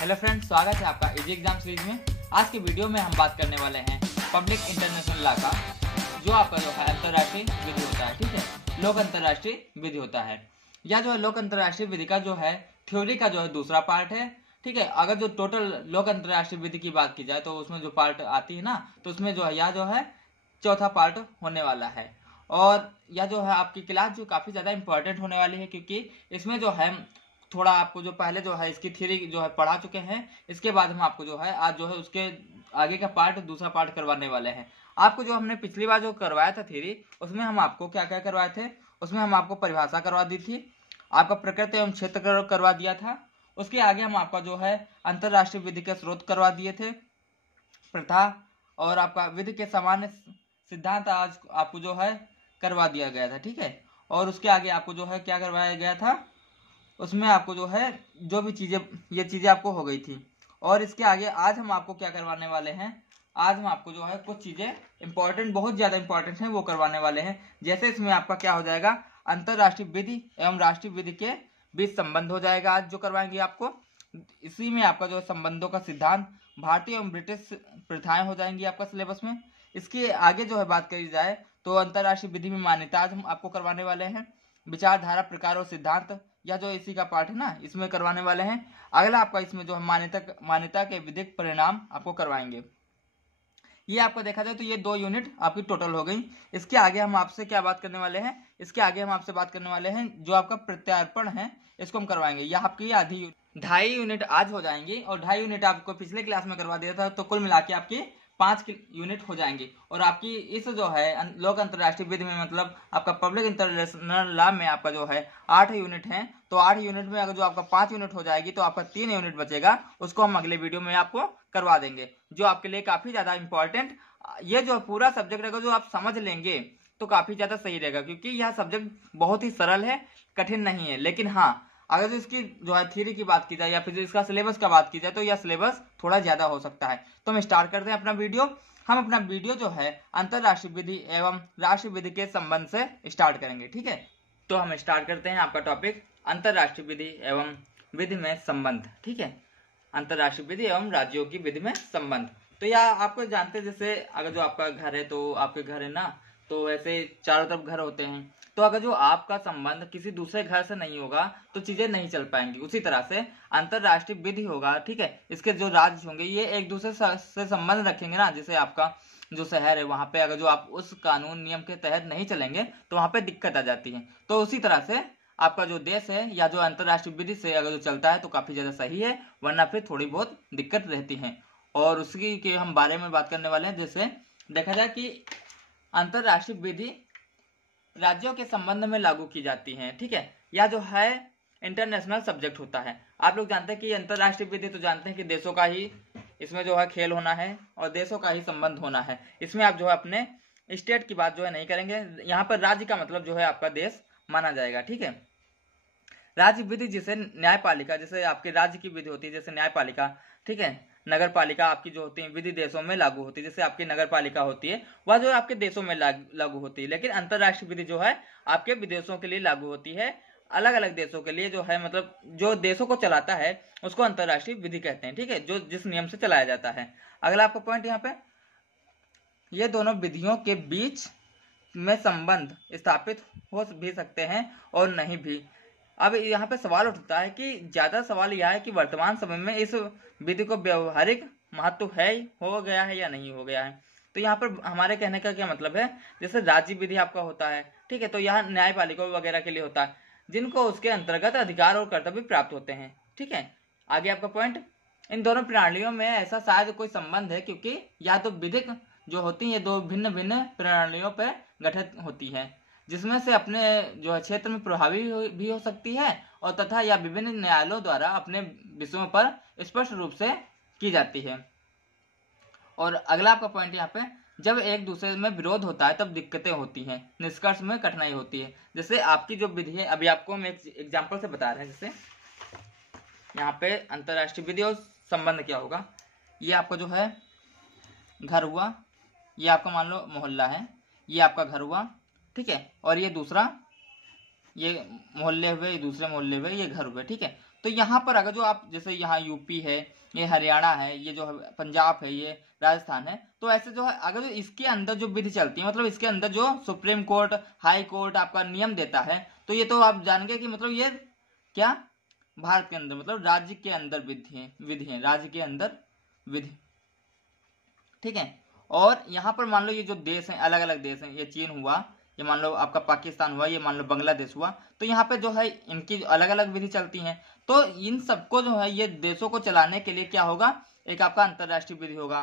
Hello friends, स्वागत है आपका इजी एग्जाम सीरीज में। आज की वीडियो में हम बात करने वाले हैं पब्लिक इंटरनेशनल लॉ का, जो आपका जो है अंतर्राष्ट्रीय विधि होता है। ठीक है, लोक अंतर्राष्ट्रीय विधि होता है। यह जो है लोक अंतर्राष्ट्रीय विधि का जो है थ्योरी का जो है दूसरा पार्ट है। ठीक है, अगर जो टोटल लोक अंतर्राष्ट्रीय विधि की बात की जाए तो उसमें जो पार्ट आती है ना, तो उसमें जो है यह जो है चौथा पार्ट होने वाला है। और यह जो है आपकी क्लास जो काफी ज्यादा इंपॉर्टेंट होने वाली है, क्योंकि इसमें जो है थोड़ा आपको जो पहले जो है इसकी थ्योरी जो है पढ़ा चुके हैं। इसके बाद हम आपको जो है आज जो है उसके आगे का पार्ट दूसरा पार्ट करवाने वाले हैं। आपको जो हमने पिछली बार जो करवाया था थ्योरी, उसमें हम आपको क्या क्या करवाए थे। उसमें हम आपको परिभाषा करवा दी थी, आपका प्रकृति एवं क्षेत्र करवा दिया था। उसके आगे हम आपका जो है अंतरराष्ट्रीय विधि के स्रोत करवा दिए थे, प्रथा और आपका विधि के सामान्य सिद्धांत आज आपको जो है करवा दिया गया था। ठीक है, और उसके आगे आपको जो है क्या करवाया गया था, उसमें आपको जो है जो भी चीजें, ये चीजें आपको हो गई थी। और इसके आगे आज हम आपको क्या करवाने वाले हैं, आज हम आपको जो है कुछ चीजें इंपॉर्टेंट, बहुत ज्यादा इंपॉर्टेंट हैं, वो करवाने वाले हैं। जैसे इसमें आपका क्या हो जाएगा, अंतरराष्ट्रीय विधि एवं राष्ट्रीय विधि के बीच संबंध हो जाएगा आज जो करवाएंगे आपको। इसी में आपका जो संबंधों का सिद्धांत, भारतीय एवं ब्रिटिश प्रथाएं हो जाएंगी आपका सिलेबस में। इसके आगे जो है बात करी जाए तो अंतरराष्ट्रीय विधि में मान्यता आज हम आपको करवाने वाले हैं। विचारधारा, प्रकार और सिद्धांत, या जो इसी का पार्ट है ना, इसमें करवाने वाले हैं। अगला आपका इसमें जो है मान्यता के विधिक परिणाम आपको करवाएंगे। ये आपको देखा जाए तो ये 2 यूनिट आपकी टोटल हो गई। इसके आगे हम आपसे क्या बात करने वाले हैं, इसके आगे हम आपसे बात करने वाले हैं जो आपका प्रत्यार्पण है, इसको हम करवाएंगे। यह आपकी आधी 2.5 यूनिट आज हो जाएंगी, और 2.5 यूनिट आपको पिछले क्लास में करवा दिया था, तो कुल मिला के आपकी 5 यूनिट हो जाएंगे। और आपकी इस जो है लोक अंतर्राष्ट्रीय विधि में, मतलब आपका पब्लिक इंटरनेशनल लॉ में आपका जो है 8 यूनिट है। तो 8 यूनिट में अगर जो आपका 5 यूनिट हो जाएगी तो आपका 3 यूनिट बचेगा, उसको हम अगले वीडियो में आपको करवा देंगे, जो आपके लिए काफी ज्यादा इंपॉर्टेंट। ये जो पूरा सब्जेक्ट रहेगा, जो आप समझ लेंगे तो काफी ज्यादा सही रहेगा, क्योंकि यह सब्जेक्ट बहुत ही सरल है, कठिन नहीं है। लेकिन हाँ, अगर जो इसकी जो है थ्योरी की बात की जाए या फिर जो इसका सिलेबस का बात की जाए तो यह सिलेबस थोड़ा ज्यादा हो सकता है। तो हम स्टार्ट करते हैं अपना वीडियो। हम अपना वीडियो जो है अंतरराष्ट्रीय विधि एवं राष्ट्रीय विधि के संबंध से स्टार्ट करेंगे। ठीक है, तो हम स्टार्ट करते हैं आपका टॉपिक अंतरराष्ट्रीय विधि एवं विधि में संबंध। ठीक है, अंतरराष्ट्रीय विधि एवं राज्यों की विधि में संबंध। तो यह आपको जानते हैं, जैसे अगर जो आपका घर है तो आपके घर है ना, तो ऐसे चारों तरफ घर होते हैं। तो अगर जो आपका संबंध किसी दूसरे घर से नहीं होगा तो चीजें नहीं चल पाएंगी। उसी तरह से अंतरराष्ट्रीय विधि होगा। ठीक है, इसके जो राज्य होंगे ये एक दूसरे से संबंध रखेंगे ना। जैसे आपका जो शहर है, वहां पे अगर जो आप उस कानून नियम के तहत नहीं चलेंगे तो वहां पे दिक्कत आ जाती है। तो उसी तरह से आपका जो देश है या जो अंतरराष्ट्रीय विधि से अगर जो चलता है तो काफी ज्यादा सही है, वरना फिर थोड़ी बहुत दिक्कत रहती है। और उसी के हम बारे में बात करने वाले हैं। जैसे देखा जाए कि अंतरराष्ट्रीय विधि राज्यों के संबंध में लागू की जाती है। ठीक है, यह जो है इंटरनेशनल सब्जेक्ट होता है। आप लोग जानते हैं कि अंतरराष्ट्रीय विधि तो जानते हैं कि देशों का ही इसमें जो है खेल होना है और देशों का ही संबंध होना है। इसमें आप जो है अपने स्टेट की बात जो है नहीं करेंगे। यहाँ पर राज्य का मतलब जो है आपका देश माना जाएगा। ठीक है, राज्य विधि जिसे न्यायपालिका, जैसे आपके राज्य की विधि होती है जैसे न्यायपालिका, ठीक है, नगर पालिका आपकी जो होती है विधि देशों में लागू होती है। जैसे आपकी नगर पालिका होती है वह जो है आपके देशों में लागू होती है। लेकिन अंतरराष्ट्रीय विधि जो है आपके विदेशों के लिए लागू होती है, अलग अलग देशों के लिए जो है, मतलब जो देशों को चलाता है उसको अंतरराष्ट्रीय विधि कहते हैं। ठीक है, जो जिस नियम से चलाया जाता है। अगला आपका पॉइंट यहाँ पे, ये दोनों विधियों के बीच में संबंध स्थापित हो भी सकते हैं और नहीं भी। अब यहाँ पे सवाल उठता है कि ज्यादा सवाल यह है कि वर्तमान समय में इस विधि को व्यवहारिक महत्व है, हो गया है या नहीं हो गया है। तो यहाँ पर हमारे कहने का क्या मतलब है, जैसे राज्य विधि आपका होता है, ठीक है, तो यह न्यायपालिका वगैरह के लिए होता है, जिनको उसके अंतर्गत अधिकार और कर्तव्य प्राप्त होते हैं। ठीक है, आगे आपका पॉइंट, इन दोनों प्रणालियों में ऐसा शायद कोई संबंध है, क्योंकि या तो विधिक जो होती है 2 भिन्न भिन्न प्रणालियों पर गठित होती है, जिसमें से अपने जो है क्षेत्र में प्रभावी भी हो सकती है और तथा या विभिन्न न्यायालयों द्वारा अपने विषयों पर स्पष्ट रूप से की जाती है। और अगला आपका पॉइंट यहाँ पे, जब एक दूसरे में विरोध होता है तब दिक्कतें होती हैं, निष्कर्ष में कठिनाई होती है। जैसे आपकी जो विधि है, अभी आपको हम एक एग्जाम्पल से बता रहे हैं। जैसे यहाँ पे अंतरराष्ट्रीय विधि और संबंध क्या होगा, ये आपका जो है घर हुआ, ये आपका मान लो मोहल्ला है, ये आपका घर हुआ, ठीक है, और ये दूसरा, ये मोहल्ले हुए, ये दूसरे मोहल्ले हुए, ये घर हुए। ठीक है, तो यहाँ पर अगर जो आप जैसे यहाँ यूपी है, ये हरियाणा है, ये जो है पंजाब है, ये राजस्थान है, तो ऐसे जो है अगर जो इसके अंदर जो विधि चलती है, मतलब इसके अंदर जो सुप्रीम कोर्ट, हाई कोर्ट आपका नियम देता है, तो ये तो आप जानेंगे कि मतलब ये क्या भारत के अंदर, मतलब राज्य के अंदर विधि है, राज्य के अंदर विधि। ठीक है। और यहाँ पर मान लो ये जो देश हैं, अलग अलग देश हैं, ये चीन हुआ, ये मान लो आपका पाकिस्तान हुआ, ये मान लो बांग्लादेश हुआ, तो यहाँ पे जो है इनकी अलग अलग विधि चलती हैं। तो इन सबको जो है ये देशों को चलाने के लिए क्या होगा, एक आपका अंतरराष्ट्रीय विधि होगा।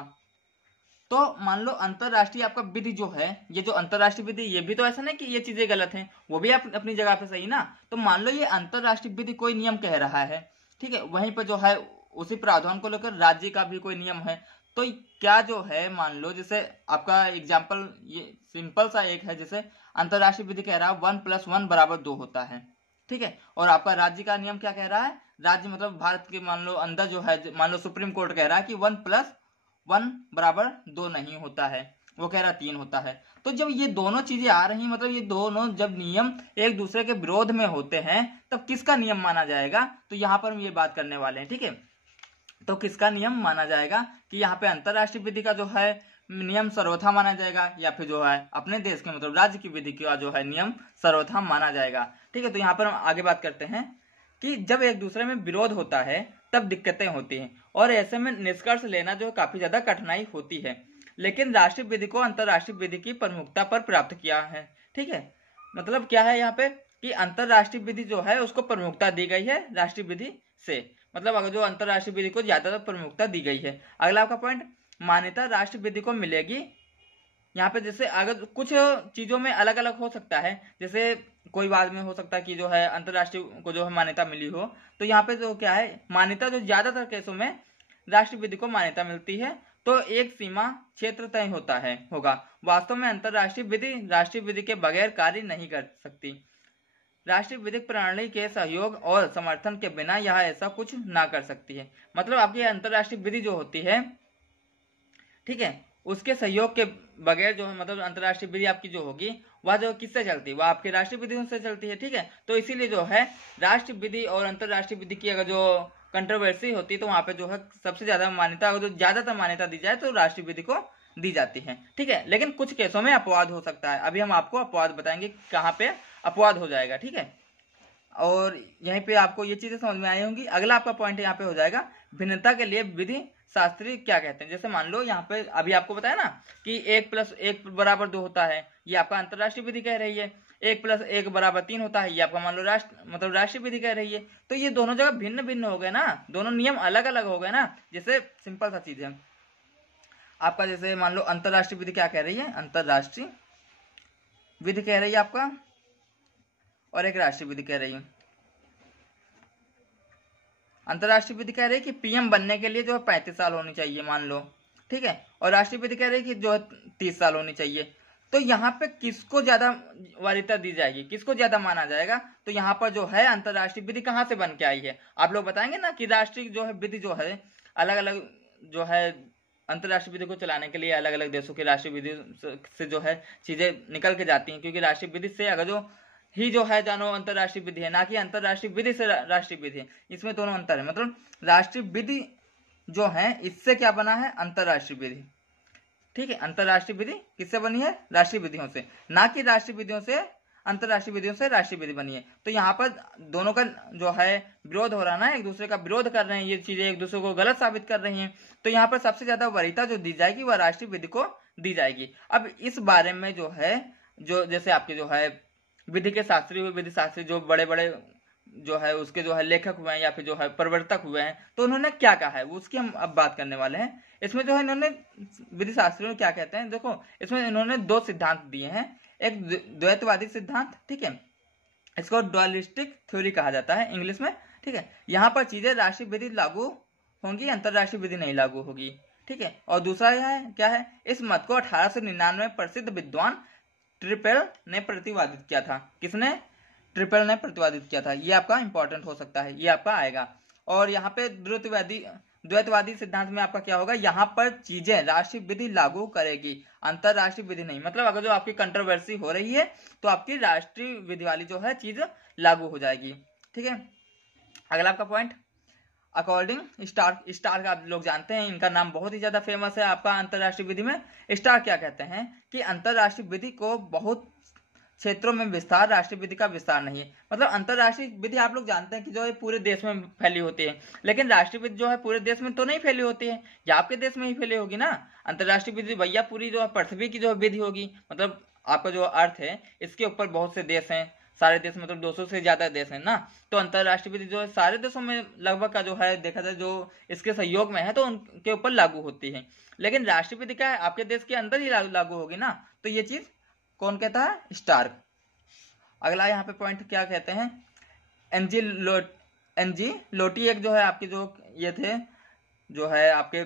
तो मान लो अंतरराष्ट्रीय आपका विधि जो है, ये जो अंतरराष्ट्रीय विधि, ये भी तो ऐसा नहीं कि ये चीजें गलत हैं, वो भी अपनी जगह पे सही ना। तो मान लो ये अंतरराष्ट्रीय विधि कोई नियम कह रहा है, ठीक है, वहीं पर जो है उसी प्रावधान को लेकर राज्य का भी कोई नियम है। तो क्या जो है, मान लो जैसे आपका एग्जाम्पल ये सिंपल सा एक है, जैसे अंतरराष्ट्रीय विधि कह रहा है 1+1 = 2 होता है, ठीक है। और आपका राज्य का नियम क्या कह रहा है, राज्य मतलब भारत के मान लो अंदर जो है, मान लो सुप्रीम कोर्ट कह रहा है कि 1+1 = 2 नहीं होता है, वो कह रहा 3 होता है। तो जब ये दोनों चीजें आ रही, मतलब ये दोनों जब नियम एक दूसरे के विरोध में होते हैं, तब किसका नियम माना जाएगा, तो यहाँ पर हम ये बात करने वाले हैं, ठीक है। तो किसका नियम माना जाएगा कि यहाँ पे अंतरराष्ट्रीय विधि का जो है नियम सर्वथा माना जाएगा, या फिर जो है अपने देश के मतलब राज्य की विधि का जो है नियम सर्वथा माना जाएगा, ठीक है। तो यहाँ पर हम आगे बात करते हैं कि जब एक दूसरे में विरोध होता है तब दिक्कतें होती हैं, और ऐसे में निष्कर्ष लेना जो काफी ज्यादा कठिनाई होती है। लेकिन राष्ट्रीय विधि को अंतरराष्ट्रीय विधि की प्रमुखता पर प्राप्त किया है, ठीक है। मतलब क्या है यहाँ पे कि अंतरराष्ट्रीय विधि जो है उसको प्रमुखता दी गई है राष्ट्रीय विधि से, मतलब अगर जो अंतरराष्ट्रीय विधि को ज्यादा प्रमुखता दी गई है। अगला आपका पॉइंट, मान्यता राष्ट्रीय विधि को मिलेगी। यहाँ पे जैसे अगर कुछ चीजों में अलग अलग हो सकता है, जैसे कोई बात में हो सकता है कि जो है अंतरराष्ट्रीय को जो है मान्यता मिली हो, तो यहाँ पे जो क्या है, मान्यता जो ज्यादातर केसों में राष्ट्रीय विधि को मान्यता मिलती है, तो एक सीमा क्षेत्र तय होता है होगा। वास्तव में अंतरराष्ट्रीय विधि राष्ट्रीय विधि के बगैर कार्य नहीं कर सकती। राष्ट्रीय विधिक प्रणाली के सहयोग और समर्थन के बिना यह ऐसा कुछ ना कर सकती है। मतलब आपकी अंतरराष्ट्रीय विधि जो होती है, ठीक है, उसके सहयोग के बगैर जो है, मतलब अंतरराष्ट्रीय विधि आपकी जो होगी वह जो किससे चलती है, वह आपकी राष्ट्रीय विधियों से चलती है, ठीक है। तो इसीलिए जो है राष्ट्रीय विधि और अंतरराष्ट्रीय विधि की अगर जो कंट्रोवर्सी होती है, तो वहां पे जो है सबसे ज्यादा मान्यता, अगर जो ज्यादातर मान्यता दी जाए तो राष्ट्रीय विधि को दी जाती है, ठीक है। लेकिन कुछ केसों में अपवाद हो सकता है, अभी हम आपको अपवाद बताएंगे कहाँ पे अपवाद हो जाएगा, ठीक है। और यहीं पे आपको ये चीजें समझ में आई होंगी। अगला आपका पॉइंट यहाँ पे हो जाएगा, भिन्नता के लिए विधि शास्त्री क्या कहते हैं। जैसे मान लो यहाँ पे अभी आपको बताया ना कि 1+1 = 2 होता है, ये आपका अंतरराष्ट्रीय विधि कह रही है। 1+1 = 3 होता है, ये आपका मान लो मतलब राष्ट्रीय विधि कह रही है। तो ये दोनों जगह भिन्न भिन्न हो गए ना, दोनों नियम अलग अलग हो गए ना। जैसे सिंपल सा चीज है आपका, जैसे मान लो अंतरराष्ट्रीय विधि क्या कह रही है, अंतरराष्ट्रीय विधि कह रही है आपका, और एक राष्ट्रीय विधि कह रही है। अंतरराष्ट्रीय विधि कह रही है कि पीएम बनने के लिए जो है 35 साल होनी चाहिए, मान लो, ठीक है। और राष्ट्रीय विधि कह रही है कि जो है 30 साल होनी चाहिए। तो यहाँ पे किसको ज्यादा वरीयता दी जाएगी, किसको ज्यादा माना जाएगा, तो यहाँ पर जो है अंतरराष्ट्रीय विधि कहाँ से बन के आई है। आप लोग बताएंगे ना कि राष्ट्रीय जो है विधि जो है अलग अलग जो है अंतरराष्ट्रीय विधि को चलाने के लिए अलग अलग देशों की राष्ट्रीय विधि से जो है चीजें निकल के जाती हैं, क्योंकि राष्ट्रीय विधि से अगर जो ही जो है जानो अंतरराष्ट्रीय विधि है, ना कि अंतरराष्ट्रीय विधि से राष्ट्रीय विधि है, इसमें दोनों अंतर है। मतलब राष्ट्रीय विधि जो है इससे क्या बना है, अंतरराष्ट्रीय विधि, ठीक है। अंतरराष्ट्रीय विधि किससे बनी है, राष्ट्रीय विधियों से, ना कि राष्ट्रीय विधियों से अंतरराष्ट्रीय विधियों से राष्ट्रीय विधि बनी है। तो यहाँ पर दोनों का जो है विरोध हो रहा है ना, एक दूसरे का विरोध कर रहे हैं, ये चीजें एक दूसरे को गलत साबित कर रही हैं। तो यहाँ पर सबसे ज्यादा वरीयता जो दी जाएगी वह राष्ट्रीय विधि को दी जाएगी। अब इस बारे में जो है, जो जैसे आपके जो है विधि के शास्त्री हुए, विधि शास्त्री जो बड़े बड़े जो है उसके जो है लेखक हुए हैं या फिर जो है प्रवर्तक हुए हैं, तो उन्होंने क्या कहा है उसकी हम अब बात करने वाले हैं। इसमें जो है इन्होंने विधि शास्त्रियों क्या कहते हैं, देखो इसमें इन्होंने 2 सिद्धांत दिए हैं। एक द्वैतवादी सिद्धांत, ठीक है, इसको डुअलिस्टिक थ्योरी कहा जाता है इंग्लिश में, ठीक है। यहाँ पर चीजें राष्ट्रीय विधि लागू होंगी, अंतरराष्ट्रीय विधि नहीं लागू होगी, ठीक है। और दूसरा यह है क्या है, इस मत को 1899 प्रसिद्ध विद्वान ट्रिपेल ने प्रतिपादित किया था। किसने, ट्रिपेल ने प्रतिपादित किया था। ये आपका इंपॉर्टेंट हो सकता है, ये आपका आएगा। और यहाँ पे द्वैतवादी सिद्धांत में आपका क्या होगा, यहाँ पर चीजें राष्ट्रीय विधि लागू करेगी, अंतरराष्ट्रीय विधि नहीं। मतलब अगर जो आपकी कंट्रोवर्सी हो रही है तो आपकी राष्ट्रीय विधि वाली जो है चीज लागू हो जाएगी, ठीक है। अगला आपका पॉइंट, अकॉर्डिंग स्टार्क। स्टार्क आप लोग जानते हैं, इनका नाम बहुत ही ज्यादा फेमस है आपका अंतरराष्ट्रीय विधि में। स्टार्क क्या कहते हैं कि अंतरराष्ट्रीय विधि को बहुत क्षेत्रों में विस्तार, राष्ट्रीय विधि का विस्तार नहीं है। मतलब अंतरराष्ट्रीय विधि आप लोग जानते हैं कि जो है पूरे देश में फैली होती है, लेकिन राष्ट्रीय विधि जो है पूरे देश में तो नहीं फैली होती है, या आपके देश में ही फैली होगी ना। अंतरराष्ट्रीय विधि भैया पूरी जो है पृथ्वी की जो विधि होगी, मतलब आपका जो अर्थ है इसके ऊपर बहुत से देश हैं, सारे देश मतलब 200 से ज्यादा देश है ना। तो अंतरराष्ट्रीय विधि जो है सारे देशों में लगभग का जो है देखा जाए जो इसके सहयोग में है तो उनके ऊपर लागू होती है। लेकिन राष्ट्रीय विधि क्या है, आपके देश के अंदर ही लागू होगी ना। तो ये चीज कौन कहता है, स्टार्क। अगला यहाँ पे पॉइंट क्या कहते हैं, एनजी लोटी एक जो है आपके जो ये थे जो है आपके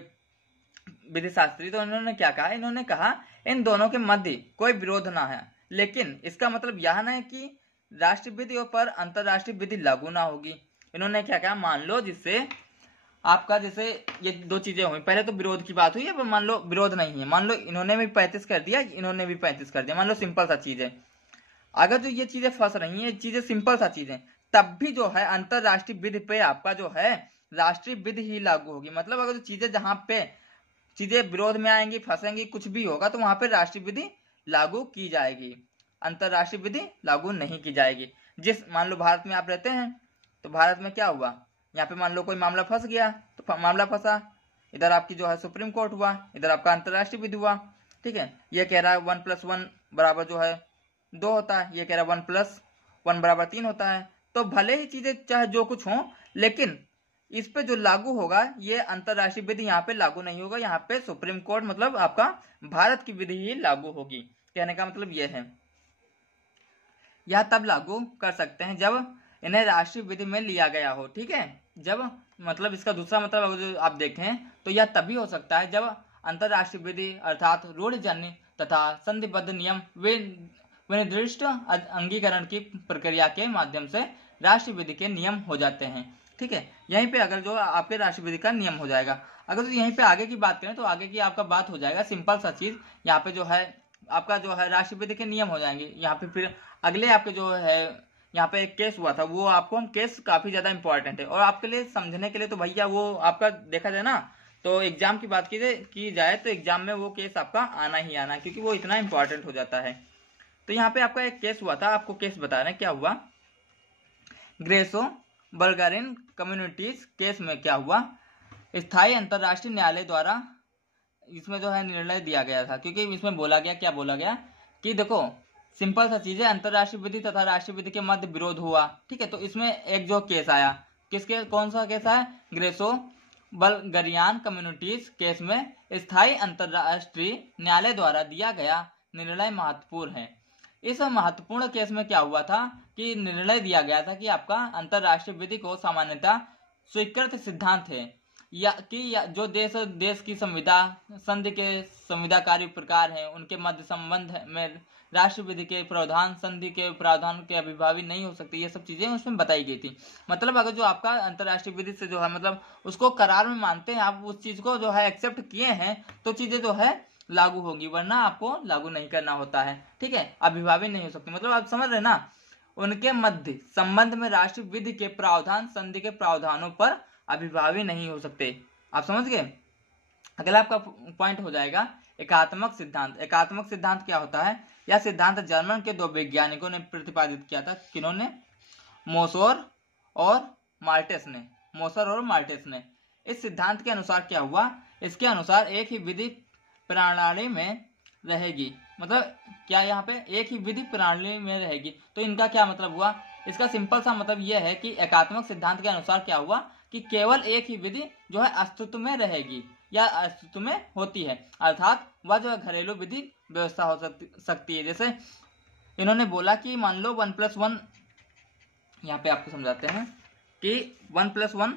विधि शास्त्री, तो इन्होंने क्या कहा, इन्होंने कहा इन दोनों के मध्य कोई विरोध ना है, लेकिन इसका मतलब यह नहीं कि राष्ट्रीय विधियों पर अंतरराष्ट्रीय विधि लागू ना होगी। इन्होंने क्या कहा, मान लो जिससे आपका जैसे ये दो चीजें हुई, पहले तो विरोध की बात हुई है, मान लो विरोध नहीं है, मान लो इन्होंने भी 35 कर दिया, इन्होंने भी 35 कर दिया, मान लो सिंपल सा चीज है। अगर जो ये चीजें फंस रही हैं, चीजें सिंपल सा चीजें, तब भी जो है अंतरराष्ट्रीय विधि पे आपका जो है राष्ट्रीय विधि ही लागू होगी। मतलब अगर जो चीजें जहां पे चीजें विरोध में आएंगी, फंसेंगी, कुछ भी होगा तो वहां पे राष्ट्रीय विधि लागू की जाएगी, अंतरराष्ट्रीय विधि लागू नहीं की जाएगी। जिस मान लो भारत में आप रहते हैं, तो भारत में क्या हुआ, यहाँ पे मान लो कोई मामला फंस गया, तो मामला फंसा, इधर आपकी जो है सुप्रीम कोर्ट हुआ, इधर आपका अंतरराष्ट्रीय विधि हुआ। ठीक है, ये कह रहा है 1+1 बराबर जो है 2 होता है, ये कह रहा है 1+1 बराबर 3 होता है। तो भले ही चीजें चाहे जो कुछ हो, लेकिन इस पे जो लागू होगा ये अंतरराष्ट्रीय विधि यहाँ पे लागू नहीं होगा, यहाँ पे सुप्रीम कोर्ट मतलब आपका भारत की विधि ही लागू होगी। कहने का मतलब ये है, यह तब लागू कर सकते हैं जब इन्हें राष्ट्रीय विधि में लिया गया हो। ठीक है, जब मतलब इसका दूसरा मतलब अगर आप देखें तो यह तभी हो सकता है जब अंतरराष्ट्रीय विधि अर्थात रूढ़िजन्य तथा संधिबद्ध नियम विनिर्दिष्ट अंगीकरण की प्रक्रिया के माध्यम से राष्ट्रीय विधि के नियम हो जाते हैं। ठीक है, यहीं पे अगर जो आपके राष्ट्रीय विधि का नियम हो जाएगा। अगर तो यहीं पे आगे की बात करें तो आगे की आपका बात हो जाएगा सिंपल सा चीज, यहाँ पे जो है आपका जो है राष्ट्रीय विधि के नियम हो जाएंगे। यहाँ पे फिर अगले आपके जो है यहाँ पे एक केस हुआ था, वो आपको हम केस काफी ज्यादा इंपॉर्टेंट है और आपके लिए समझने के लिए, तो भैया वो आपका देखा जाए ना तो एग्जाम की बात की जाए तो एग्जाम में वो केस आपका आना ही आना, क्योंकि वो इतना इंपॉर्टेंट हो जाता है। तो यहाँ पे आपका एक केस हुआ था, आपको केस बता रहे हैं क्या हुआ। ग्रेसो बल्गारियन कम्युनिटीज केस में क्या हुआ, स्थायी अंतरराष्ट्रीय न्यायालय द्वारा इसमें जो है निर्णय दिया गया था, क्योंकि इसमें बोला गया, क्या बोला गया कि देखो सिंपल सा चीज है, अंतरराष्ट्रीय विधि तथा राष्ट्रीय विधि के मध्य विरोध हुआ। ठीक है, तो इसमें एक जो केस आया, किसके, कौन सा केस है, ग्रेसो बल्गारियन कम्युनिटीज केस में स्थायी अंतरराष्ट्रीय न्यायालय द्वारा दिया गया निर्णय महत्वपूर्ण है। इस महत्वपूर्ण केस में क्या हुआ था कि निर्णय दिया गया था कि आपका अंतरराष्ट्रीय विधि को सामान्यतः स्वीकृत सिद्धांत है या जो देश की संविदा संधि के संविदाकारी प्रकार हैं उनके मध्य संबंध में राष्ट्रीय विधि के प्रावधान संधि के प्रावधान के अभिभावी नहीं हो सकते, ये सब चीजें उसमें बताई गई थी। मतलब अगर जो आपका अंतरराष्ट्रीय विधि से जो है मतलब उसको करार में मानते हैं, आप उस चीज को जो है एक्सेप्ट किए हैं तो चीजें जो है लागू होगी, वरना आपको लागू नहीं करना होता है। ठीक है, अभिभावी नहीं हो सकते, मतलब आप समझ रहे ना, उनके मध्य संबंध में राष्ट्रीय विधि के प्रावधान संधि के प्रावधानों पर अभिभावी नहीं हो सकते। आप समझ गए। अगला आपका पॉइंट हो जाएगा एकात्मक सिद्धांत। एकात्मक सिद्धांत क्या होता है, यह सिद्धांत जर्मन के 2 वैज्ञानिकों ने प्रतिपादित किया था। किन्होंने, मोसर और मार्टेस ने। इस सिद्धांत के अनुसार क्या हुआ, इसके अनुसार एक ही विधि प्रणाली में रहेगी, मतलब क्या यहाँ पे एक ही विधि प्रणाली में रहेगी। तो इनका क्या मतलब हुआ, इसका सिंपल सा मतलब यह है कि एकात्मक सिद्धांत के अनुसार क्या हुआ कि केवल एक ही विधि जो है अस्तित्व में रहेगी या अस्तित्व में होती है, अर्थात वह जो है घरेलू विधि व्यवस्था हो सकती है। जैसे इन्होंने बोला कि मान लो 1+1, यहाँ पे आपको समझाते हैं कि 1+1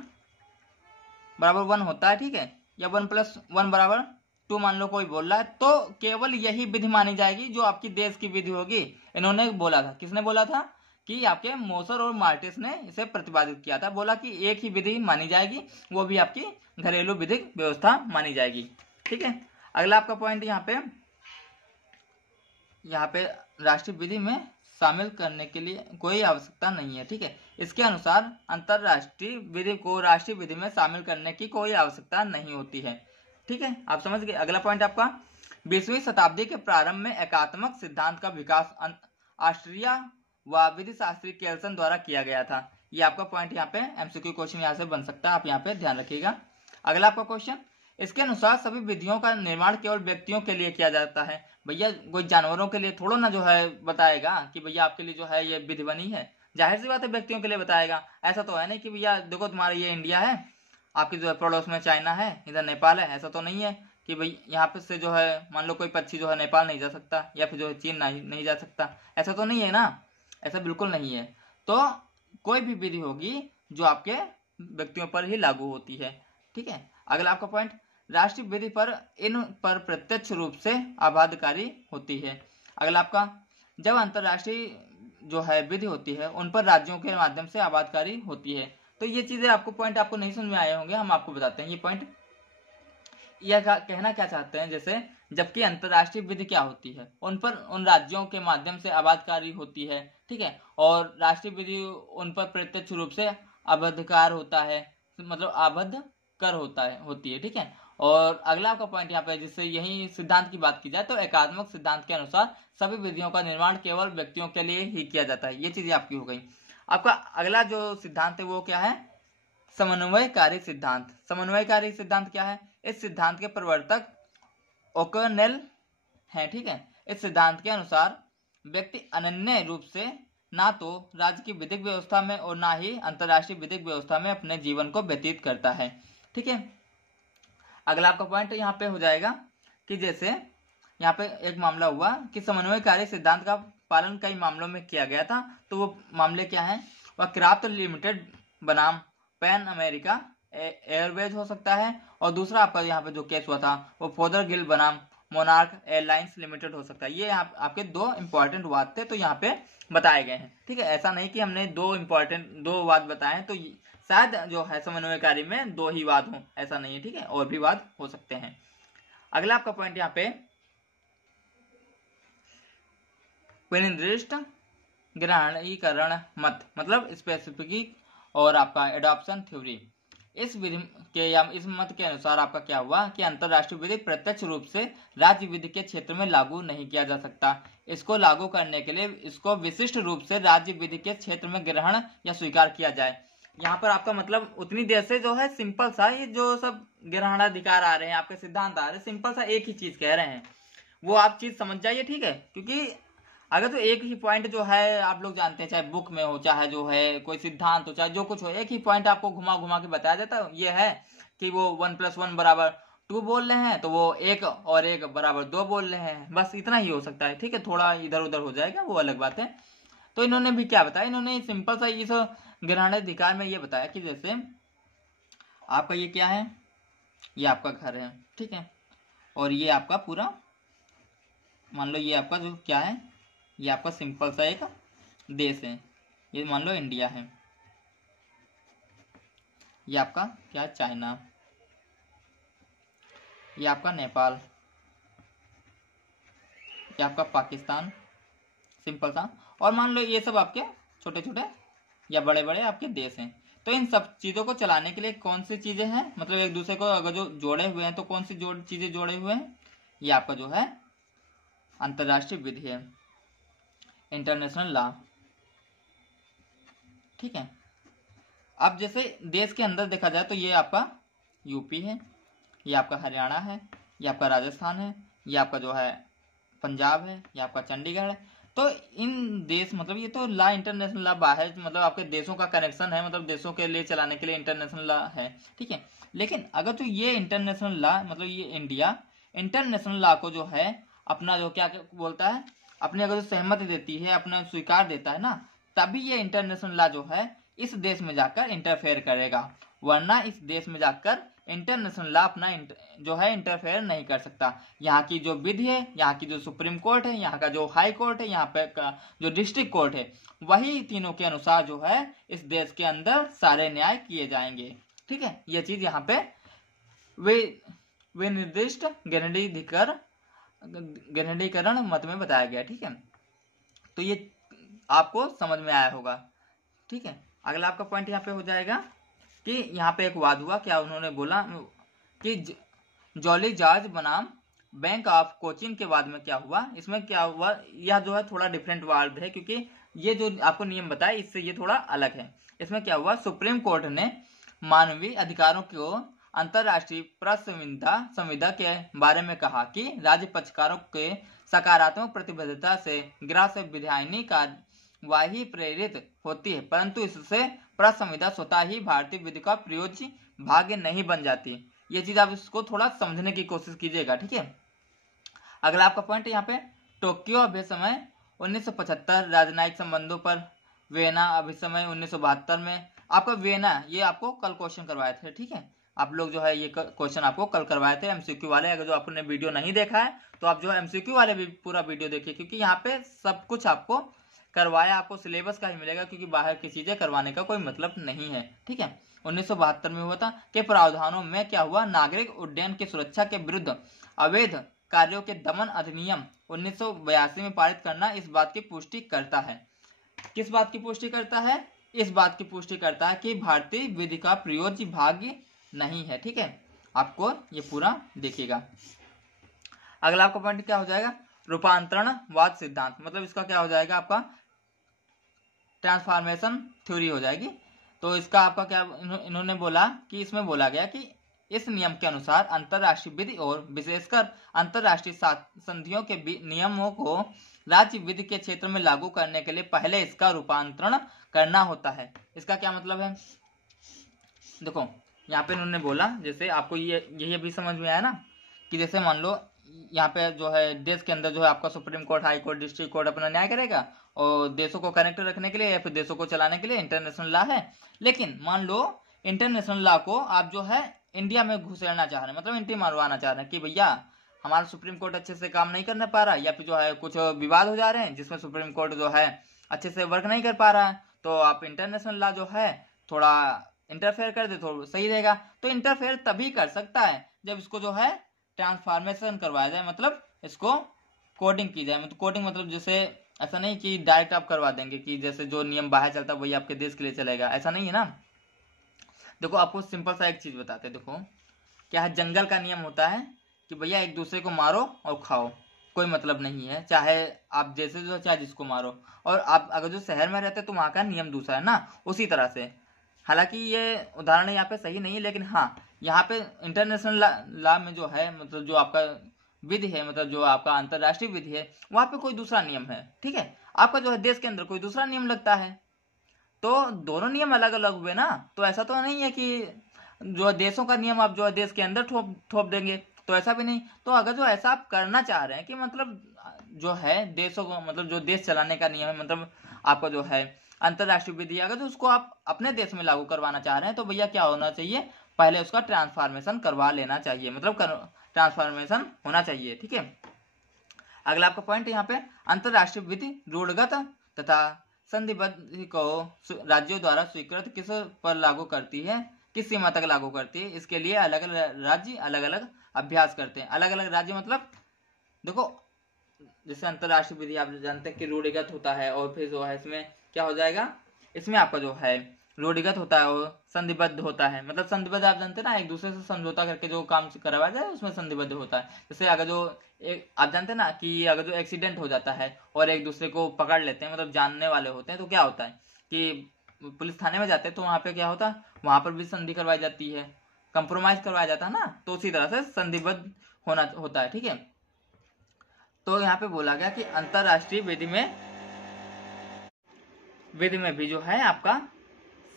बराबर 1 होता है। ठीक है, या 1+1 बराबर 2 मान लो कोई बोल रहा है, तो केवल यही विधि मानी जाएगी जो आपकी देश की विधि होगी। इन्होंने बोला था, किसने बोला था कि आपके मोसर और मार्टेस ने इसे प्रतिपादित किया था, बोला कि एक ही विधि मानी जाएगी, वो भी आपकी घरेलू विधिक व्यवस्था मानी जाएगी। ठीक है, अगला आपका पॉइंट यहाँ पे राष्ट्रीय विधि में शामिल करने के लिए कोई आवश्यकता नहीं है। ठीक है, इसके अनुसार अंतरराष्ट्रीय विधि को राष्ट्रीय विधि में शामिल करने की कोई आवश्यकता नहीं होती है। ठीक है, आप समझ गए। अगला पॉइंट आपका, 20वीं शताब्दी के प्रारंभ में एकात्मक सिद्धांत का विकास ऑस्ट्रिया व विधि शास्त्री केल्सन द्वारा किया गया था। ये आपका पॉइंट यहाँ पे एमसीक्यू क्वेश्चन यहाँ से बन सकता है, आप यहाँ पे ध्यान रखिएगा। अगला आपका क्वेश्चन, इसके अनुसार सभी विधियों का निर्माण केवल व्यक्तियों के लिए किया जाता है। भैया कोई जानवरों के लिए थोड़ा ना जो है बताएगा कि भैया आपके लिए जो है ये विधि बनी है, जाहिर सी बात है व्यक्तियों के लिए बताएगा। ऐसा तो है नहीं कि भैया देखो तुम्हारा ये इंडिया है, आपकी जो है पड़ोस में चाइना है, इधर नेपाल है, ऐसा तो नहीं है कि भाई यहाँ पे से जो है मान लो कोई पक्षी जो है नेपाल नहीं जा सकता या फिर जो है चीन नहीं जा सकता, ऐसा तो नहीं है ना, ऐसा बिल्कुल नहीं है। तो कोई भी विधि होगी जो आपके व्यक्तियों पर ही लागू होती है। ठीक है, अगला आपका पॉइंट, राष्ट्रीय विधि पर इन पर प्रत्यक्ष रूप से आबादकारी होती है। अगला आपका, जब अंतरराष्ट्रीय जो है विधि होती है उन पर राज्यों के माध्यम से आबादकारी होती है। तो ये चीजें आपको पॉइंट आपको नहीं समझ में आए होंगे, हम आपको बताते हैं ये पॉइंट। यह कहना क्या चाहते हैं, जैसे जबकि अंतरराष्ट्रीय विधि क्या होती है, उन पर उन राज्यों के माध्यम से आबादकारी होती है। ठीक है, और राष्ट्रीय विधि उन पर प्रत्यक्ष रूप से आबद्धकार होता है, मतलब आबद्ध कर होती है। ठीक है, और अगला आपका पॉइंट यहाँ पे, जिससे यही सिद्धांत की बात की जाए तो एकात्मक सिद्धांत के अनुसार सभी विधियों का निर्माण केवल व्यक्तियों के लिए ही किया जाता है। ये चीजें आपकी हो गई। आपका अगला जो सिद्धांत है वो क्या है, समन्वयकारी सिद्धांत। समन्वयकारी सिद्धांत क्या है, इस सिद्धांत के प्रवर्तक ओकनेल हैं। ठीक है, इस सिद्धांत के अनुसार व्यक्ति अनन्य रूप से ना तो राज्य की विधिक व्यवस्था में और ना ही अंतरराष्ट्रीय विधिक व्यवस्था में अपने जीवन को व्यतीत करता है। ठीक है, अगला आपका पॉइंट यहाँ पे हो जाएगा कि जैसे यहाँ पे एक मामला हुआ कि समन्वयकारी सिद्धांत का पालन कई मामलों में किया गया था। तो वो मामले क्या हैं, वह क्राफ्ट लिमिटेड बनाम पैन अमेरिका एयरवेज हो सकता है, और दूसरा आपका यहाँ पे जो केस हुआ था वो फोदरगिल बनाम मोनार्क एयरलाइंस लिमिटेड हो सकता है। ये आपके दो इंपॉर्टेंट वाद थे तो यहाँ पे बताए गए हैं। ठीक है, ऐसा नहीं कि हमने दो वाद बताए हैं तो शायद जो है समन्वयकारी में दो ही वाद हो, ऐसा नहीं है। ठीक है, और भी वाद हो सकते हैं। अगला आपका पॉइंट यहाँ पे, विनिर्दिष्ट ग्रहणीकरण मत, मतलब स्पेसिफिक और आपका एडॉप्शन थ्योरी। इस विधि के या इस मत के अनुसार आपका क्या हुआ कि अंतरराष्ट्रीय विधि प्रत्यक्ष रूप से राज्य विधि के क्षेत्र में लागू नहीं किया जा सकता। इसको लागू करने के लिए इसको विशिष्ट रूप से राज्य विधि के क्षेत्र में ग्रहण या स्वीकार किया जाए। यहाँ पर आपका मतलब उतनी देर से जो है सिंपल सा ये जो सब ग्रहणाधिकार आ रहे हैं, आपके सिद्धांत आ रहे हैं, सिंपल सा एक ही चीज कह रहे हैं, वो आप चीज समझ जाइए। ठीक है, क्योंकि अगर तो एक ही पॉइंट जो है आप लोग जानते हैं, चाहे बुक में हो, चाहे जो है कोई सिद्धांत हो, चाहे जो कुछ हो, एक ही पॉइंट आपको घुमा घुमा के बताया जाता है। ये है कि वो 1+1 बराबर 2 बोल रहे हैं तो वो 1 और 1 बराबर 2 बोल रहे हैं, बस इतना ही हो सकता है। ठीक है, थोड़ा इधर उधर हो जाएगा वो अलग बात है। तो इन्होंने भी क्या बताया, इन्होंने सिंपल सा इस ग्रहणाधिकार में ये बताया कि जैसे आपका ये क्या है, ये आपका घर है। ठीक है, और ये आपका पूरा मान लो ये आपका जो क्या है, ये आपका सिंपल सा एक देश है, ये मान लो इंडिया है, ये आपका क्या चाइना, ये आपका नेपाल, ये आपका पाकिस्तान, सिंपल सा। और मान लो ये सब आपके छोटे छोटे या बड़े बड़े आपके देश हैं। तो इन सब चीजों को चलाने के लिए कौन सी चीजें हैं, मतलब एक दूसरे को अगर जो जोड़े हुए हैं तो कौन सी चीजें जोड़े हुए हैं, ये आपका जो है अंतरराष्ट्रीय विधि है, इंटरनेशनल लॉ। ठीक है, अब जैसे देश के अंदर देखा जाए तो ये आपका यूपी है, ये आपका हरियाणा है, ये आपका राजस्थान है, ये आपका जो है पंजाब है, ये आपका चंडीगढ़ है। तो इन देश मतलब ये तो लॉ इंटरनेशनल लॉ बाहर मतलब आपके देशों का कनेक्शन है, मतलब देशों के लिए चलाने के लिए इंटरनेशनल लॉ है। ठीक है, लेकिन अगर तो ये इंटरनेशनल लॉ मतलब ये इंडिया इंटरनेशनल लॉ को जो है अपना जो क्या बोलता है, अपनी अगर सहमति देती है, अपना स्वीकार देता है ना, तभी ये इंटरनेशनल लॉ जो है इस देश में जाकर इंटरफेयर करेगा, वरना इस देश में जाकर इंटरनेशनल लॉ अपना जो है इंटरफेयर नहीं कर सकता। यहाँ की जो विधि है, यहाँ की जो सुप्रीम कोर्ट है, यहाँ का जो हाई कोर्ट है, यहाँ पे का जो डिस्ट्रिक्ट कोर्ट है, वही तीनों के अनुसार जो है इस देश के अंदर सारे न्याय किए जाएंगे। ठीक है, ये चीज यहाँ पे वे निर्दिष्ट गणनीकरण मत में बताया गया। ठीक है, तो ये आपको समझ में आया होगा। ठीक है, अगला आपका पॉइंट यहाँ पे हो जाएगा कि यहाँ पे एक वाद हुआ। क्या उन्होंने बोला कि जॉली जॉर्ज बनाम बैंक ऑफ कोचिन के बाद में क्या हुआ, इसमें क्या हुआ, यह जो है थोड़ा डिफरेंट वाद है, क्योंकि ये जो आपको नियम बताया इससे ये थोड़ा अलग है। इसमें क्या हुआ, सुप्रीम कोर्ट ने मानवीय अधिकारों को अंतरराष्ट्रीय संविधा के बारे में कहा कि राज्य पक्षकारों के सकारात्मक प्रतिबद्धता से ग्राह्य विधायनी कार्यवाही प्रेरित होती है, परंतु इससे प्रसंविधा स्वतः ही भारतीय विधि का प्रयोज्य भाग्य नहीं बन जाती। ये चीज आप इसको थोड़ा समझने की कोशिश कीजिएगा। ठीक है, अगला आपका पॉइंट यहाँ पे टोक्यो अभिसमय 1975, राजनयिक संबंधों पर वियना अभिसमय 1972 में। आपका वियना ये आपको कल क्वेश्चन करवाए थे। ठीक है, आप लोग जो है ये क्वेश्चन आपको कल करवाए थे एमसीक्यू वाले। अगर जो आपने वीडियो नहीं देखा है तो आप जो है एमसीक्यू वाले भी पूरा वीडियो देखिए, क्योंकि यहाँ पे सब कुछ आपको करवाया, आपको सिलेबस का ही मिलेगा, क्योंकि बाहर की चीजें करवाने का कोई मतलब नहीं है। ठीक है, 1972 में हुआ था के प्रावधानों में क्या हुआ, नागरिक उड्डयन की सुरक्षा के विरुद्ध अवैध कार्यों के दमन अधिनियम 1982 में पारित करना इस बात की पुष्टि करता है। किस बात की पुष्टि करता है, इस बात की पुष्टि करता है कि भारतीय विधि का प्रयोज्य भाग्य नहीं है। ठीक है, आपको ये पूरा देखिएगा। अगला आपका पॉइंट क्या हो जाएगा, रूपांतरणवाद सिद्धांत, मतलब इसका क्या हो जाएगा, आपका ट्रांसफॉर्मेशन थ्योरी हो जाएगी। तो इसका आपका क्या इन्होंने बोला कि इसमें बोला गया कि इस नियम के अनुसार अंतरराष्ट्रीय विधि और विशेषकर अंतरराष्ट्रीय संधियों के नियमों को राज्य विधि के क्षेत्र में लागू करने के लिए पहले इसका रूपांतरण करना होता है। इसका क्या मतलब है, देखो यहाँ पे इन्होंने बोला, जैसे आपको ये भी समझ में आया ना कि जैसे मान लो यहाँ पे जो है देश के अंदर जो है आपका supreme court, high court, district court अपना न्याय करेगा, और देशों को कनेक्ट रखने के लिए या फिर देशों को चलाने के लिए इंटरनेशनल लॉ है। लेकिन मान लो इंटरनेशनल लॉ को आप जो है इंडिया में घुसेड़ना चाह रहे हैं, मतलब एंट्री मारवाना चाह रहे हैं कि भैया हमारा सुप्रीम कोर्ट अच्छे से काम नहीं करना पा रहा, या फिर जो है कुछ विवाद हो जा रहे हैं जिसमें सुप्रीम कोर्ट जो है अच्छे से वर्क नहीं कर पा रहा है, तो आप इंटरनेशनल लॉ जो है थोड़ा इंटरफेयर कर दे तो सही रहेगा। तो इंटरफेयर तभी कर सकता है जब इसको जो है ट्रांसफॉर्मेशन करवाया जाए, मतलब इसको कोडिंग की जाए। मतलब कोडिंग मतलब जैसे ऐसा नहीं कि डायरेक्ट आप करवा देंगे कि जैसे जो नियम बाहर चलता है वही आपके देश के लिए चलेगा, ऐसा नहीं है ना। देखो आपको सिंपल सा एक चीज बताते हैं, देखो क्या है, जंगल का नियम होता है कि भैया एक दूसरे को मारो और खाओ, कोई मतलब नहीं है, चाहे आप जैसे जो चाहे जिसको मारो। और आप अगर जो शहर में रहते तो वहां का नियम दूसरा है ना, उसी तरह से। हालांकि ये उदाहरण यहाँ पे सही नहीं है, लेकिन हाँ यहाँ पे इंटरनेशनल लॉ में जो है, मतलब जो आपका विधि है, मतलब जो आपका अंतरराष्ट्रीय विधि है, वहां पे कोई दूसरा नियम है। ठीक है, आपका जो है देश के अंदर कोई दूसरा नियम लगता है, तो दोनों नियम अलग अलग हुए ना। तो ऐसा तो नहीं है कि जो देशों का नियम आप जो है देश के अंदर थोप देंगे, तो ऐसा भी नहीं। तो अगर जो ऐसा आप करना चाह रहे हैं कि मतलब जो है देशों को, मतलब जो देश चलाने का नियम है, मतलब आपका जो है अंतरराष्ट्रीय विधि, अगर जो उसको आप अपने देश में लागू करवाना चाह रहे हैं, तो भैया क्या होना चाहिए, पहले उसका ट्रांसफॉर्मेशन करवा लेना चाहिए, मतलब ट्रांसफॉर्मेशन होना चाहिए। ठीक है, अगला आपका पॉइंट यहाँ पे अंतरराष्ट्रीय विधि रूढ़गत तथा संधिबद्ध को राज्यों द्वारा स्वीकृत किस पर लागू करती है, किस सीमा तक लागू करती है, इसके लिए अलग अलग राज्य अलग अलग अभ्यास करते हैं। अलग अलग राज्य मतलब देखो जैसे अंतरराष्ट्रीय विधि आप जानते हैं कि रूढ़िगत होता है, और फिर जो है इसमें क्या हो जाएगा, इसमें आपका जो है रूढ़िगत होता है और संधिबद्ध होता है। मतलब संधिबद्ध आप जानते हैं ना, एक दूसरे से समझौता करके जो काम करवाया जाए उसमें संधिबद्ध होता है। जैसे अगर जो एक आप जानते हैं ना कि अगर जो एक्सीडेंट हो जाता है और एक दूसरे को पकड़ लेते हैं, मतलब जानने वाले होते हैं, तो क्या होता है कि पुलिस थाने में जाते हैं, तो वहां पे क्या होता है, वहां पर भी संधि करवाई जाती है, कंप्रोमाइज करवाया जाता है ना। तो उसी तरह से संधिबद्ध होना होता है। ठीक है, तो यहाँ पे बोला गया कि अंतरराष्ट्रीय विधि में भी जो है आपका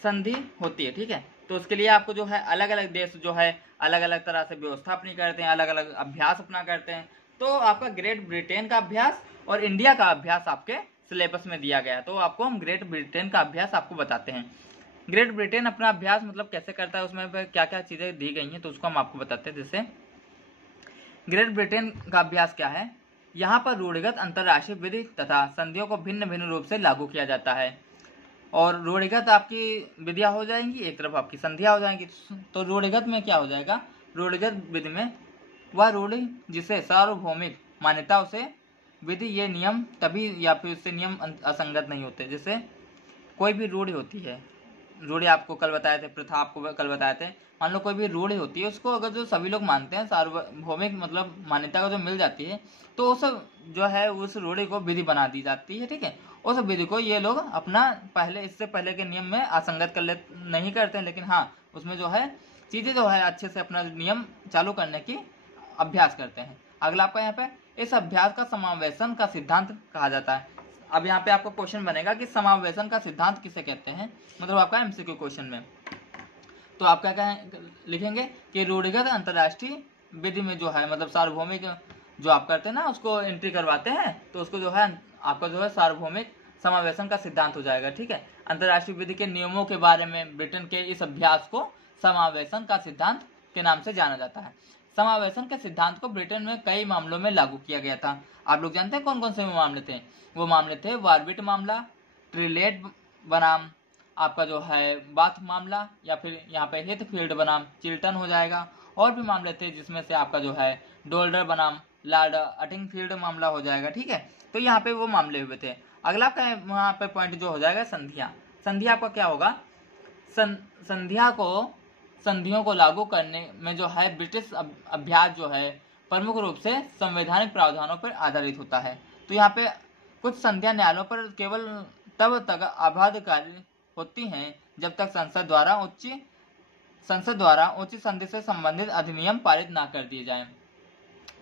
संधि होती है। ठीक है, तो उसके लिए आपको जो है अलग अलग देश जो है अलग अलग तरह से व्यवस्था अपनी करते हैं, अलग अलग अभ्यास अपना करते हैं। तो आपका ग्रेट ब्रिटेन का अभ्यास और इंडिया का अभ्यास आपके सिलेबस में दिया गया है, तो आपको हम ग्रेट ब्रिटेन का अभ्यास आपको बताते हैं। ग्रेट ब्रिटेन अपना अभ्यास मतलब कैसे करता है, उसमें क्या क्या चीजें दी गई हैं, तो उसको हम आपको बताते हैं। जैसे ग्रेट ब्रिटेन का अभ्यास क्या है, यहाँ पर रूढ़िगत अंतरराष्ट्रीय विधि तथा संधियों को भिन्न भिन्न रूप से लागू किया जाता है। और रूढ़िगत आपकी विधियां हो जाएंगी, एक तरफ आपकी संधियां हो जाएंगी। तो रूढ़िगत में क्या हो जाएगा, रूढ़िगत विधि में वह रूढ़ि जिसे सार्वभौमिक मान्यताओं से विधि ये नियम तभी या फिर उससे नियम असंगत नहीं होते। जैसे कोई भी रूढ़ी होती है, रूढ़ी आपको कल बताए थे, प्रथा आपको कल बताए थे, मान लो कोई भी रूढ़ी होती है, उसको अगर जो सभी लोग मानते हैं, सार्वभौमिक मतलब मान्यता का जो मिल जाती है, तो उस जो है उस रूढ़ी को विधि बना दी जाती है। ठीक है, उस विधि को ये लोग अपना पहले इससे पहले के नियम में असंगत कर ले नहीं करते हैं, लेकिन हाँ उसमें जो है चीजें जो है अच्छे से अपना नियम चालू करने की अभ्यास करते हैं। अगला आपका यहाँ पे इस अभ्यास का समावेशन का सिद्धांत कहा जाता है। अब यहाँ पे आपको क्वेश्चन बनेगा कि समावेशन का सिद्धांत किसे कहते हैं, मतलब आपका एमसीक्यू क्वेश्चन में। तो आप क्या लिखेंगे कि रूढ़िगत अंतर्राष्ट्रीय विधि में जो है मतलब सार्वभौमिक जो आप करते हैं ना उसको एंट्री करवाते हैं, तो उसको जो है आपका जो है सार्वभौमिक समावेशन का सिद्धांत हो जाएगा। ठीक है, अंतर्राष्ट्रीय विधि के नियमों के बारे में ब्रिटेन के इस अभ्यास को समावेशन का सिद्धांत के नाम से जाना जाता है। समावेशन के सिद्धांत को ब्रिटेन में कई मामलों में लागू किया गया था। आप लोग जानते हैं कौन कौन से मामले थे? वो मामले थे वारबिट मामला, ट्रिलेट बनाम आपका जो है बाथ मामला, या फिर यहाँ पे हिथफील्ड बनाम चिल्टन हो जाएगा। और भी मामले थे जिसमें से आपका जो है डोल्डर बनाम लॉर्ड अटिंगफील्ड मामला हो जाएगा। ठीक है, तो यहाँ पे वो मामले हुए थे। अगला का यहाँ पे पॉइंट जो हो जाएगा संधिया। संधिया आपका क्या होगा? संधियों को लागू करने में जो है ब्रिटिश अभ्यास जो है प्रमुख रूप से संवैधानिक प्रावधानों पर आधारित होता है। तो यहाँ पे कुछ संधियां न्यायालयों पर केवल तब तक अबाध्यकारी होती हैं जब तक संसद द्वारा उच्च संधि से संबंधित अधिनियम पारित ना कर दिए जाएं।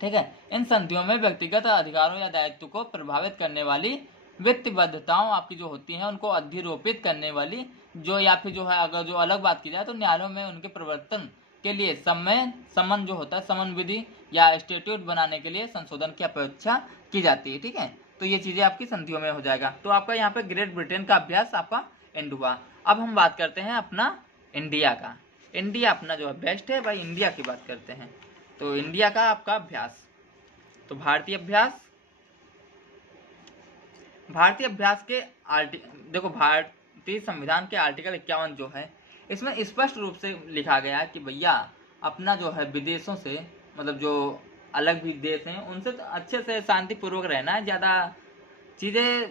ठीक है, इन संधियों में व्यक्तिगत अधिकारों या दायित्व को प्रभावित करने वाली वित्तबद्धताओं आपकी जो होती हैं उनको अधिरोपित करने वाली जो या फिर जो है अगर जो अलग बात की जाए तो न्यायालयों में उनके प्रवर्तन के लिए समन जो होता है समन विधि या स्टेट्यूट बनाने के लिए संशोधन की अपेक्षा की जाती है। ठीक है, तो ये चीजें आपकी संधियों में हो जाएगा। तो आपका यहाँ पे ग्रेट ब्रिटेन का अभ्यास आपका एंड हुआ। अब हम बात करते हैं अपना इंडिया का। इंडिया अपना जो है बेस्ट है भाई, इंडिया की बात करते हैं। तो इंडिया का आपका अभ्यास, तो भारतीय अभ्यास के देखो भारतीय संविधान के आर्टिकल 51 जो है इसमें स्पष्ट रूप से लिखा गया है कि भैया अपना जो है विदेशों से मतलब जो अलग भी देश हैं उनसे तो अच्छे से शांतिपूर्वक रहना है, ज्यादा चीजें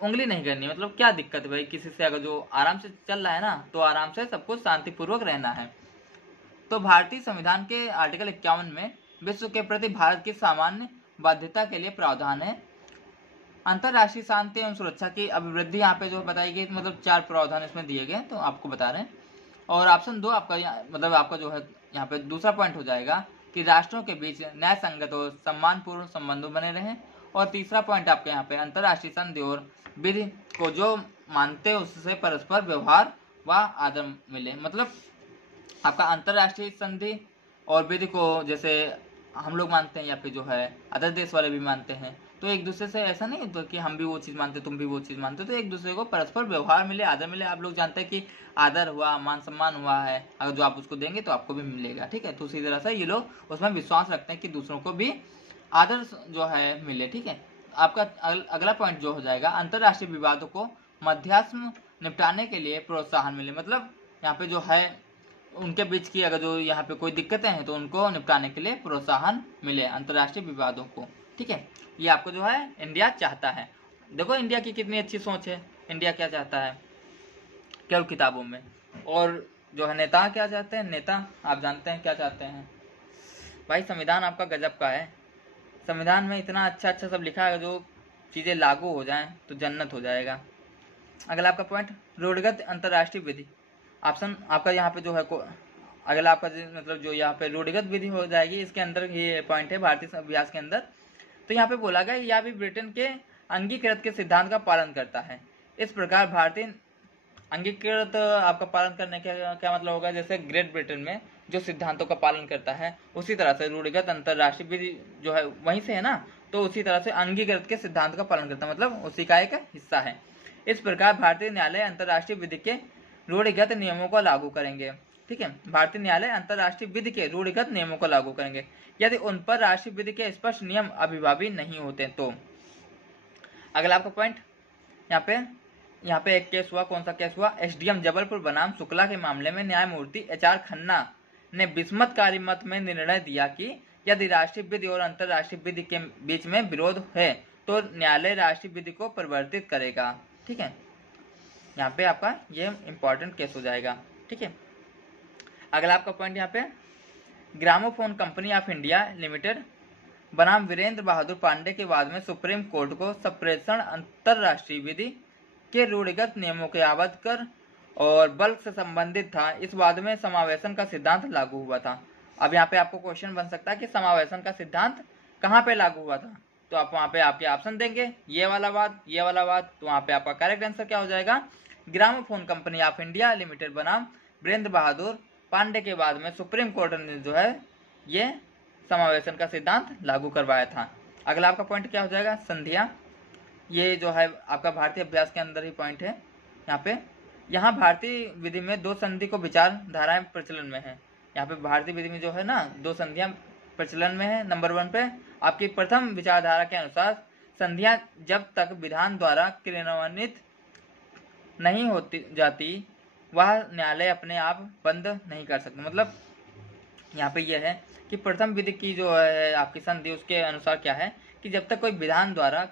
उंगली नहीं करनी। मतलब क्या दिक्कत है भाई, किसी से अगर जो आराम से चल रहा है ना तो आराम से सबको शांतिपूर्वक रहना है। तो भारतीय संविधान के आर्टिकल 51 में विश्व के प्रति भारत की सामान्य बाध्यता के लिए प्रावधान है। अंतरराष्ट्रीय शांति एवं सुरक्षा की अभिवृद्धि यहाँ पे जो बताई गई, मतलब 4 प्रावधान इसमें दिए गए तो आपको बता रहे हैं। और ऑप्शन 2 आपका मतलब आपका जो है यहाँ पे दूसरा पॉइंट हो जाएगा कि राष्ट्रों के बीच न्याय संगत और सम्मानपूर्ण संबंध बने रहें। और तीसरा पॉइंट आपके यहाँ पे अंतरराष्ट्रीय संधि और विधि को जो मानते हैं उससे परस्पर व्यवहार व आदर मिले। मतलब आपका अंतरराष्ट्रीय संधि और विधि को जैसे हम लोग मानते हैं या फिर जो है अदर देश वाले भी मानते हैं, तो एक दूसरे से ऐसा नहीं तो कि हम भी वो चीज मानते तुम भी वो चीज मानते, तो एक दूसरे को परस्पर व्यवहार मिले, आदर मिले। आप लोग जानते हैं कि आदर हुआ, मान सम्मान हुआ है, अगर जो आप उसको देंगे तो आपको भी मिलेगा। ठीक है, तो उसी तरह से ये लोग उसमें विश्वास रखते हैं कि दूसरों को भी आदर जो है मिले। ठीक है, आपका अगला पॉइंट जो हो जाएगा अंतरराष्ट्रीय विवादों को मध्यस्थता निपटाने के लिए प्रोत्साहन मिले। मतलब यहाँ पे जो है उनके बीच की अगर जो यहाँ पे कोई दिक्कतें हैं तो उनको निपटाने के लिए प्रोत्साहन मिले अंतरराष्ट्रीय विवादों को। ठीक है, ये आपको जो है इंडिया चाहता है। देखो इंडिया की कितनी अच्छी सोच है, इंडिया क्या चाहता है केवल किताबों में, और जो है नेता क्या चाहते हैं, नेता आप जानते हैं क्या चाहते हैं भाई। संविधान आपका गजब का है, संविधान में इतना अच्छा अच्छा सब लिखा है, जो चीजें लागू हो जाएं तो जन्नत हो जाएगा। अगला आपका पॉइंट रूढ़िगत अंतरराष्ट्रीय विधि। ऑप्शन आपका यहाँ पे जो है अगला आपका मतलब जो यहाँ पे रूढ़िगत विधि हो जाएगी, इसके अंदर ये पॉइंट है भारतीय अभ्यास के अंदर। तो यहाँ पे बोला गया यह भी ब्रिटेन के अंगीकृत के सिद्धांत का पालन करता है। इस प्रकार भारतीय अंगीकृत आपका पालन करने का क्या मतलब होगा, जैसे ग्रेट ब्रिटेन में जो सिद्धांतों का पालन करता है उसी तरह से रूढ़िगत अंतरराष्ट्रीय विधि जो है वहीं से है ना, तो उसी तरह से अंगीकृत के सिद्धांत का पालन करता है, मतलब उसी का एक हिस्सा है। इस प्रकार भारतीय न्यायालय अंतरराष्ट्रीय विधि के रूढ़िगत नियमों को लागू करेंगे। ठीक है, भारतीय न्यायालय अंतरराष्ट्रीय विधि के रूढ़िगत नियमों को लागू करेंगे यदि उन पर राष्ट्रीय विधि के स्पष्ट नियम अभिभावी नहीं होते तो। अगला आपका पॉइंट यहाँ पे एक केस हुआ, कौन सा केस हुआ, एसडीएम जबलपुर बनाम शुक्ला के मामले में न्यायमूर्ति HR खन्ना ने विस्मतकारी मत में निर्णय दिया कि यदि राष्ट्रीय विधि और अंतर्राष्ट्रीय विधि के बीच में विरोध है तो न्यायालय राष्ट्रीय विधि को परिवर्तित करेगा। ठीक है, यहाँ पे आपका ये इंपॉर्टेंट केस हो जाएगा। ठीक है, अगला आपका पॉइंट यहाँ पे, gramophone company of India limited बनाम वीरेंद्र बहादुर पांडे के बाद में सुप्रीम कोर्ट को संप्रेषण अंतरराष्ट्रीय विधि के रूढ़िगत नियमों के आबद्ध कर और बल्क से संबंधित था। इस वाद में समावेशन का सिद्धांत लागू हुआ था। अब यहाँ पे आपको क्वेश्चन बन सकता है कि समावेशन का सिद्धांत कहाँ पे लागू हुआ था, तो आप वहाँ पे आपके ऑप्शन देंगे, ये वाला वाद, ये वाला वाद। तो वहाँ पे आपका करेक्ट आंसर क्या हो जाएगा, gramophone company of India limited बनाम वीरेंद्र बहादुर पांडे के बाद में सुप्रीम कोर्ट ने जो है ये समावेशन का सिद्धांत लागू करवाया था। अगला आपका पॉइंट क्या हो जाएगा, संधियां। ये जो है आपका भारतीय अभ्यास के अंदर ही पॉइंट है। यहाँ भारतीय विधि में दो संधि को विचारधाराएं प्रचलन में है। यहाँ पे भारतीय विधि में जो है ना दो संधियां प्रचलन में है। नंबर 1 पे आपकी प्रथम विचारधारा के अनुसार संधियां जब तक विधान द्वारा क्रियान्वित नहीं होती जाती वह न्यायालय अपने आप बंद नहीं कर सकता। मतलब यहाँ पे यह है कि प्रथम विधि की जो है आपकी संधि उसके अनुसार क्या है कि जब तक कोई विधान द्वारा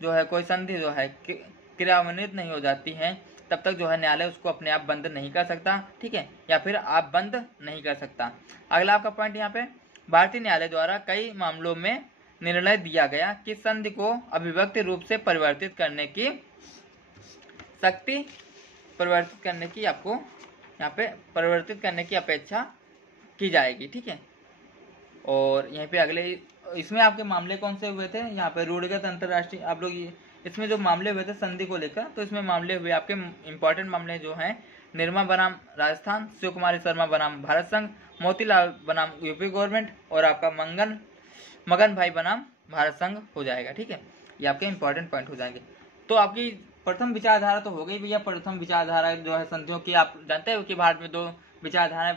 जो है कोई संधि जो है क्रियान्वित नहीं हो जाती है तब तक जो है न्यायालय उसको अपने आप बंद नहीं कर सकता। ठीक है, या फिर आप बंद नहीं कर सकता। अगला आपका पॉइंट यहाँ पे, भारतीय न्यायालय द्वारा कई मामलों में निर्णय दिया गया कि संधि को अभिव्यक्ति रूप से परिवर्तित करने की शक्ति आपको यहाँ पे परिवर्तित करने की अपेक्षा की जाएगी। ठीक है, और यहाँ पे अगले इसमें आपके मामले कौन से हुए थे, यहाँ पे रूढ़िगत अंतरराष्ट्रीय आप लोग इसमें जो मामले हुए थे संधि को लेकर, तो इसमें मामले हुए आपके इंपॉर्टेंट मामले जो हैं निर्मा बनाम राजस्थान, शिव कुमारी शर्मा बनाम भारत संघ, मोतीलाल बनाम यूपी गवर्नमेंट और आपका मगन भाई बनाम भारत संघ हो जाएगा। ठीक है, ये आपके इंपॉर्टेंट पॉइंट हो जाएंगे। तो आपकी प्रथम विचारधारा तो हो गई भैया। प्रथम विचारधारा जो है संधियों की, आप जानते हो कि भारत में दो विचारधाराएं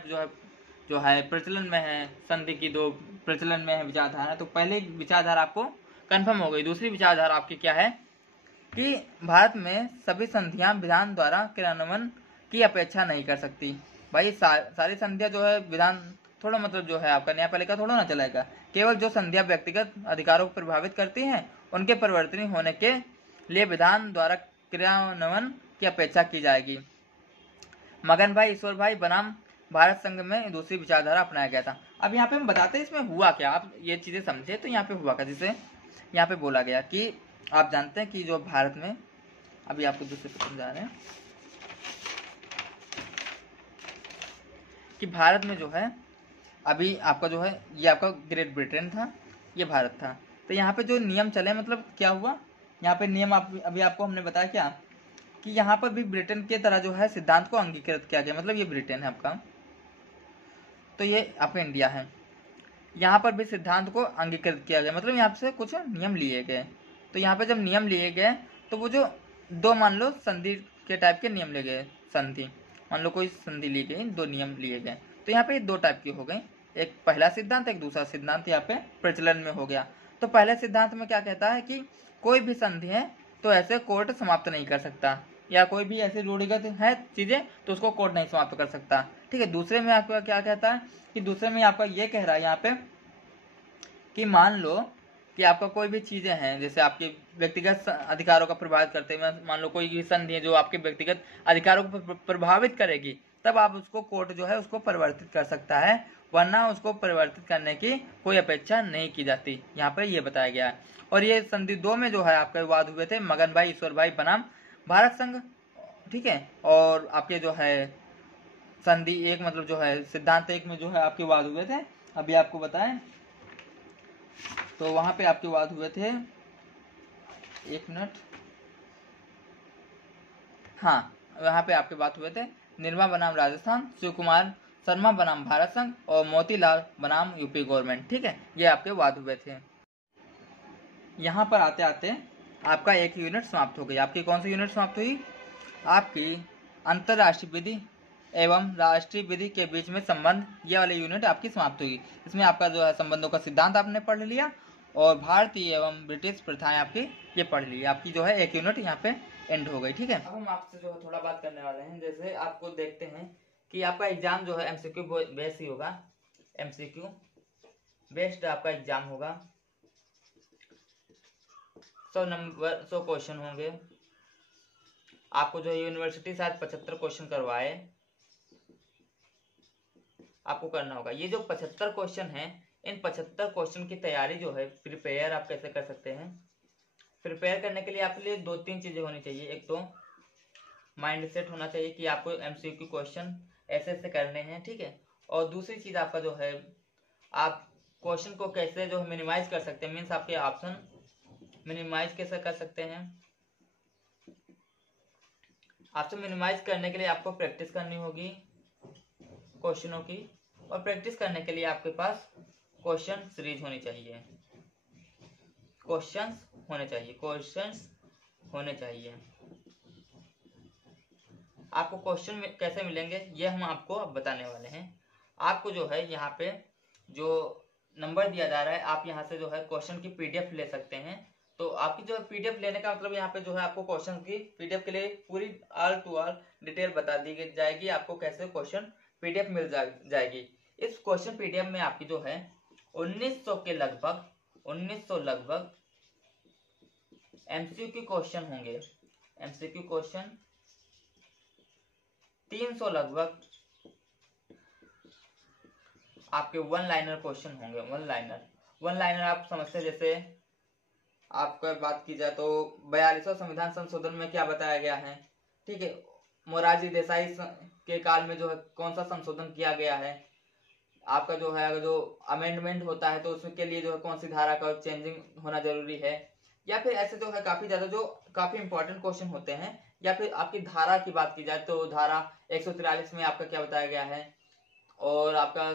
जो है प्रचलन में है, संधि की दो प्रचलन में है विचारधारा। तो पहले विचारधारा आपको कंफर्म हो गई। दूसरी विचारधारा आपकी क्या है कि भारत में सभी संधियां विधान द्वारा क्रियान्वयन की अपेक्षा नहीं कर सकती। भाई सारी संधियां जो है विधान थोड़ा मतलब जो है आपका न्यायपालिका थोड़ा ना चलाएगा। केवल जो संधियां व्यक्तिगत अधिकारों को प्रभावित करती हैं उनके परिवर्तनीय होने के लिए विधान द्वारा क्रियान्वयन की अपेक्षा की जाएगी। मगन भाई ईश्वर भाई बनाम भारत संघ में दूसरी विचारधारा अपनाया गया था। अब यहाँ पे हम बताते हैं इसमें हुआ क्या, आप ये चीजें समझे। तो यहाँ पे हुआ क्या, जिसे यहाँ पे बोला गया कि आप जानते हैं कि जो भारत में, अभी आपको दूसरे पे समझा रहे हैं कि भारत में जो है अभी आपका जो है ये आपका ग्रेट ब्रिटेन था, ये भारत था। तो यहाँ पे जो नियम चले मतलब क्या हुआ, यहाँ पे नियम अभी आपको हमने बताया क्या कि यहाँ पर भी ब्रिटेन के तरह जो है सिद्धांत को अंगीकृत किया गया। मतलब ये ब्रिटेन है आपका, तो ये आपका इंडिया है। यहाँ पर भी सिद्धांत को अंगीकृत किया गया, मतलब यहाँ से कुछ नियम लिए गए। तो यहाँ पे जब नियम लिए गए तो वो जो दो मान लो संधि के टाइप के नियम लिए गए, संधि मान लो कोई संधि ली गई, दो नियम लिए गए। तो यहाँ पे दो टाइप की हो गई, एक पहला सिद्धांत एक दूसरा सिद्धांत यहाँ पे प्रचलन में हो गया। तो पहले सिद्धांत में क्या कहता है कि कोई भी संधि है तो ऐसे कोर्ट समाप्त नहीं कर सकता, या कोई भी ऐसी रूढ़िगत है चीजें तो उसको कोर्ट नहीं समाप्त कर सकता। ठीक है, दूसरे में आपका क्या कहता है कि दूसरे में आपका ये कह रहा है यहाँ पे कि मान लो कि आपका कोई भी चीजें हैं जैसे आपके व्यक्तिगत अधिकारों का प्रभावित करते हुए, मान लो कोई भी संधि है जो आपके व्यक्तिगत अधिकारों को प्रभावित करेगी, तब आप उसको कोर्ट जो है उसको परिवर्तित कर सकता है, वरना उसको परिवर्तित करने की कोई अपेक्षा नहीं की जाती। यहाँ पर ये बताया गया है। और ये संधि 2 में जो है आपके विवाद हुए थे मगन भाई ईश्वर भाई बनाम भारत संघ। ठीक है, और आपके जो है संधि 1 मतलब जो है सिद्धांत 1 में जो है आपके विवाद हुए थे, अभी आपको बताएं तो वहां पे आपके विवाद हुए थे, एक मिनट, हाँ वहां पे आपके बात हुए थे निर्मा बनाम राजस्थान, शिव कुमार शर्मा बनाम भारत संघ और मोतीलाल बनाम यूपी गवर्नमेंट। ठीक है, ये आपके वाद हुए थे। यहाँ पर आते आते आपका एक यूनिट समाप्त हो गई। आपकी कौन सी यूनिट समाप्त हुई, आपकी अंतरराष्ट्रीय विधि एवं राष्ट्रीय विधि के बीच में संबंध, ये वाली यूनिट आपकी समाप्त हुई। इसमें आपका जो है संबंधों का सिद्धांत आपने पढ़ लिया और भारतीय एवं ब्रिटिश प्रथाएं आपकी ये पढ़ ली। आपकी जो है एक यूनिट यहाँ पे एंड हो गई। ठीक है, अब हम आपसे जो है थोड़ा बात करने वाले हैं। जैसे आपको देखते हैं कि आपका एग्जाम जो है एमसीक्यू बेस ही होगा, एमसीक्यू बेस्ड आपका एग्जाम होगा। 100 क्वेश्चन होंगे। आपको जो यूनिवर्सिटी शायद 75 क्वेश्चन करवाए, आपको करना होगा। ये जो 75 क्वेश्चन हैं, इन 75 क्वेश्चन की तैयारी जो है, प्रिपेयर आप कैसे कर सकते हैं। प्रिपेयर करने के लिए आपके लिए 2-3 चीजें होनी चाहिए। एक तो माइंड सेट होना चाहिए कि आपको एमसीक्यू क्वेश्चन ऐसे ऐसे करने हैं, ठीक है। और दूसरी चीज आपका जो है, आप क्वेश्चन को कैसे जो मिनिमाइज कर सकते हैं, मीन्स आपके ऑप्शन मिनिमाइज कैसे कर सकते हैं। ऑप्शन मिनिमाइज करने के लिए आपको प्रैक्टिस करनी होगी क्वेश्चनों की, और प्रैक्टिस करने के लिए आपके पास क्वेश्चन सीरीज होनी चाहिए, क्वेश्चंस होने चाहिए। आपको क्वेश्चन कैसे मिलेंगे ये हम आपको अब बताने वाले हैं। आपको जो है यहाँ पे जो नंबर दिया जा रहा है, आप यहाँ से जो है क्वेश्चन की पीडीएफ ले सकते हैं। तो आपकी जो पीडीएफ लेने का मतलब यहाँ पे जो है आपको क्वेश्चन की पीडीएफ के लिए पूरी ऑल टू ऑल डिटेल बता दी जाएगी, आपको कैसे क्वेश्चन पीडीएफ मिल जाएगी। इस क्वेश्चन पीडीएफ में आपकी जो है 1900 लगभग एमसीक्यू क्वेश्चन होंगे। एमसीक्यू क्वेश्चन 300 लगभग आपके वन लाइनर क्वेश्चन होंगे। वन लाइनर आप समझते हैं, जैसे आपका बात की जाए तो 42वां संविधान संशोधन में क्या बताया गया है, ठीक है। मोरारजी देसाई के काल में जो है कौन सा संशोधन किया गया है, आपका जो है जो अमेंडमेंट होता है तो उसके लिए जो है कौन सी धारा का चेंजिंग होना जरूरी है, या फिर ऐसे जो है काफी ज्यादा जो काफी इंपॉर्टेंट क्वेश्चन होते हैं। या फिर आपकी धारा की बात की जाए तो धारा 143 में आपका क्या बताया गया है, और आपका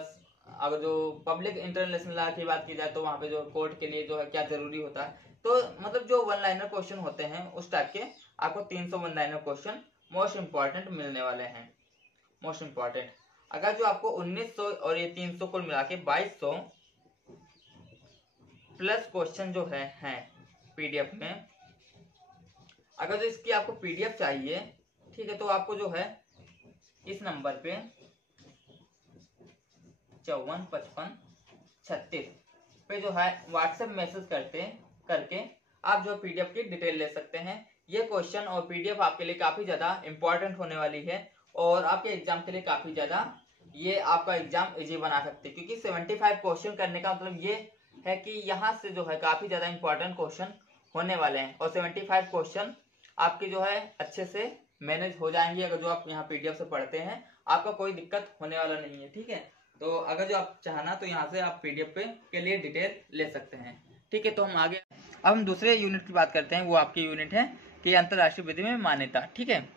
अगर जो पब्लिक इंटरनेशनल लॉ की बात की जाए तो वहां पे जो कोर्ट के लिए जो है क्या जरूरी होता है। तो मतलब जो वन लाइनर क्वेश्चन होते हैं उस टाइप के आपको 300 one liner question most important मिलने वाले हैं। मोस्ट इंपॉर्टेंट अगर जो आपको 1900 और ये 300 को मिला के 2200 प्लस क्वेश्चन जो है पीडीएफ में, अगर जो इसकी आपको पीडीएफ चाहिए, ठीक है, तो आपको जो है इस नंबर पे 545536 पे जो है व्हाट्सएप मैसेज करके आप जो पीडीएफ की डिटेल ले सकते हैं। ये क्वेश्चन और पीडीएफ आपके लिए काफी ज्यादा इंपॉर्टेंट होने वाली है, और आपके एग्जाम के लिए काफी ज्यादा ये आपका एग्जाम इजी बना सकते हैं, क्योंकि 75 क्वेश्चन करने का मतलब ये है कि यहाँ से जो है काफी ज्यादा इंपॉर्टेंट क्वेश्चन होने वाले हैं, और 75 क्वेश्चन आपके जो है अच्छे से मैनेज हो जाएंगे। अगर जो आप यहाँ पीडीएफ से पढ़ते हैं आपका कोई दिक्कत होने वाला नहीं है, ठीक है। तो अगर जो आप चाहना तो यहाँ से आप पीडीएफ के लिए डिटेल ले सकते हैं, ठीक है। तो हम आगे अब हम दूसरे यूनिट की बात करते हैं। वो आपकी यूनिट है कि अंतरराष्ट्रीय विधि में मान्यता, ठीक है।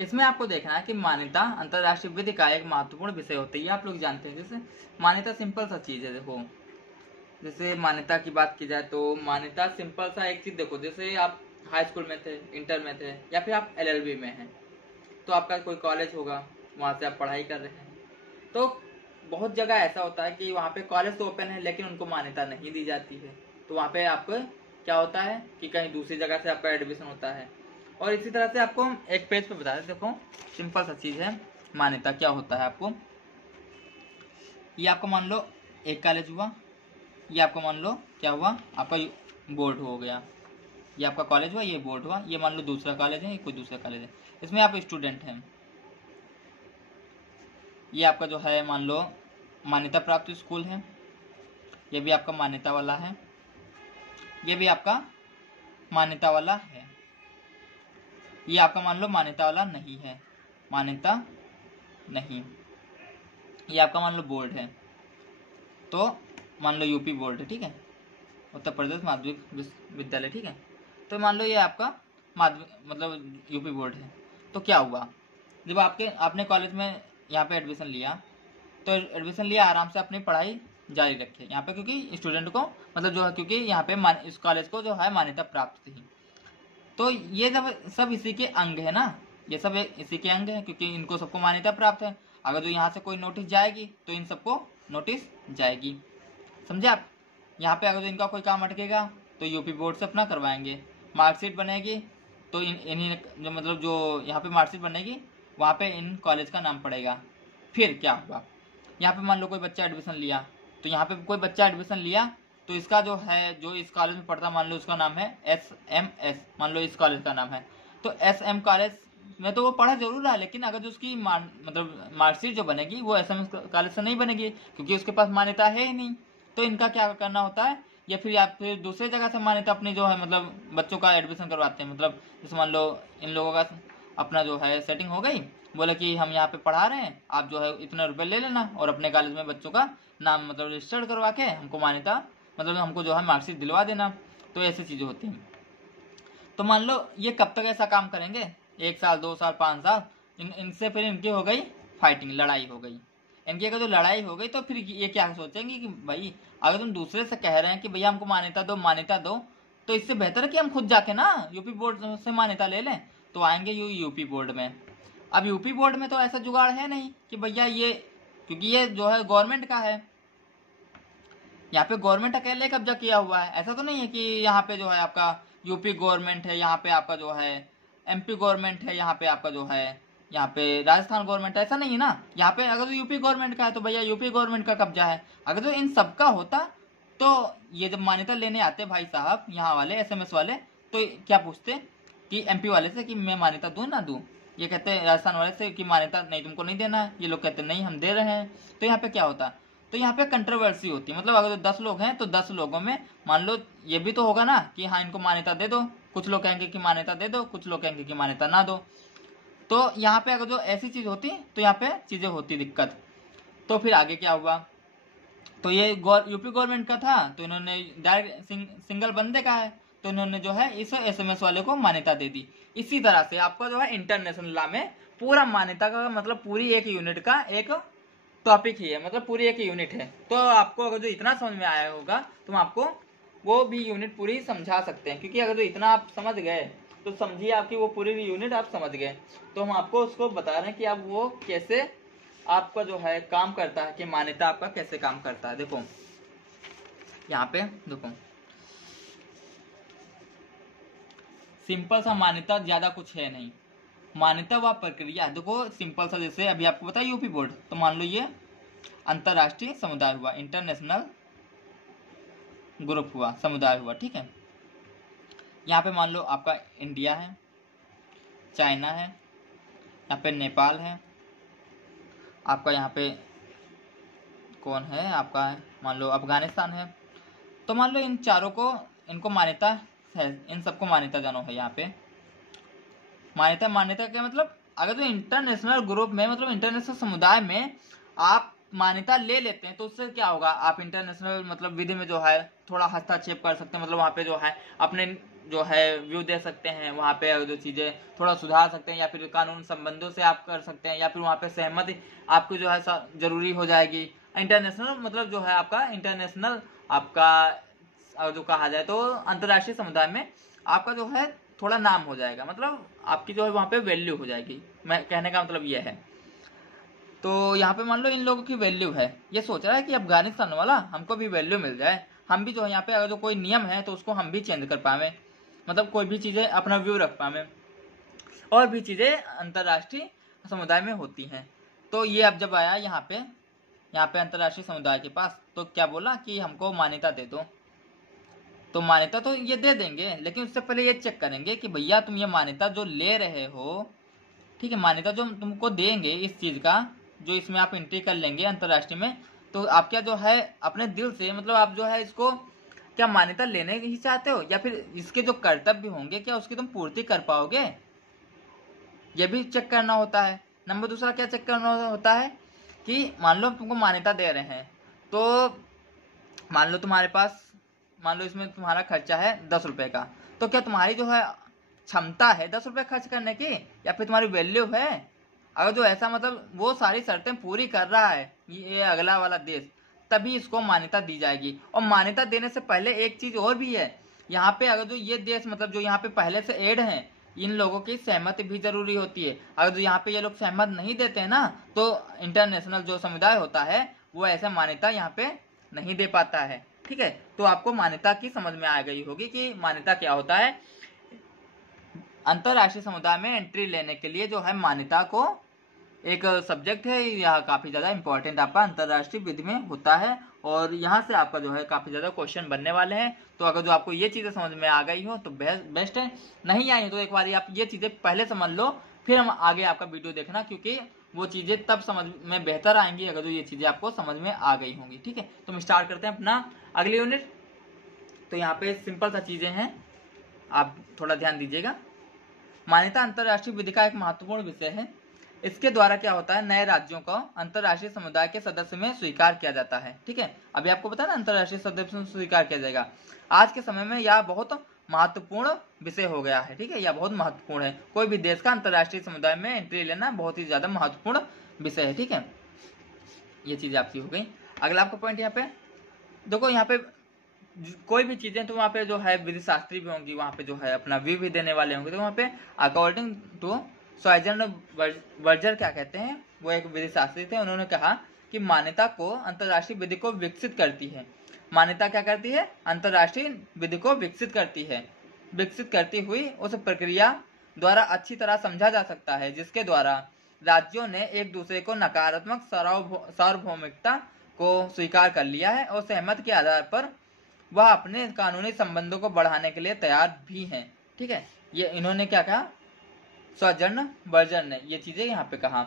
इसमें आपको देखना है कि मान्यता अंतरराष्ट्रीय विधि का एक महत्वपूर्ण विषय होता है, ये आप लोग जानते हैं। जैसे मान्यता सिंपल सा चीज है, देखो जैसे मान्यता की बात की जाए तो मान्यता सिंपल सा एक चीज, देखो जैसे आप हाई स्कूल में थे, इंटर में थे, या फिर आप एलएलबी में हैं, तो आपका कोई कॉलेज होगा, वहां से आप पढ़ाई कर रहे हैं। तो बहुत जगह ऐसा होता है कि वहाँ पे कॉलेज तो ओपन है लेकिन उनको मान्यता नहीं दी जाती है, तो वहाँ पे आपको क्या होता है कि कहीं दूसरी जगह से आपका एडमिशन होता है। और इसी तरह से आपको एक पेज पे बता देते, देखो सिंपल सा चीज है मान्यता क्या होता है। आपको ये आपको मान लो एक कॉलेज हुआ, ये आपको मान लो क्या हुआ, आपका बोर्ड हो गया, ये आपका कॉलेज हुआ, ये बोर्ड हुआ, ये मान लो दूसरा कॉलेज है, ये कोई दूसरा कॉलेज है, इसमें आप स्टूडेंट हैं। ये आपका जो है मान लो मान्यता प्राप्त स्कूल है, ये भी आपका मान्यता वाला है, ये भी आपका मान्यता वाला है, ये आपका मान लो मान्यता वाला नहीं है, मान्यता नहीं, ये आपका मान लो बोर्ड है, तो मान लो यूपी बोर्ड है, ठीक है, उत्तर प्रदेश माध्यमिक विद्यालय, ठीक है। तो मान लो ये आपका मतलब यूपी बोर्ड है। तो क्या हुआ, जब आपने कॉलेज में यहाँ पे एडमिशन लिया, तो एडमिशन लिया, आराम से अपनी पढ़ाई जारी रखे यहाँ पे, क्योंकि स्टूडेंट को मतलब जो है, क्योंकि यहाँ पे इस कॉलेज को जो है मान्यता प्राप्त थी। तो ये सब इसी के अंग है ना, ये सब इसी के अंग है, क्योंकि इनको सबको मान्यता प्राप्त है। अगर जो यहाँ से कोई नोटिस जाएगी तो इन सबको नोटिस जाएगी, समझे आप। यहाँ पे अगर जो इनका कोई काम अटकेगा तो यूपी बोर्ड से अपना करवाएंगे, मार्कशीट बनेगी तो इन्हीं जो मतलब जो यहाँ पे मार्कशीट बनेगी वहाँ पे इन कॉलेज का नाम पड़ेगा। फिर क्या होगा, यहाँ पे मान लो कोई बच्चा एडमिशन लिया, तो यहाँ पे कोई बच्चा एडमिशन लिया तो इसका जो है, जो इस कॉलेज में पढ़ता, मान लो उसका नाम है SMS, मान लो इस कॉलेज का नाम है, तो SM कॉलेज में तो वो पढ़ा जरूर रहा है, लेकिन अगर जो उसकी मतलब मार्कशीट जो बनेगी वो SMS कॉलेज से नहीं बनेगी, क्योंकि उसके पास मान्यता है ही नहीं। तो इनका क्या करना होता है, या फिर दूसरे जगह से मान्यता अपनी जो है, मतलब बच्चों का एडमिशन करवाते हैं। मतलब जैसे मान लो इन लोगों का अपना जो है सेटिंग हो गई, बोले कि हम यहाँ पे पढ़ा रहे हैं, आप जो है इतने रुपए ले लेना और अपने कॉलेज में बच्चों का नाम मतलब रजिस्टर्ड करवा के हमको मान्यता, मतलब हमको जो है मार्कशीट दिलवा देना। तो ऐसी चीजें होती हैं। तो मान लो ये कब तक ऐसा काम करेंगे, 1 साल 2 साल 5 साल, इनसे फिर इनकी हो गई फाइटिंग, लड़ाई हो गई। इनकी अगर जो लड़ाई हो गई तो फिर ये क्या सोचेंगे कि भाई अगर तुम दूसरे से कह रहे हैं कि भैया हमको मान्यता दो, तो इससे बेहतर है कि हम खुद जाके ना यूपी बोर्ड से मान्यता ले लें। तो आएंगे यूपी बोर्ड में। अब यूपी बोर्ड में तो ऐसा जुगाड़ है नहीं कि भैया ये, क्योंकि ये जो है गवर्नमेंट का है, यहाँ पे गवर्नमेंट अकेले कब्जा किया हुआ है। ऐसा तो नहीं है कि यहाँ पे जो है आपका यूपी गवर्नमेंट है, यहाँ पे आपका जो है MP गवर्नमेंट है, यहाँ पे आपका जो है यहाँ पे राजस्थान गवर्नमेंट है, ऐसा नहीं है ना। यहाँ पे अगर तो यूपी गवर्नमेंट का है तो भैया यूपी गवर्नमेंट का कब्जा है। अगर तो इन सबका होता तो ये जब मान्यता लेने आते भाई साहब यहाँ वाले SMS वाले, तो क्या पूछते कि MP वाले से कि मैं मान्यता दूं ना दूं। ये कहते हैं राजस्थान वाले से कि मान्यता नहीं, तुमको नहीं देना है। ये लोग कहते नहीं हम दे रहे हैं। तो यहाँ पे क्या होता, तो यहाँ पे कंट्रोवर्सी होती है। मतलब अगर 10 लोग हैं तो 10 लोगों में मान लो ये भी तो होगा ना कि हाँ इनको मान्यता दे दो, कुछ लोग कहेंगे कि मान्यता दे दो, कुछ लोग कहेंगे कि मान्यता ना दो। तो यहाँ पे अगर जो ऐसी चीज होती तो यहाँ पे चीजें होती दिक्कत। तो फिर आगे क्या हुआ, तो ये यूपी गवर्नमेंट का था तो इन्होंने डायरेक्ट सिंगल बंदे का है तो इन्होंने जो है इस SMS वाले को मान्यता दे दी। इसी तरह से आपका जो है इंटरनेशनल लॉ में पूरा मान्यता का मतलब पूरी एक यूनिट का एक टॉपिक ही है, मतलब पूरी एक यूनिट है। तो आपको अगर जो इतना समझ में आया होगा तो हम आपको वो भी यूनिट पूरी समझा सकते हैं, क्योंकि अगर जो इतना आप समझ गए तो समझिए आपकी वो पूरी यूनिट आप समझ गए। तो हम आपको उसको बता रहे हैं कि अब वो कैसे आपका जो है काम करता है, कि मान्यता आपका कैसे काम करता है। देखो यहाँ पे देखो, सिंपल सा मान्यता, ज्यादा कुछ है नहीं। मान्यता व प्रक्रिया देखो सिंपल सा, जैसे अभी आपको पता है यूपी बोर्ड, तो मान लो ये अंतरराष्ट्रीय समुदाय हुआ, इंटरनेशनल ग्रुप हुआ, समुदाय हुआ, ठीक है। यहाँ पे मान लो आपका इंडिया है, चाइना है, यहाँ पे नेपाल है, आपका यहाँ पे कौन है आपका है, मान लो अफगानिस्तान है। तो मान लो इन चारों को, इनको मान्यता है, इन सबको मान्यता जानो है। यहाँ पे मान्यता क्या मतलब, अगर तो इंटरनेशनल ग्रुप में मतलब इंटरनेशनल समुदाय में आप मान्यता ले लेते हैं तो उससे क्या होगा, आप इंटरनेशनल मतलब विधि में जो है थोड़ा हस्तक्षेप कर सकते हैं। मतलब वहाँ पे जो है अपने जो है व्यू दे सकते हैं, वहाँ पे जो चीजें थोड़ा सुधार सकते हैं, या फिर कानून संबंधों से आप कर सकते हैं, या फिर वहाँ पे सहमति आपकी जो है जरूरी हो जाएगी। इंटरनेशनल मतलब जो है आपका इंटरनेशनल आपका अगर जो कहा जाए तो अंतर्राष्ट्रीय समुदाय में आपका जो है थोड़ा नाम हो जाएगा, मतलब आपकी जो है वहाँ पे वैल्यू हो जाएगी। मैं कहने का मतलब ये है। तो यहाँ पे मान लो इन लोगों की वैल्यू है, ये सोच रहा है कि अफगानिस्तान वाला हमको भी वैल्यू मिल जाए, हम भी जो है यहाँ पे अगर जो कोई नियम है तो उसको हम भी चेंज कर पावे, मतलब कोई भी चीजें अपना व्यू रख पावे, और भी चीजें अंतर्राष्ट्रीय समुदाय में होती हैं। तो ये अब जब आया यहाँ पे अंतर्राष्ट्रीय समुदाय के पास, तो क्या बोला कि हमको मान्यता दे दो। तो मान्यता तो ये दे देंगे, लेकिन उससे पहले ये चेक करेंगे कि भैया तुम ये मान्यता जो ले रहे हो, ठीक है, मान्यता जो तुमको देंगे इस चीज का, जो इसमें आप एंट्री कर लेंगे अंतर्राष्ट्रीय में, तो आप क्या जो है अपने दिल से मतलब आप जो है इसको क्या मान्यता लेने ही चाहते हो, या फिर इसके जो कर्तव्य होंगे क्या उसकी तुम पूर्ति कर पाओगे, ये भी चेक करना होता है। नंबर दूसरा क्या चेक करना होता है कि मान लो तुमको मान्यता दे रहे हैं, तो मान लो तुम्हारे पास, मान लो इसमें तुम्हारा खर्चा है 10 रुपए का, तो क्या तुम्हारी जो है क्षमता है 10 रुपए खर्च करने की, या फिर तुम्हारी वैल्यू है। अगर जो ऐसा मतलब वो सारी शर्तें पूरी कर रहा है ये अगला वाला देश, तभी इसको मान्यता दी जाएगी। और मान्यता देने से पहले एक चीज और भी है, यहाँ पे अगर जो ये देश मतलब जो यहाँ पे पहले से ऐड हैं, इन लोगों की सहमति भी जरूरी होती है। अगर जो यहाँ पे ये लोग सहमत नहीं देते हैं ना, तो इंटरनेशनल जो समुदाय होता है वो ऐसा मान्यता यहाँ पे नहीं दे पाता है, ठीक है। तो आपको मान्यता की समझ में आ गई होगी कि मान्यता क्या होता है। अंतरराष्ट्रीय समुदाय में एंट्री लेने के लिए जो है मान्यता को एक सब्जेक्ट है, यह काफी ज्यादा इंपॉर्टेंट आपका अंतरराष्ट्रीय विधि में होता है और यहाँ से आपका जो है काफी ज्यादा क्वेश्चन बनने वाले हैं। तो अगर जो आपको ये चीजें समझ में आ गई हो तो बेस्ट है, नहीं आई तो एक बार आप ये चीजें पहले समझ लो, फिर हम आगे आपका वीडियो देखना, क्योंकि वो चीजें तब समझ में बेहतर आएंगी अगर जो ये चीजें आपको समझ में आ गई होंगी। ठीक है, तो हम स्टार्ट करते हैं अपना अगली यूनिट। तो यहाँ पे सिंपल सा चीजें हैं, आप थोड़ा ध्यान दीजिएगा। मान्यता अंतरराष्ट्रीय विधि का एक महत्वपूर्ण विषय है। इसके द्वारा क्या होता है, नए राज्यों को अंतरराष्ट्रीय समुदाय के सदस्य में स्वीकार किया जाता है। ठीक है, अभी आपको पता है ना अंतरराष्ट्रीय सदस्य में स्वीकार किया जाएगा। आज के समय में यह बहुत महत्वपूर्ण विषय हो गया है। ठीक है, यह बहुत महत्वपूर्ण है, कोई भी देश का अंतरराष्ट्रीय समुदाय में एंट्री लेना बहुत ही ज्यादा महत्वपूर्ण विषय है। ठीक है, ये चीज आपकी हो गई। अगला आपका पॉइंट यहाँ पे देखो, यहाँ पे कोई भी चीजें तो वहाँ पे जो है विधि शास्त्री भी होंगी, वहाँ पे जो है अपना व्यू भी देने वाले होंगे। तो वहाँ पे अकॉर्डिंग टू सॉइजन वर्जर क्या कहते हैं, वो एक विधि शास्त्री थे, उन्होंने कहा कि मान्यता को अंतरराष्ट्रीय विधि को विकसित करती है। मान्यता क्या करती है, अंतरराष्ट्रीय विधि को विकसित करती है। विकसित करती हुई उस प्रक्रिया द्वारा अच्छी तरह समझा जा सकता है जिसके द्वारा राज्यों ने एक दूसरे को नकारात्मक सार्वभौमिकता को स्वीकार कर लिया है और सहमत के आधार पर वह अपने कानूनी संबंधों को बढ़ाने के लिए तैयार भी हैं। ठीक है, ये इन्होंने क्या कहा, सॉजर्न वर्जन ने ये चीजें यहाँ पे कहा।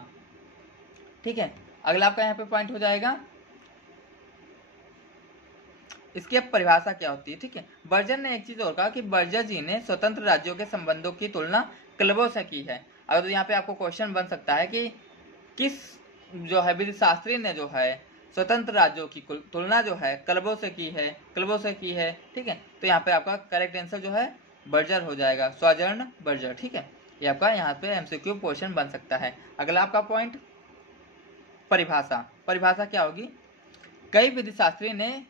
ठीक है, अगला आपका यहाँ पे पॉइंट हो जाएगा, इसकी अब परिभाषा क्या होती है। ठीक है, वर्जन ने एक चीज और कहा कि बर्जर जी ने स्वतंत्र राज्यों के संबंधों की तुलना क्लबों से की है। अगर तो यहाँ पे आपको क्वेश्चन बन सकता है कि किस जो है विधि शास्त्री ने जो है स्वतंत्र राज्यों की तुलना जो है क्लबों से की है। ठीक है, तो यहाँ पे आपका करेक्ट आंसर जो है बर्जर हो जाएगा, सॉजर्न बर्जर। ठीक है, ये आपका यहाँ पे एमसीक्यू क्वेश्चन बन सकता है। अगला आपका पॉइंट परिभाषा क्या होगी, कई विधि शास्त्री ने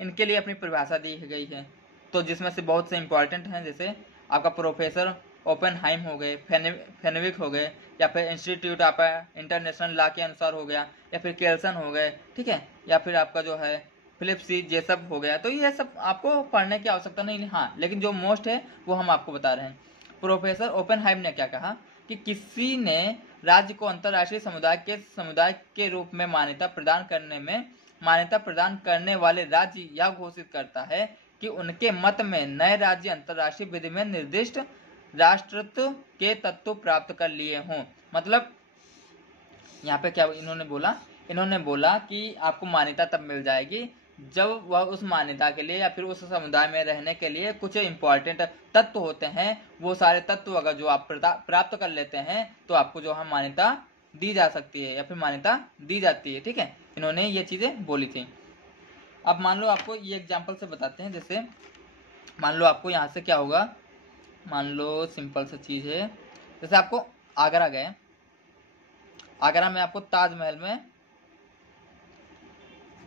इनके लिए अपनी परिभाषा दी गई है, तो जिसमें से बहुत से इंपॉर्टेंट हैं, जैसे आपका प्रोफेसर ओपेनहाइम हो गए, फेनविक हो गए, या फिर इंस्टीट्यूट आपका इंटरनेशनल लॉ के अनुसार हो गया, या फिर केल्सन हो गए। ठीक है, या फिर आपका जो है फिलिप सी जेसप हो गया। तो ये सब आपको पढ़ने की आवश्यकता नहीं, हाँ, लेकिन जो मोस्ट है वो हम आपको बता रहे हैं। प्रोफेसर ओपेनहाइम ने क्या कहा कि किसी ने राज्य को अंतरराष्ट्रीय समुदाय के रूप में मान्यता प्रदान करने वाले राज्य यह घोषित करता है कि उनके मत में नए राज्य अंतरराष्ट्रीय विधि में निर्दिष्ट राष्ट्रत्व के तत्व प्राप्त कर लिए हों। मतलब यहाँ पे क्या इन्होंने बोला कि आपको मान्यता तब मिल जाएगी जब वह उस मान्यता के लिए या फिर उस समुदाय में रहने के लिए कुछ इंपॉर्टेंट तत्व होते हैं, वो सारे तत्व अगर जो आप प्राप्त कर लेते हैं तो आपको जो है मान्यता दी जा सकती है या फिर मान्यता दी जाती है। ठीक है, इन्होंने ये चीजें बोली थी। अब मान लो आपको ये एग्जाम्पल से बताते हैं, जैसे मान लो आपको यहाँ से क्या होगा, मान लो सिंपल सा चीज है, जैसे आपको आगरा गए, आगरा में आपको ताजमहल में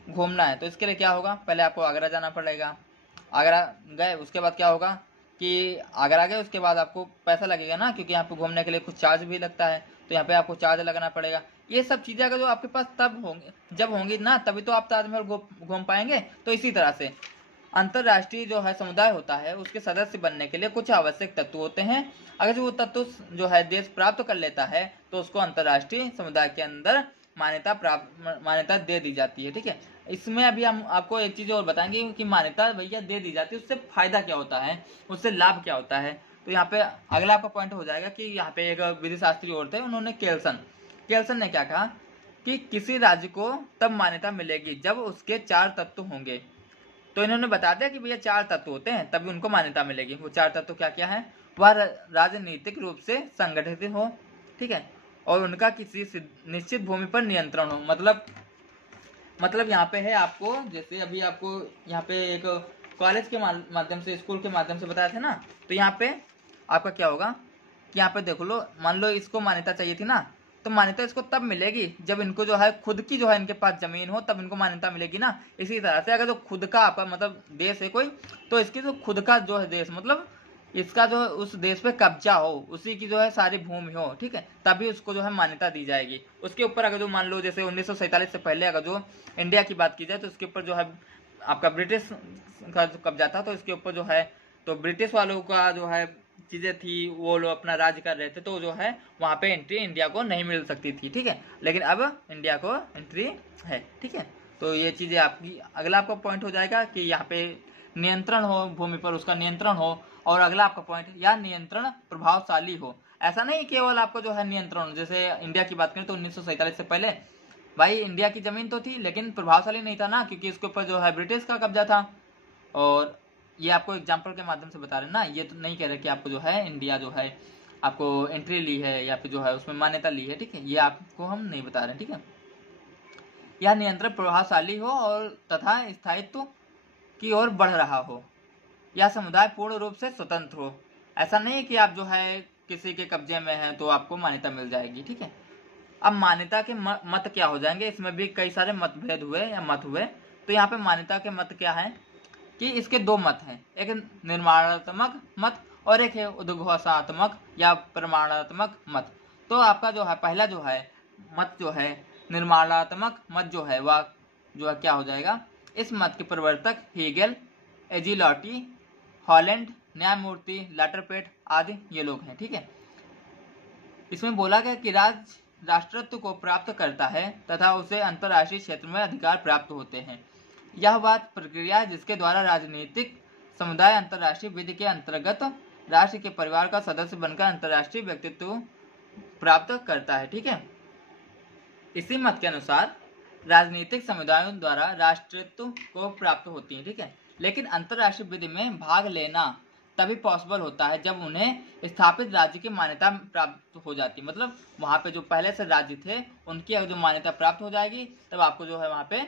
घूमना है, तो इसके लिए क्या होगा, पहले आपको आगरा जाना पड़ेगा। आगरा गए, उसके बाद क्या होगा कि आगरा गए उसके बाद आपको पैसा लगेगा ना, क्योंकि यहाँ पे घूमने के लिए कुछ चार्ज भी लगता है, तो यहाँ पे आपको चार्ज लगाना पड़ेगा। ये सब चीजें अगर जो आपके पास जब होंगी ना, तभी तो आप ताजमहल घूम पाएंगे। तो इसी तरह से अंतरराष्ट्रीय जो है समुदाय होता है, उसके सदस्य बनने के लिए कुछ आवश्यक तत्व होते हैं। अगर वो तत्व जो है देश प्राप्त कर लेता है तो उसको अंतरराष्ट्रीय समुदाय के अंदर मान्यता दे दी जाती है। ठीक है, इसमें अभी हम आपको एक चीज और बताएंगे कि मान्यता भैया दे दी जाती है, उससे फायदा क्या होता है, उससे लाभ क्या होता है। तो यहाँ पे अगला आपका पॉइंट हो जाएगा कि यहाँ पे एक विधि शास्त्री और थे, उन्होंने केल्सन ने क्या कहा कि किसी राज्य को तब मान्यता मिलेगी जब उसके 4 तत्व होंगे। तो इन्होंने बता दिया कि भैया 4 तत्व होते हैं तभी उनको मान्यता मिलेगी। वो 4 तत्व क्या क्या है, वह राजनीतिक रूप से संगठित हो, ठीक है, और उनका किसी निश्चित भूमि पर नियंत्रण हो। मतलब यहाँ पे है आपको, जैसे अभी आपको यहाँ पे एक कॉलेज के माध्यम से, स्कूल के माध्यम से बताया था ना, तो यहाँ पे आपका क्या होगा कि यहाँ पे देख लो, मान लो इसको मान्यता चाहिए थी ना, तो मान्यता इसको तब मिलेगी जब इनको जो है खुद की जो है इनके पास जमीन हो, तब इनको मान्यता मिलेगी ना। इसी तरह से अगर जो खुद का आपका मतलब देश है कोई, तो इसकी जो खुद का जो है देश, मतलब इसका जो है उस देश पे कब्जा हो, उसी की जो है सारी भूमि हो, ठीक है, तभी उसको जो है मान्यता दी जाएगी। उसके ऊपर अगर जो मान लो जैसे 1947 से पहले अगर जो इंडिया की बात की जाए, तो उसके ऊपर जो है आपका ब्रिटिश का जो कब्जा था, तो इसके ऊपर जो है तो ब्रिटिश वालों का जो है चीजें थी, वो लोग अपना राज कर रहे थे, तो जो है वहां पे एंट्री इंडिया को नहीं मिल सकती थी, ठीक है। लेकिन अब इंडिया को एंट्री है, ठीक है। तो ये चीजें आपकी, अगला आपका पॉइंट हो जाएगा कि यहाँ पे नियंत्रण हो, भूमि पर उसका नियंत्रण हो। और अगला आपका पॉइंट, या नियंत्रण प्रभावशाली हो। ऐसा नहीं केवल आपको जो है नियंत्रण, जैसे इंडिया की बात करें तो 1947 से पहले भाई इंडिया की जमीन तो थी, लेकिन प्रभावशाली नहीं था ना, क्योंकि इसके ऊपर जो है ब्रिटिश का कब्जा था। और ये आपको एग्जाम्पल के माध्यम से बता रहे हैं ना, ये तो नहीं कह रहे कि आपको जो है इंडिया जो है आपको एंट्री ली है या फिर जो है उसमें मान्यता ली है, ठीक है। ये आपको हम नहीं बता रहे हैं, ठीक है। यह नियंत्रण प्रभावशाली हो और तथा स्थायित्व की ओर बढ़ रहा हो। यह समुदाय पूर्ण रूप से स्वतंत्र हो। ऐसा नहीं कि आप जो है किसी के कब्जे में है तो आपको मान्यता मिल जाएगी, ठीक है। अब मान्यता के मत क्या हो जाएंगे, इसमें भी कई सारे मतभेद हुए या मत हुए। तो यहाँ पे मान्यता के मत क्या है कि इसके दो मत हैं, एक निर्माणात्मक मत और एक है उद्घोषणात्मक या प्रमाणात्मक मत। तो आपका जो है पहला जो है मत जो है निर्माणात्मक मत जो है वह जो है क्या हो जाएगा, इस मत के प्रवर्तक हीगेल, एजिलॉटी, हॉलैंड, न्यायमूर्ति लाटरपेट आदि ये लोग हैं, ठीक है। इसमें बोला गया कि राज्य राष्ट्रत्व को प्राप्त करता है तथा उसे अंतर्राष्ट्रीय क्षेत्र में अधिकार प्राप्त होते हैं। यह बात प्रक्रिया है जिसके द्वारा राजनीतिक समुदाय अंतर्राष्ट्रीय विधि के अंतर्गत राष्ट्र के परिवार का सदस्य बनकर अंतर्राष्ट्रीय व्यक्तित्व प्राप्त करता है, ठीक है। इसी मत के अनुसार राजनीतिक समुदायों द्वारा राष्ट्रत्व को प्राप्त होती है, ठीक है। लेकिन अंतर्राष्ट्रीय विधि में भाग लेना तभी पॉसिबल होता है जब उन्हें स्थापित राज्य की मान्यता प्राप्त हो जाती है। मतलब वहां पे जो पहले से राज्य थे उनकी अगर जो मान्यता प्राप्त हो जाएगी तब आपको जो है वहां पे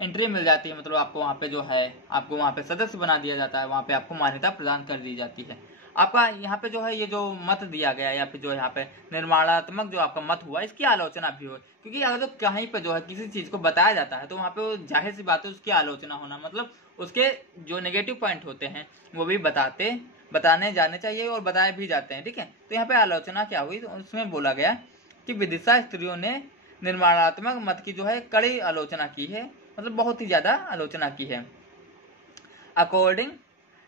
एंट्री मिल जाती है। मतलब आपको वहां पे जो है आपको वहां पे सदस्य बना दिया जाता है, वहां पे आपको मान्यता प्रदान कर दी जाती है। आपका यहाँ पे जो है ये जो मत दिया गया या फिर जो यहाँ पे निर्माणात्मक जो आपका मत हुआ इसकी आलोचना भी हो, क्योंकि अगर जो कहीं पे जो है किसी चीज को बताया जाता है तो वहां पे जाहिर सी बात है उसकी आलोचना होना, मतलब उसके जो नेगेटिव पॉइंट होते हैं वो भी बताने जाने चाहिए और बताए भी जाते हैं, ठीक है। तो यहाँ पे आलोचना क्या हुई, तो उसमें बोला गया कि विदिशा स्त्रियों ने निर्माणात्मक मत की जो है कड़ी आलोचना की है, मतलब बहुत ही ज्यादा आलोचना की है। अकॉर्डिंग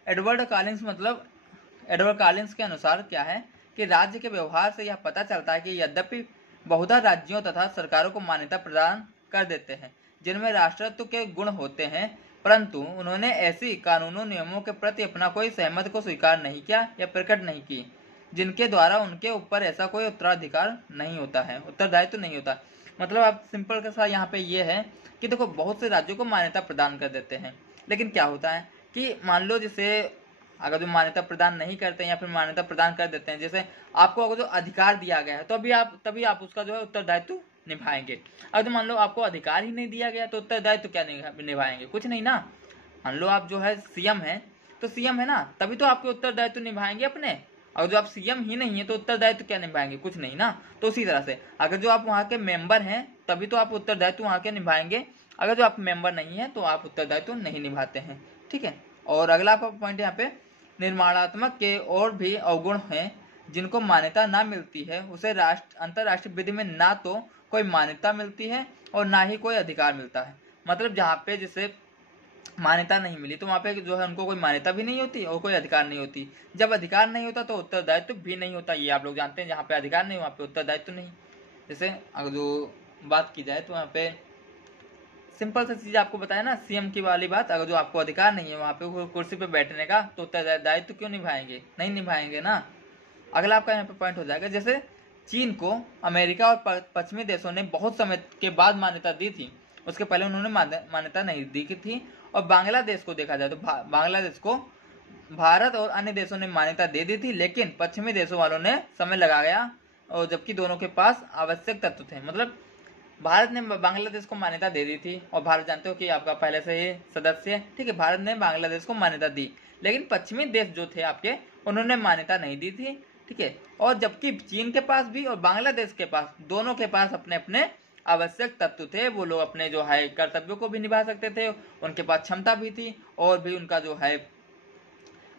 एडवर्ड कॉलिंस, मतलब एडवर्ड कॉलिंस के अनुसार क्या है कि राज्य के व्यवहार से यह पता चलता है कि यद्यपि बहुधा राज्यों तथा सरकारों को मान्यता प्रदान कर देते हैं जिनमें राष्ट्रत्व के गुण होते हैं, परंतु उन्होंने ऐसी कानूनों नियमों के प्रति अपना कोई सहमति को स्वीकार नहीं किया या प्रकट नहीं की जिनके द्वारा उनके ऊपर ऐसा कोई उत्तराधिकार नहीं होता है, उत्तरदायित्व तो नहीं होता। मतलब आप सिंपल के साथ यहाँ पे ये है कि देखो बहुत से राज्यों को मान्यता प्रदान कर देते हैं, लेकिन क्या होता है कि मान लो जैसे अगर जो मान्यता प्रदान नहीं करते हैं या फिर मान्यता प्रदान कर देते हैं, जैसे आपको अगर जो अधिकार दिया गया है तो तभी आप उसका जो है उत्तरदायित्व निभाएंगे। अगर मान लो आपको अधिकार ही नहीं दिया गया तो उत्तरदायित्व क्या निभाएंगे, कुछ नहीं ना। मान लो आप जो है सीएम है तो सीएम है ना, तभी तो आपके उत्तरदायित्व निभाएंगे अपने। अगर जो आप सीएम ही नहीं है तो उत्तरदायित्व क्या निभाएंगे, कुछ नहीं ना। तो उसी तरह से अगर जो आप वहाँ के मेंबर हैं तभी तो आप उत्तरदायित्व वहाँ के निभाएंगे, अगर जो आप मेंबर नहीं है तो आप उत्तरदायित्व नहीं निभाते हैं, ठीक है। और अगला आपका पॉइंट यहाँ पे निर्माणात्मक के और भी अवगुण हैं जिनको मान्यता ना मिलती है उसे अंतर्राष्ट्रीय विधि में ना तो कोई मान्यता मिलती है और ना ही कोई अधिकार मिलता है। मतलब जहाँ पे जिसे मान्यता नहीं मिली तो वहाँ पे जो है उनको कोई मान्यता भी नहीं होती और कोई अधिकार नहीं होती। जब अधिकार नहीं होता तो उत्तरदायित्व भी नहीं होता, ये आप लोग जानते हैं। जहाँ पे अधिकार नहीं वहाँ पे उत्तरदायित्व नहीं। जैसे अगर जो बात की जाए तो वहाँ पे सिंपल सा चीज आपको बताया ना, सीएम की वाली बात, अगर जो आपको अधिकार नहीं है वहां पे कुर्सी पे बैठने का तो उत्तरदायित्व क्यों निभाएंगे, नहीं निभाएंगे ना। अगला आपका यहाँ पे पॉइंट हो जाएगा, जैसे चीन को अमेरिका और पश्चिमी देशों ने बहुत समय के बाद मान्यता दी थी, उसके पहले उन्होंने मान्यता नहीं दी थी। और बांग्लादेश को देखा जाए तो बांग्लादेश को भारत और अन्य देशों ने मान्यता दे दी थी, लेकिन पश्चिमी देशों वालों ने समय लगाया, और जबकि दोनों के पास आवश्यक तत्व थे। मतलब भारत ने बांग्लादेश को मान्यता दे दी थी, और भारत जानते हो कि आपका पहले से ही सदस्य है, ठीक है। भारत ने बांग्लादेश को मान्यता दी, लेकिन पश्चिमी देश जो थे आपके उन्होंने मान्यता नहीं दी थी, ठीक है। और जबकि चीन के पास भी और बांग्लादेश के पास, दोनों के पास अपने अपने आवश्यक तत्व थे, वो लोग अपने जो है कर्तव्यों को भी निभा सकते थे, उनके पास क्षमता भी थी और भी उनका जो है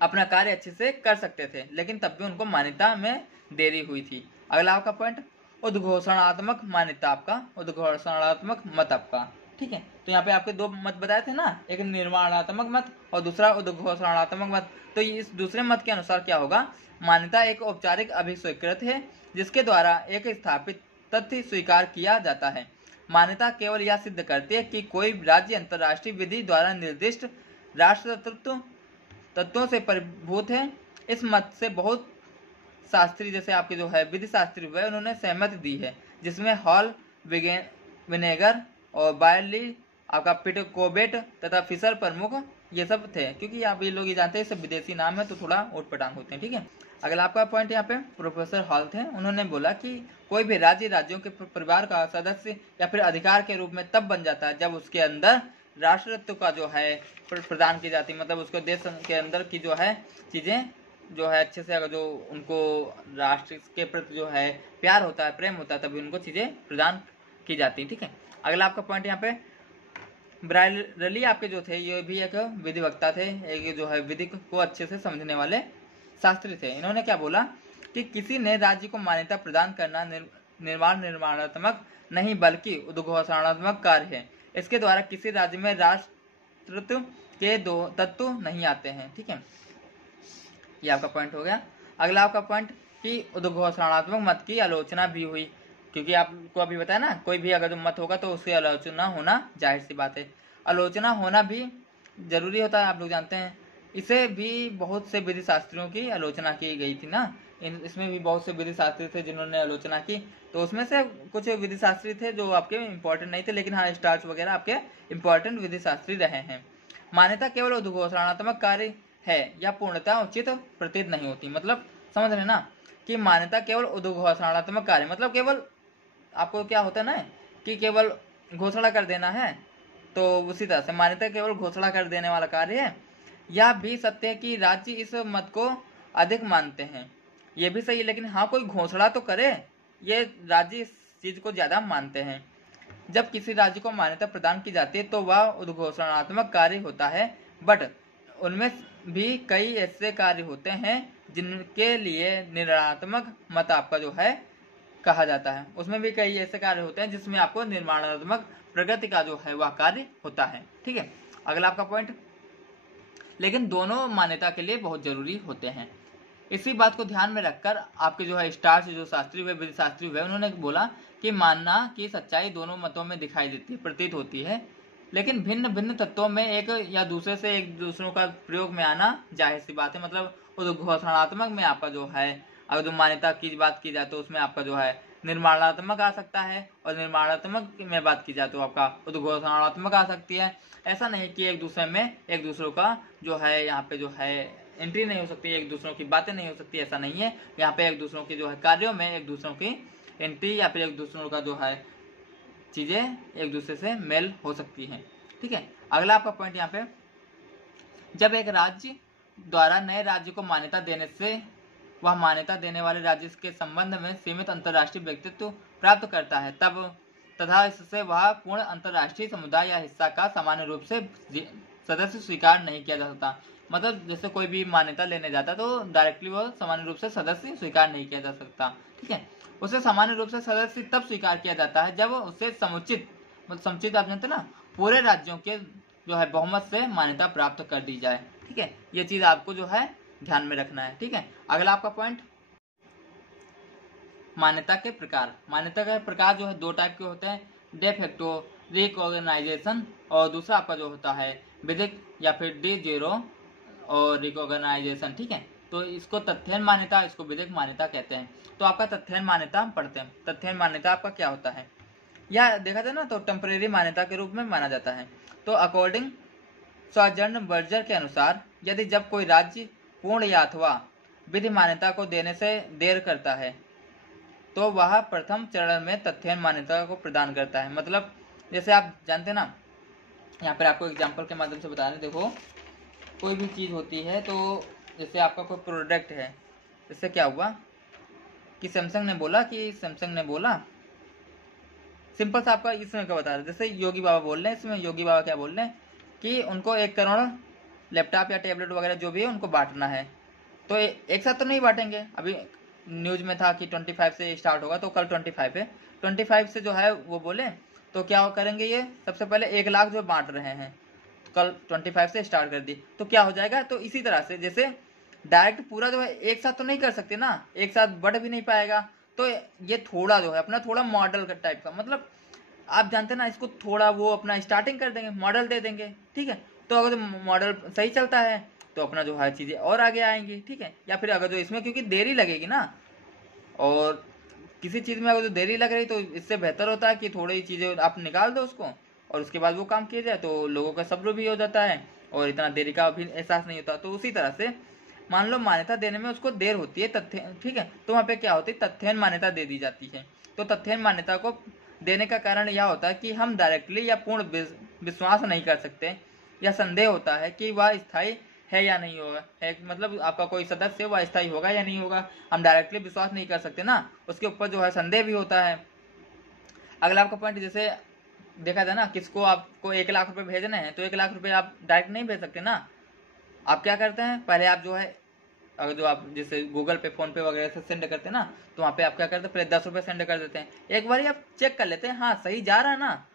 अपना कार्य अच्छे से कर सकते थे, लेकिन तब भी उनको मान्यता में देरी हुई थी। अगला आपका पॉइंट उद्घोषणात्मक मान्यता, आपका उद्घोषणात्मक मत आपका, ठीक है। तो यहाँ पे आपके दो मत बताए थे ना, एक निर्माणात्मक मत और दूसरा उद्घोषणात्मक मत। तो इस दूसरे मत के अनुसार क्या होगा, मान्यता एक औपचारिक अभिस्वीकृत है जिसके द्वारा एक स्थापित तथ्य स्वीकार किया जाता है। मान्यता केवल यह सिद्ध करती है कि कोई राज्य अंतर्राष्ट्रीय विधि द्वारा निर्दिष्ट राष्ट्र तत्वों से परिभूत है। इस मत से बहुत शास्त्री, जैसे आपके जो है विधि शास्त्री हुए, उन्होंने सहमति दी है, जिसमें हॉल, विनेगर और बायरली, आपका पिटकोबेट तथा फिशर प्रमुख ये सब थे। क्योंकि आप ये लोग ये जानते हैं सब विदेशी नाम है तो थोड़ा उटपटांग होते हैं, ठीक है। अगला आपका पॉइंट यहाँ पे प्रोफेसर हॉल थे, उन्होंने बोला कि कोई भी राज्य राज्यों के परिवार का सदस्य या फिर अधिकार के रूप में तब बन जाता है जब उसके अंदर राष्ट्रत्व का जो है प्रदान की जाती है। मतलब उसको देश के अंदर की जो है चीजें जो है अच्छे से, अगर जो उनको राष्ट्र के प्रति जो है प्यार होता है, प्रेम होता है, तभी उनको चीजें प्रदान की जाती है, ठीक है। अगला आपका पॉइंट यहाँ पे ब्रायरली आपके जो थे ये भी एक विधिवक्ता थे, एक जो है विधि को अच्छे से समझने वाले शास्त्री थे। इन्होंने क्या बोला कि किसी ने राज्य को मान्यता प्रदान करना निर्माणात्मक नहीं बल्कि उद्घोषणात्मक कार्य है। इसके द्वारा किसी राज्य में राष्ट्रत्व के दो तत्व नहीं आते हैं, ठीक है। ये आपका पॉइंट हो गया। अगला आपका पॉइंट कि उद्घोषणात्मक मत की आलोचना भी हुई, क्योंकि आपको अभी बताया ना, कोई भी अगर जो मत होगा तो उसकी आलोचना होना जाहिर सी बात है। आलोचना होना भी जरूरी होता है, आप लोग जानते हैं। इसे भी बहुत से विधि शास्त्रियों की आलोचना की गई थी ना, इसमें भी बहुत से विधि शास्त्री थे जिन्होंने आलोचना की। तो उसमें से कुछ विधि शास्त्री थे जो आपके इंपॉर्टेंट नहीं थे, लेकिन हाँ स्टार्च वगैरह आपके इंपॉर्टेंट विधि शास्त्री रहे हैं। मान्यता केवल उद्घोषणात्मक कार्य है या पूर्णतः उचित प्रतीत नहीं होती। मतलब समझ रहे ना कि मान्यता केवल उद्घोषणात्मक कार्य, मतलब केवल आपको क्या होता है ना कि केवल घोषणा कर देना है, तो उसी तरह से मान्यता केवल घोषणा कर देने वाला कार्य है। यह भी सत्य है कि राज्य इस मत को अधिक मानते हैं, ये भी सही है, लेकिन हाँ कोई घोषणा तो करे, ये राज्य इस चीज को ज्यादा मानते हैं। जब किसी राज्य को मान्यता प्रदान की जाती है तो वह उद्घोषणात्मक कार्य होता है, बट उनमें भी कई ऐसे कार्य होते हैं जिनके लिए निर्णयात्मक मत आपका जो है कहा जाता है। उसमें भी कई ऐसे कार्य होते हैं जिसमें आपको निर्माणात्मक प्रगति का जो है वह कार्य होता है, ठीक है। अगला आपका पॉइंट, लेकिन दोनों मान्यता के लिए बहुत जरूरी होते हैं। इसी बात को ध्यान में रखकर आपके जो है स्टार्च जो शास्त्री हुए, विधि शास्त्री हुए, उन्होंने बोला कि मानना की सच्चाई दोनों मतों में दिखाई देती है, प्रतीत होती है, लेकिन भिन्न भिन्न तत्वों में एक या दूसरे से एक दूसरों का प्रयोग में आना जाहिर सी बात है। मतलब उद्घोषणात्मक में आपका जो है अगर जो मान्यता की बात की जाए तो उसमें आपका जो है निर्माणात्मक आ सकता है, और निर्माणात्मक में बात की जाए तो आपका उद्घोषणात्मक आ सकती है। ऐसा नहीं कि एक दूसरे में एक दूसरों का जो है यहाँ पे जो है एंट्री नहीं हो सकती, एक दूसरों की बातें नहीं हो सकती, ऐसा नहीं है। यहाँ पे एक दूसरों की जो है कार्यों में एक दूसरों की एंट्री या फिर एक दूसरों का जो है चीजें एक दूसरे से मेल हो सकती हैं, ठीक है। अगला आपका पॉइंट यहाँ पे, जब एक राज्य द्वारा नए राज्य को मान्यता देने से वह मान्यता देने वाले राज्य के संबंध में सीमित अंतर्राष्ट्रीय व्यक्तित्व प्राप्त करता है तब तथा इससे वह पूर्ण अंतर्राष्ट्रीय समुदाय या हिस्सा का सामान्य रूप से सदस्य स्वीकार नहीं किया जा सकता। मतलब जैसे कोई भी मान्यता लेने जाता तो डायरेक्टली वो सामान्य रूप से सदस्य स्वीकार नहीं किया जा सकता, ठीक है। उसे सामान्य रूप से सदस्य तब स्वीकार किया जाता है जब उसे समुचित, मतलब समुचित आप जानते ना, पूरे राज्यों के जो है बहुमत से मान्यता प्राप्त कर दी जाए, ठीक है। ये चीज आपको जो है ध्यान में रखना है, ठीक है। अगला आपका पॉइंट, मान्यता के प्रकार। मान्यता के प्रकार जो है दो टाइप के होते हैं, डे फैक्टो रिकॉग्नाइजेशन, और दूसरा आपका जो होता है विधिक या फिर डी जेरो और रिकॉग्नाइजेशन, ठीक है। तो इसको तथ्यन मान्यता, इसको विधिक मान्यता कहते हैं। तो आपका तथ्यन मान्यता हम पढ़ते हैं। तथ्यन मान्यता आपका क्या होता है, यह देखा जाए ना तो टेम्परेरी मान्यता के रूप में माना जाता है। तो अकॉर्डिंग सॉजर्न बर्जर के अनुसार यदि जब कोई राज्य पूर्ण या अथवा विधि मान्यता को देने से देर करता है तो वह प्रथम चरण में तथ्यन मान्यता को प्रदान करता है। मतलब जैसे आप जानते हैं ना, यहाँ पर आपको एग्जाम्पल के माध्यम से बता रहे हैं। देखो कोई भी चीज होती है, तो जैसे आपका कोई प्रोडक्ट है, इससे क्या हुआ कि सैमसंग ने बोला सिंपल सा आपका इसमें क्या बता रहे, जैसे योगी बाबा बोल रहे हैं, इसमें योगी बाबा क्या बोल रहे हैं कि उनको 1 करोड़ लैपटॉप या टैबलेट वगैरह जो भी है उनको बांटना है। तो एक साथ तो नहीं बांटेंगे, अभी न्यूज में था कि 25 से स्टार्ट होगा, तो कल 25 है, 25 से जो है वो बोले तो क्या करेंगे, ये सबसे पहले 1 लाख जो बांट रहे हैं, कल 25 से स्टार्ट कर दी, तो क्या हो जाएगा, तो इसी तरह से जैसे डायरेक्ट पूरा जो है एक साथ तो नहीं कर सकते ना, एक साथ बढ़ भी नहीं पाएगा, तो ये थोड़ा जो है अपना थोड़ा मॉडल का टाइप का, मतलब आप जानते हैं ना, इसको थोड़ा वो अपना स्टार्टिंग कर देंगे, मॉडल दे देंगे, ठीक है। तो अगर मॉडल सही चलता है तो अपना जो है चीज़ें और आगे आएंगी, ठीक है। या फिर अगर जो इसमें क्योंकि देरी लगेगी ना, और किसी चीज़ में अगर जो देरी लग रही तो इससे बेहतर होता है कि थोड़ी चीज़ें आप निकाल दो उसको और उसके बाद वो काम किया जाए, तो लोगों का सब्र भी हो जाता है और इतना देरी का भी एहसास नहीं होता। तो उसी तरह से मान लो मान्यता देने में उसको देर होती है तथ्य, ठीक है, तो वहाँ पे क्या होती है, तथ्यहीन मान्यता दे दी जाती है। तो तथ्यहीन मान्यता को देने का कारण यह होता है कि हम डायरेक्टली या पूर्ण विश्वास नहीं कर सकते, या संदेह होता है कि वह स्थायी है या नहीं होगा, है मतलब आपका कोई सदस्य वह स्थायी होगा या नहीं होगा, हम डायरेक्टली विश्वास नहीं कर सकते ना, उसके ऊपर जो है संदेह भी होता है। अगला आपका पॉइंट, जैसे देखा था ना, किसको आपको 1 लाख रुपए भेजने हैं, तो 1 लाख रुपए आप डायरेक्ट नहीं भेज सकते ना, आप क्या करते हैं, पहले आप जो है अगर जो आप जैसे गूगल पे, फोन पे वगैरह से सेंड करते हैं ना, तो वहाँ पे आप क्या करते हैं, पहले 10 रुपये सेंड कर देते हैं, एक बार आप चेक कर लेते हैं, हाँ सही जा रहा है ना।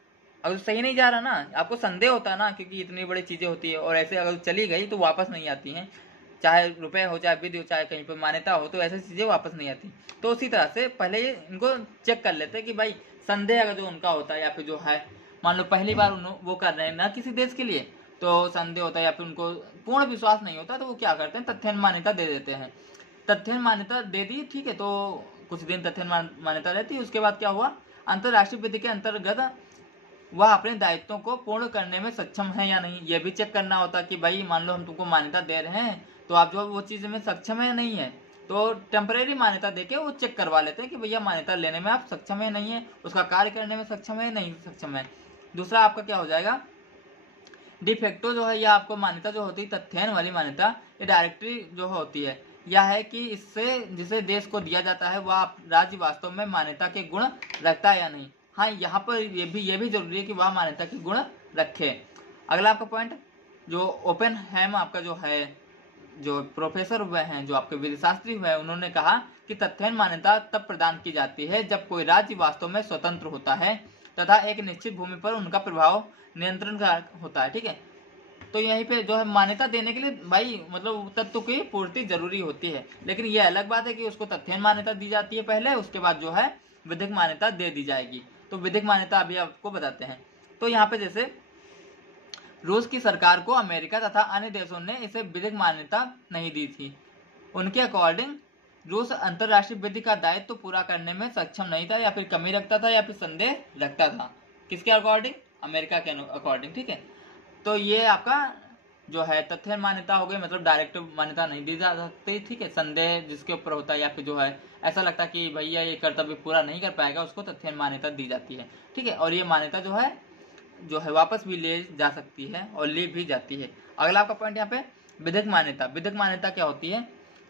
अगर सही नहीं जा रहा ना, आपको संदेह होता है ना, क्योंकि इतनी बड़ी चीज़ें होती है और ऐसे अगर चली गई तो वापस नहीं आती हैं, चाहे रुपए हो, चाहे विधि हो, चाहे कहीं पर मान्यता हो, तो ऐसी चीज़ें वापस नहीं आती। तो उसी तरह से पहले ये इनको चेक कर लेते हैं कि भाई संदेह अगर जो उनका होता है, या फिर जो है मान लो पहली बार वो कर रहे हैं ना किसी देश के लिए, तो संदेह होता है या फिर उनको पूर्ण विश्वास नहीं होता, तो वो क्या करते हैं, तथ्यहीन मान्यता दे देते हैं। तथ्यहीन मान्यता दे दी, ठीक है, तो कुछ दिन तथ्यहीन मान्यता रहती है, उसके बाद क्या हुआ, अंतरराष्ट्रीय विधि के अंतर्गत वह अपने दायित्वों को पूर्ण करने में सक्षम है या नहीं, यह भी चेक करना होता है कि भाई मान लो हम तुमको मान्यता दे रहे हैं, तो आप जो वो चीज़ में सक्षम है या नहीं है, तो टेम्परेरी मान्यता देके वो चेक करवा लेते हैं कि भैया मान्यता लेने में आप सक्षम है नहीं है, उसका कार्य करने में सक्षम है नहीं सक्षम है। दूसरा आपका क्या हो जाएगा, डिफेक्टो जो है, यह आपको मान्यता जो होती है तथ्यहीन वाली मान्यता, ये डायरेक्टरी जो होती है, यह है कि इससे जिसे देश को दिया जाता है वह राज्य वास्तव में मान्यता के गुण रखता है या नहीं। हाँ, यहाँ पर ये भी जरूरी है कि वह मान्यता के गुण रखे। अगला आपका पॉइंट, जो ओपेनहाइमर आपका जो है, जो प्रोफेसर हुए हैं, जो आपके विधिशास्त्री हुए हैं, उन्होंने कहा कि तथ्यहीन मान्यता तब प्रदान की जाती है जब कोई राज्य वास्तव में स्वतंत्र होता है तथा एक निश्चित भूमि पर उनका प्रभाव नियंत्रण का होता है, ठीक है। तो यहीं पे जो है मान्यता देने के लिए भाई मतलब तत्व की पूर्ति जरूरी होती है, लेकिन ये अलग बात है कि उसको तथ्यहीन मान्यता दी जाती है पहले, उसके बाद जो है विधिक मान्यता दे दी जाएगी। तो विधिक मान्यता अभी आपको बताते हैं। तो यहाँ पे जैसे रूस की सरकार को अमेरिका तथा अन्य देशों ने इसे विधिक मान्यता नहीं दी थी। उनके अकॉर्डिंग रूस अंतरराष्ट्रीय विधि का दायित्व तो पूरा करने में सक्षम नहीं था, या फिर कमी रखता था, या फिर संदेह रखता था। किसके अकॉर्डिंग, अमेरिका के अकॉर्डिंग, ठीक है। तो ये आपका जो है तथ्यहीन मान्यता हो गई, मतलब डायरेक्ट मान्यता नहीं दी जा सकती, ठीक है। संदेह जिसके ऊपर होता है या फिर जो है ऐसा लगता है कि भैया ये कर्तव्य पूरा नहीं कर पाएगा, उसको तथ्यहीन मान्यता दी जाती है, ठीक है। और ये मान्यता जो है वापस भी ले जा सकती है और ली भी जाती है। अगला आपका पॉइंट यहाँ पे विधिक मान्यता। विधिक मान्यता क्या होती है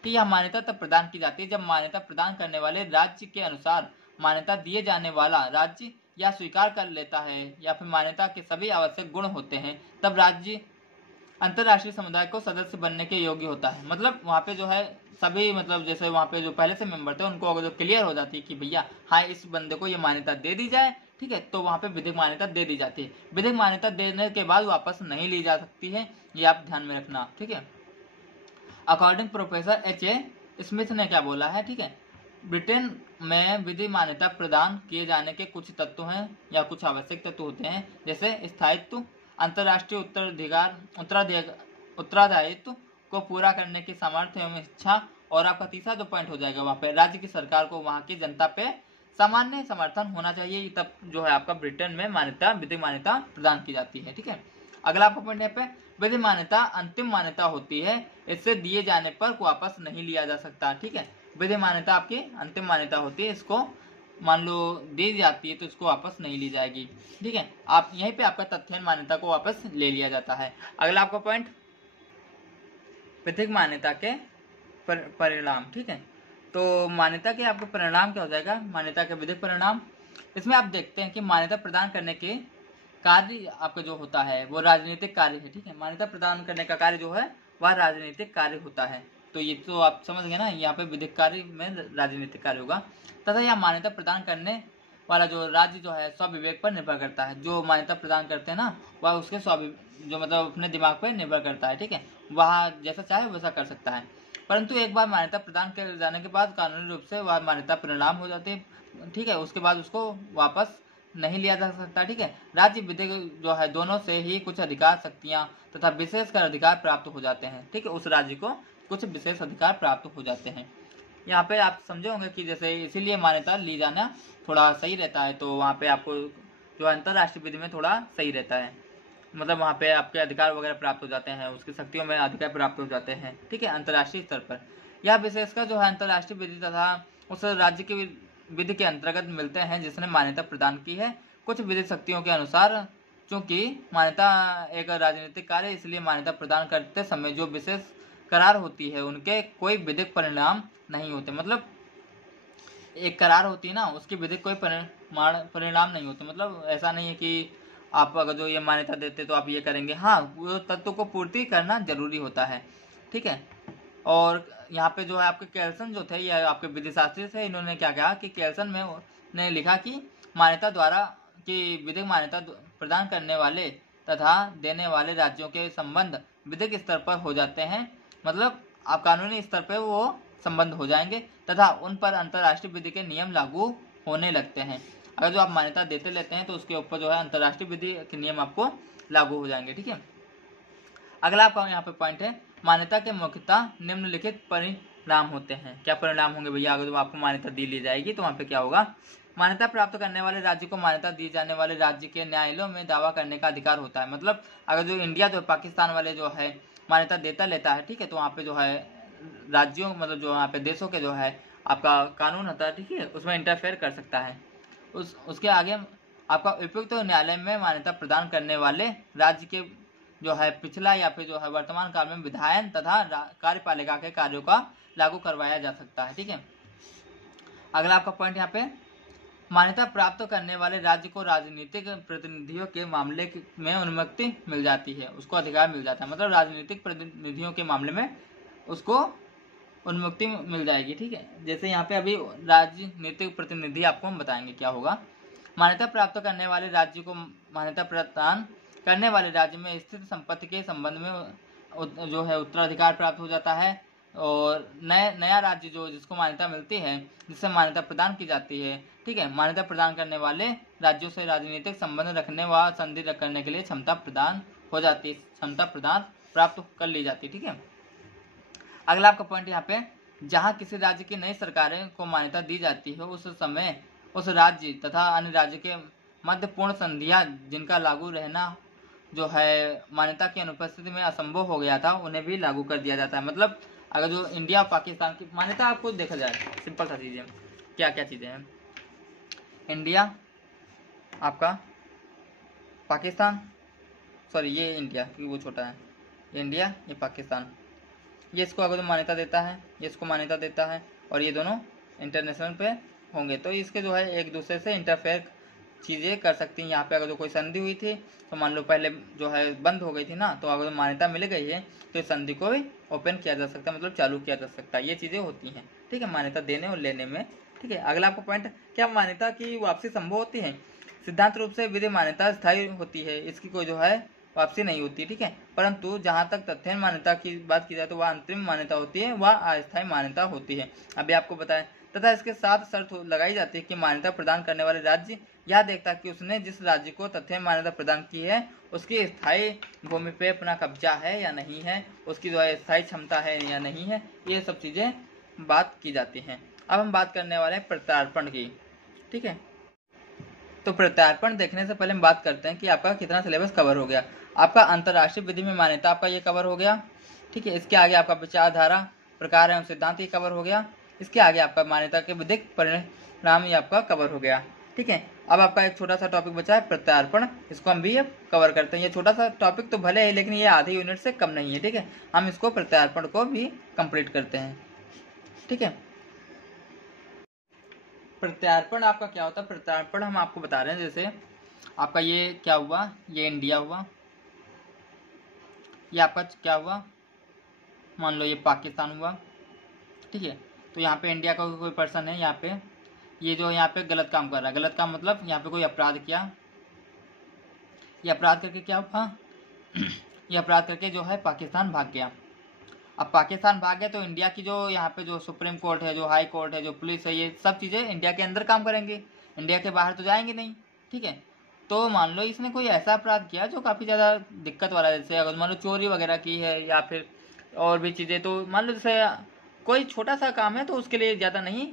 कि यह मान्यता तब प्रदान की जाती है जब मान्यता प्रदान करने वाले राज्य के अनुसार मान्यता दिए जाने वाला राज्य या स्वीकार कर लेता है, या फिर मान्यता के सभी आवश्यक गुण होते हैं, तब राज्य अंतरराष्ट्रीय समुदाय को सदस्य बनने के योग्य होता है। मतलब वहाँ पे जो है सभी, मतलब जैसे वहाँ पे जो पहले से मेंबर थे उनको अगर जो क्लियर हो जाती है कि भैया हाँ इस बंदे को ये मान्यता दे दी जाए, ठीक है, तो वहाँ पे विधिक मान्यता दे दी जाती है। विधिक मान्यता देने के बाद वापस नहीं ली जा सकती है, ये आप ध्यान में रखना, ठीक है। According professor H.A. स्मिथ ने क्या बोला है, ठीक है, ब्रिटेन में विधि मान्यता प्रदान किए जाने के कुछ तत्व हैं या कुछ आवश्यक तत्व होते हैं, जैसे स्थायित्व, अंतरराष्ट्रीय उत्तरदायित्व को पूरा करने की सामर्थ्य एवं इच्छा, और आपका तीसरा जो पॉइंट हो जाएगा वहाँ पे राज्य की सरकार को वहाँ की जनता पे सामान्य समर्थन होना चाहिए, तब जो है आपका ब्रिटेन में मान्यता, विधिक मान्यता प्रदान की जाती है, ठीक है। अगला आपका पॉइंट यहाँ पे विधि मान्यता अंतिम मान्यता होती है, इससे दिए जाने पर वापस नहीं लिया जा सकता, ठीक है। विधि मान्यता आपकी अंतिम मान्यता होती है, इसको मान लो दी जाती है तो इसको वापस नहीं ली जाएगी, ठीक है। आप यहीं पे आपका तथ्यहीन मान्यता को वापस ले लिया जाता है। अगला आपका पॉइंट विधिक मान्यता के परिणाम, ठीक है। तो मान्यता के आपको परिणाम क्या हो जाएगा, मान्यता के विधिक परिणाम। इसमें आप देखते हैं कि मान्यता प्रदान करने के कार्य आपका जो होता है वो राजनीतिक कार्य है, ठीक है। मान्यता प्रदान करने का कार्य जो है वह राजनीतिक कार्य होता है, तो ये तो आप समझ गए ना, यहाँ पे विधिक कार्य में राजनीतिक कार्य होगा। तथा यह मान्यता प्रदान करने वाला जो राज्य जो है स्वविवेक पर निर्भर करता है। जो मान्यता प्रदान करते हैं ना, वह उसके जो मतलब अपने दिमाग पर निर्भर करता है, ठीक है, वह जैसा चाहे वैसा कर सकता है। परंतु एक बार मान्यता प्रदान कर जाने के बाद कानूनी रूप से वह मान्यता परिणाम हो जाती है, ठीक है, उसके बाद उसको वापस नहीं लिया जा सकता, ठीक है। राज्य विधेयक जो है दोनों से ही कुछ अधिकार, शक्तियां तथा विशेषकर अधिकार प्राप्त हो जाते हैं, ठीक है, उस राज्य को कुछ विशेष अधिकार प्राप्त हो जाते हैं। यहाँ पे आप समझे होंगे कि जैसे इसीलिए मान्यता ली जाना थोड़ा सही रहता है, तो वहाँ पे आपको जो अंतरराष्ट्रीय विधि में थोड़ा सही रहता है, मतलब वहाँ पे आपके अधिकार वगैरह प्राप्त हो जाते हैं, उसकी शक्तियों में अधिकार प्राप्त हो जाते हैं, ठीक है, अंतरराष्ट्रीय स्तर पर। यह विशेषकर जो है अंतरराष्ट्रीय विधि तथा उस राज्य की विधि के अंतर्गत मिलते हैं जिसने मान्यता प्रदान की है। कुछ विधि शक्तियों के अनुसार चूंकि मान्यता एक राजनीतिक कार्य, इसलिए मान्यता प्रदान करते समय जो विशेष करार होती है उनके कोई विधिक परिणाम नहीं होते। मतलब एक करार होती है ना, उसकी विधिक कोई परिणाम नहीं होते। मतलब ऐसा नहीं है कि आप अगर जो ये मान्यता देते तो आप ये करेंगे, हाँ, वो तत्व को पूर्ति करना जरूरी होता है, ठीक है। और यहाँ पे जो है आपके केल्सन जो थे, ये आपके विधिशास्त्री थे, इन्होंने क्या कहा कि केल्सन में ने लिखा कि मान्यता द्वारा कि विधिक मान्यता प्रदान करने वाले तथा देने वाले राज्यों के संबंध विधिक स्तर पर हो जाते हैं, मतलब आप कानूनी स्तर पर वो संबंध हो जाएंगे तथा उन पर अंतरराष्ट्रीय विधि के नियम लागू होने लगते हैं। अगर जो आप मान्यता देते लेते हैं तो उसके ऊपर जो है अंतरराष्ट्रीय विधि के नियम आपको लागू हो जाएंगे, ठीक है। अगला आपका यहाँ पे पॉइंट है, मान्यता के मुख्यतः निम्नलिखित परिणाम होते हैं। क्या परिणाम होंगे भैया? अगर जो आपको मान्यता दी ली जाएगी तो वहाँ पे क्या होगा, मान्यता प्राप्त करने वाले राज्य को मान्यता दी जाने वाले राज्य के न्यायालयों में दावा करने का अधिकार होता है। मतलब अगर जो इंडिया जो पाकिस्तान वाले जो है मान्यता देता लेता है, ठीक है, तो वहाँ पे जो है राज्यों, मतलब जो वहाँ पे देशों के जो है आपका कानून होता है, ठीक है, उसमें इंटरफेयर कर सकता है। उसके आगे आपका उपयुक्त न्यायालय में मान्यता प्रदान करने वाले राज्य के जो है पिछला या फिर जो है वर्तमान काल में विधायन तथा कार्यपालिका के कार्यों का लागू करवाया जा सकता है, ठीक है। अगला आपका पॉइंट यहाँ पे, मान्यता प्राप्त करने वाले राज्य को राजनीतिक प्रतिनिधियों के मामले में अनुमति मिल जाती है, उसको अधिकार मिल जाता है। मतलब राजनीतिक प्रतिनिधियों के मामले में उसको अनुमति मिल जाएगी, ठीक है। जैसे यहाँ पे अभी राजनीतिक प्रतिनिधि आपको हम बताएंगे क्या होगा। मान्यता प्राप्त करने वाले राज्य को मान्यता प्रदान करने वाले राज्य में स्थित संपत्ति के संबंध में जो है उत्तराधिकार प्राप्त हो जाता है, और नया राज्य जो जिसको मान्यता मिलती है, जिससे मान्यता प्रदान की जाती है, ठीक है, मान्यता प्रदान करने वाले राज्यों से राजनीतिक संबंध रखने व संधि करने के लिए क्षमता प्रदान हो जाती है, क्षमता प्रदान प्राप्त कर ली जाती है, ठीक है। अगला आपका पॉइंट यहाँ पे, जहाँ किसी राज्य की नई सरकारें को मान्यता दी जाती है उस समय उस राज्य तथा अन्य राज्य के मध्य पूर्ण संधियां जिनका लागू रहना जो है मान्यता की अनुपस्थिति में असंभव हो गया था, उन्हें भी लागू कर दिया जाता है। मतलब अगर जो इंडिया और पाकिस्तान की मान्यता आपको देखा जाए, सिंपल सा चीजें क्या क्या चीजें हैं, इंडिया आपका, पाकिस्तान, सॉरी ये इंडिया क्योंकि वो छोटा है, इंडिया ये पाकिस्तान, ये इसको अगर मान्यता देता है, ये इसको मान्यता देता है, और ये दोनों इंटरनेशनल पे होंगे, तो इसके जो है एक दूसरे से इंटरफेयर चीज़ें कर सकती हैं। यहाँ पे अगर जो कोई संधि हुई थी तो मान लो पहले जो है बंद हो गई थी ना, तो अगर मान्यता मिल गई है तो इस संधि को भी ओपन किया जा सकता है, मतलब चालू किया जा सकता है। ये चीज़ें होती हैं, ठीक है, मान्यता देने और लेने में, ठीक है। अगला आपका पॉइंट, क्या मान्यता की वापसी संभव होती है? सिद्धांत रूप से विधि मान्यता स्थायी होती है, इसकी कोई जो है वापसी नहीं होती, ठीक है। परंतु जहाँ तक तथ्य मान्यता की बात की जाए तो वह अंतरिम मान्यता होती है, वह अस्थायी मान्यता होती है। अभी आपको बताएं, तथा इसके साथ शर्त लगाई जाती है कि मान्यता प्रदान करने वाले राज्य यह देखता है कि उसने जिस राज्य को तथ्य मान्यता प्रदान की है उसकी स्थायी भूमि पे अपना कब्जा है या नहीं है, उसकी जो है स्थायी क्षमता है या नहीं है, ये सब चीजें बात की जाती हैं। अब हम बात करने वाले हैं प्रत्यार्पण की, ठीक है। तो प्रत्यार्पण देखने से पहले हम बात करते हैं कि आपका कितना सिलेबस कवर हो गया। आपका अंतरराष्ट्रीय विधि में मान्यता आपका ये कवर हो गया, ठीक है। इसके आगे आपका विचारधारा, प्रकार एवं सिद्धांत ये कवर हो गया। इसके आगे आपका मान्यता के विधिक परिणाम ये आपका कवर हो गया, ठीक है। अब आपका एक छोटा सा टॉपिक बचा है प्रत्यार्पण, इसको हम भी कवर करते हैं। ये छोटा सा टॉपिक तो भले है लेकिन ये आधे यूनिट से कम नहीं है, ठीक है। हम इसको प्रत्यार्पण को भी कंप्लीट करते हैं, ठीक है। प्रत्यार्पण आपका क्या होता है? प्रत्यार्पण हम आपको बता रहे हैं, जैसे आपका ये क्या हुआ, ये इंडिया हुआ, ये आपका क्या हुआ, मान लो ये पाकिस्तान हुआ, ठीक है। तो यहाँ पे इंडिया का कोई पर्सन है, यहाँ पे ये जो यहाँ पे गलत काम कर रहा है, गलत काम मतलब यहाँ पे कोई अपराध किया, ये अपराध करके क्या हुआ ये अपराध करके जो है पाकिस्तान भाग गया। अब पाकिस्तान भाग गया तो इंडिया की जो यहाँ पे जो सुप्रीम कोर्ट है, जो हाई कोर्ट है, जो पुलिस है, ये सब चीज़ें इंडिया के अंदर काम करेंगे, इंडिया के बाहर तो जाएंगे नहीं। ठीक है, तो मान लो इसने कोई ऐसा अपराध किया जो काफ़ी ज़्यादा दिक्कत वाला, जैसे अगर मान लो चोरी वगैरह की है या फिर और भी चीज़ें, तो मान लो जैसे कोई छोटा सा काम है तो उसके लिए ज़्यादा नहीं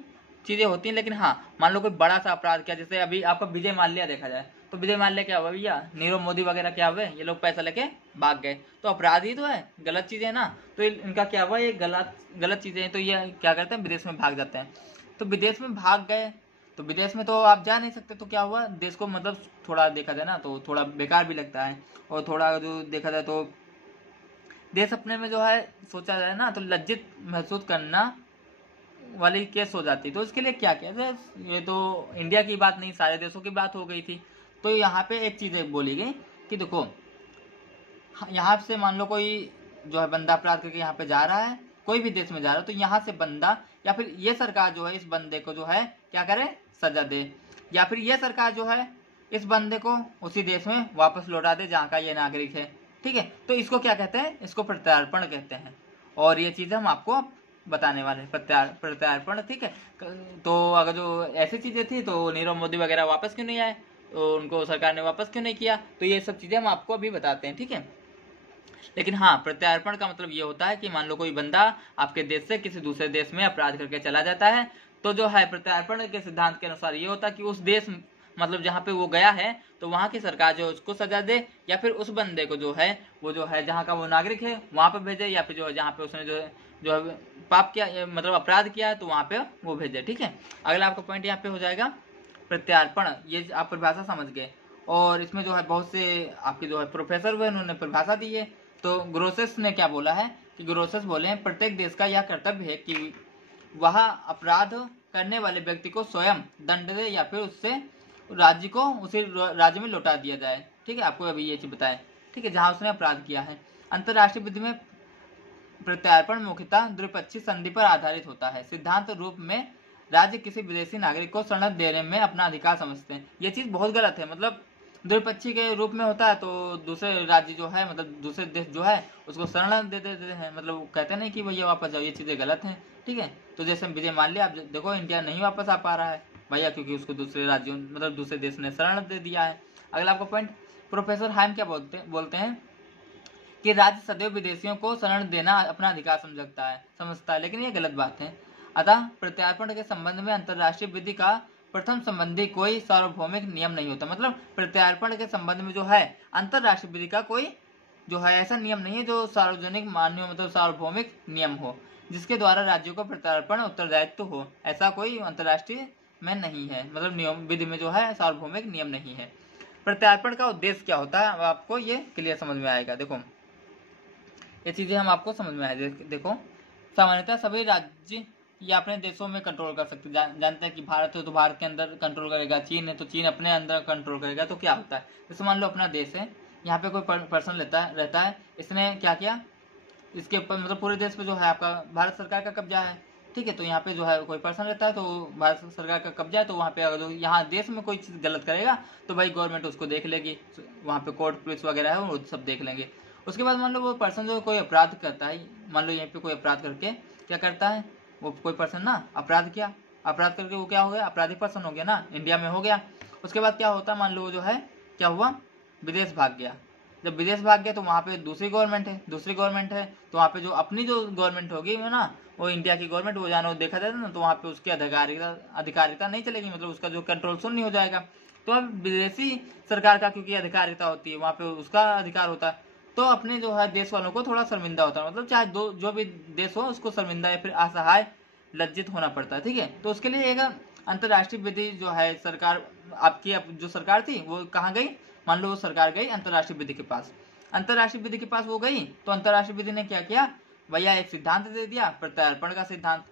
चीज़ें होती हैं। लेकिन हाँ, मान लो कोई बड़ा सा अपराध किया, जैसे अभी आपका विजय माल्या देखा जाए तो विजय माल्या क्या हुआ भैया, नीरव मोदी वगैरह क्या हुए, ये लोग पैसा लेके भाग गए, तो अपराध ही तो है, गलत चीज़ें है ना। तो इनका क्या हुआ, ये गलत चीज़ें हैं, तो ये क्या करते हैं, विदेश में भाग जाते हैं। तो विदेश में भाग गए तो विदेश में तो आप जा नहीं सकते, तो क्या हुआ, देश को मतलब थोड़ा देखा जाए ना तो थोड़ा बेकार भी लगता है, और थोड़ा जो देखा जाए तो देश अपने में जो है सोचा जाए ना तो लज्जित महसूस करना वाली केस हो जाती। तो इसके लिए क्या किया, ये तो इंडिया की बात नहीं, सारे देशों की बात हो गई थी। तो यहाँ पे एक चीज़ बोली गई कि देखो, यहाँ से मान लो कोई जो है बंदा अपराध करके यहाँ पे जा रहा है, कोई भी देश में जा रहा है, तो यहाँ से बंदा या फिर ये सरकार जो है इस बंदे को जो है क्या करे, सजा दे, या फिर ये सरकार जो है इस बंदे को उसी देश में वापस लौटा दे जहाँ का ये नागरिक है। ठीक है, तो इसको क्या कहते हैं, इसको प्रत्यार्पण कहते हैं। और ये चीज़ें हम आपको बताने वाले हैं, प्रत्यार्पण। ठीक है, तो अगर जो ऐसी चीज़ें थी तो नीरव मोदी वगैरह वापस क्यों नहीं आए, तो उनको सरकार ने वापस क्यों नहीं किया, तो ये सब चीज़ें हम आपको अभी बताते हैं। ठीक है, लेकिन हाँ, प्रत्यार्पण का मतलब ये होता है कि मान लो कोई बंदा आपके देश से किसी दूसरे देश में अपराध करके चला जाता है, तो जो है प्रत्यार्पण के सिद्धांत के अनुसार ये होता है कि उस देश मतलब जहाँ पे वो गया है तो वहाँ की सरकार जो उसको सजा दे, या फिर उस बंदे को जो है वो जो है जहाँ का वो नागरिक है वहाँ पे भेजे, या फिर जो है जहाँ पे उसने जो है पाप किया मतलब अपराध किया है तो वहाँ पे वो भेजे। ठीक है, अगला आपका पॉइंट यहाँ पे हो जाएगा प्रत्यार्पण। ये आप परिभाषा समझ गए, और इसमें जो है बहुत से आपके जो है प्रोफेसर हुए, उन्होंने परिभाषा दी है। तो ग्रोसेस ने क्या बोला है कि ग्रोसेस बोले हैं, प्रत्येक देश का यह कर्तव्य है कि वह अपराध करने वाले व्यक्ति को स्वयं दंड दे या फिर उससे राज्य को उसी राज्य में लौटा दिया जाए। ठीक है, आपको अभी ये चीज बताएं। ठीक है, जहां उसने अपराध किया है। अंतर्राष्ट्रीय विधि में प्रत्यार्पण मुख्यतः द्विपक्षीय संधि पर आधारित होता है। सिद्धांत रूप में राज्य किसी विदेशी नागरिक को शरण देने में अपना अधिकार समझते हैं। ये चीज बहुत गलत है, मतलब द्विपक्षीय के रूप में होता है तो दूसरे राज्य जो है मतलब दूसरे देश जो है उसको शरण दे देते हैं, मतलब कहते नहीं कि भैया वापस जाओ, ये चीजें गलत हैं। ठीक है, तो जैसे विजय माल्या आप देखो इंडिया नहीं वापस आ पा रहा है भैया, क्योंकि उसको दूसरे राज्यों मतलब दूसरे देश ने शरण दे दिया है। अगला आपका पॉइंट, प्रोफेसर हाइम क्या बोलते हैं कि राज्य सदैव विदेशियों को शरण देना अपना अधिकार समझता है, लेकिन ये गलत बात है। अतः प्रत्यार्पण के संबंध में अंतर्राष्ट्रीय विधि का प्रथम संबंधी कोई सार्वभौमिक नियम नहीं होता। मतलब प्रत्यार्पण के संबंध में जो है अंतर्राष्ट्रीय विधि का कोई जो है ऐसा नियम नहीं है जो सार्वजनिक मान्य मतलब सार्वभौमिक नियम हो जिसके द्वारा राज्यों को प्रत्यार्पण उत्तरदायित्व हो, ऐसा कोई अंतर्राष्ट्रीय में नहीं है। मतलब नियम विधि में जो है सार्वभौमिक नियम नहीं है। प्रत्यार्पण का उद्देश्य क्या होता है, अब आपको ये क्लियर समझ में आएगा। देखो ये चीजें हम आपको समझ में आए। देखो सामान्यतः सभी राज्य या अपने देशों में कंट्रोल कर सकते जानते हैं कि भारत है तो भारत के अंदर कंट्रोल करेगा, चीन है तो चीन अपने अंदर कंट्रोल करेगा। तो क्या होता है, जैसे मान लो अपना देश है, यहाँ पे कोई पर्सन रहता है, इसने क्या किया, इसके ऊपर मतलब पूरे देश पे जो है आपका भारत सरकार का कब्जा है। ठीक है, तो यहाँ पे जो है कोई पर्सन रहता है तो भारत सरकार का कब्जा है, तो वहाँ पे अगर यहाँ देश में कोई चीज़ गलत करेगा तो भाई गवर्नमेंट उसको देख लेगी, वहाँ पे कोर्ट पुलिस वगैरह है वो सब देख लेंगे। उसके बाद मान लो वो पर्सन जो कोई अपराध करता है, मान लो यहाँ पे कोई अपराध करके क्या करता है, वो कोई पर्सन ना अपराध करके वो क्या हो गया, अपराधी पर्सन हो गया ना, इंडिया में हो गया। उसके बाद क्या होता है, मान लो जो है क्या हुआ, विदेश भाग गया। जब विदेश भाग गया तो वहाँ पे दूसरी गवर्नमेंट है तो वहाँ पे जो अपनी जो गवर्नमेंट होगी ना वो इंडिया की गवर्नमेंट, वो जानो देखा जाए ना तो वहाँ पे उसकी अधिकारिता नहीं चलेगी, मतलब उसका जो कंट्रोल शून्य हो जाएगा। तो अब विदेशी सरकार का क्योंकि अधिकारिता होती है, वहाँ पे उसका अधिकार होता है, तो अपने जो है देश वालों को थोड़ा शर्मिंदा होता है, मतलब चाहे जो भी देश हो उसको शर्मिंदा या फिर असहाय लज्जित होना पड़ता है। ठीक है, तो उसके लिए एक अंतर्राष्ट्रीय विधि जो है सरकार आपकी जो सरकार थी वो कहाँ गई, मान लो वो सरकार गई अंतर्राष्ट्रीय विधि के पास, अंतर्राष्ट्रीय विधि के पास वो गई तो अंतर्राष्ट्रीय विधि ने क्या किया भैया, एक सिद्धांत दे दिया, प्रत्यार्पण का सिद्धांत।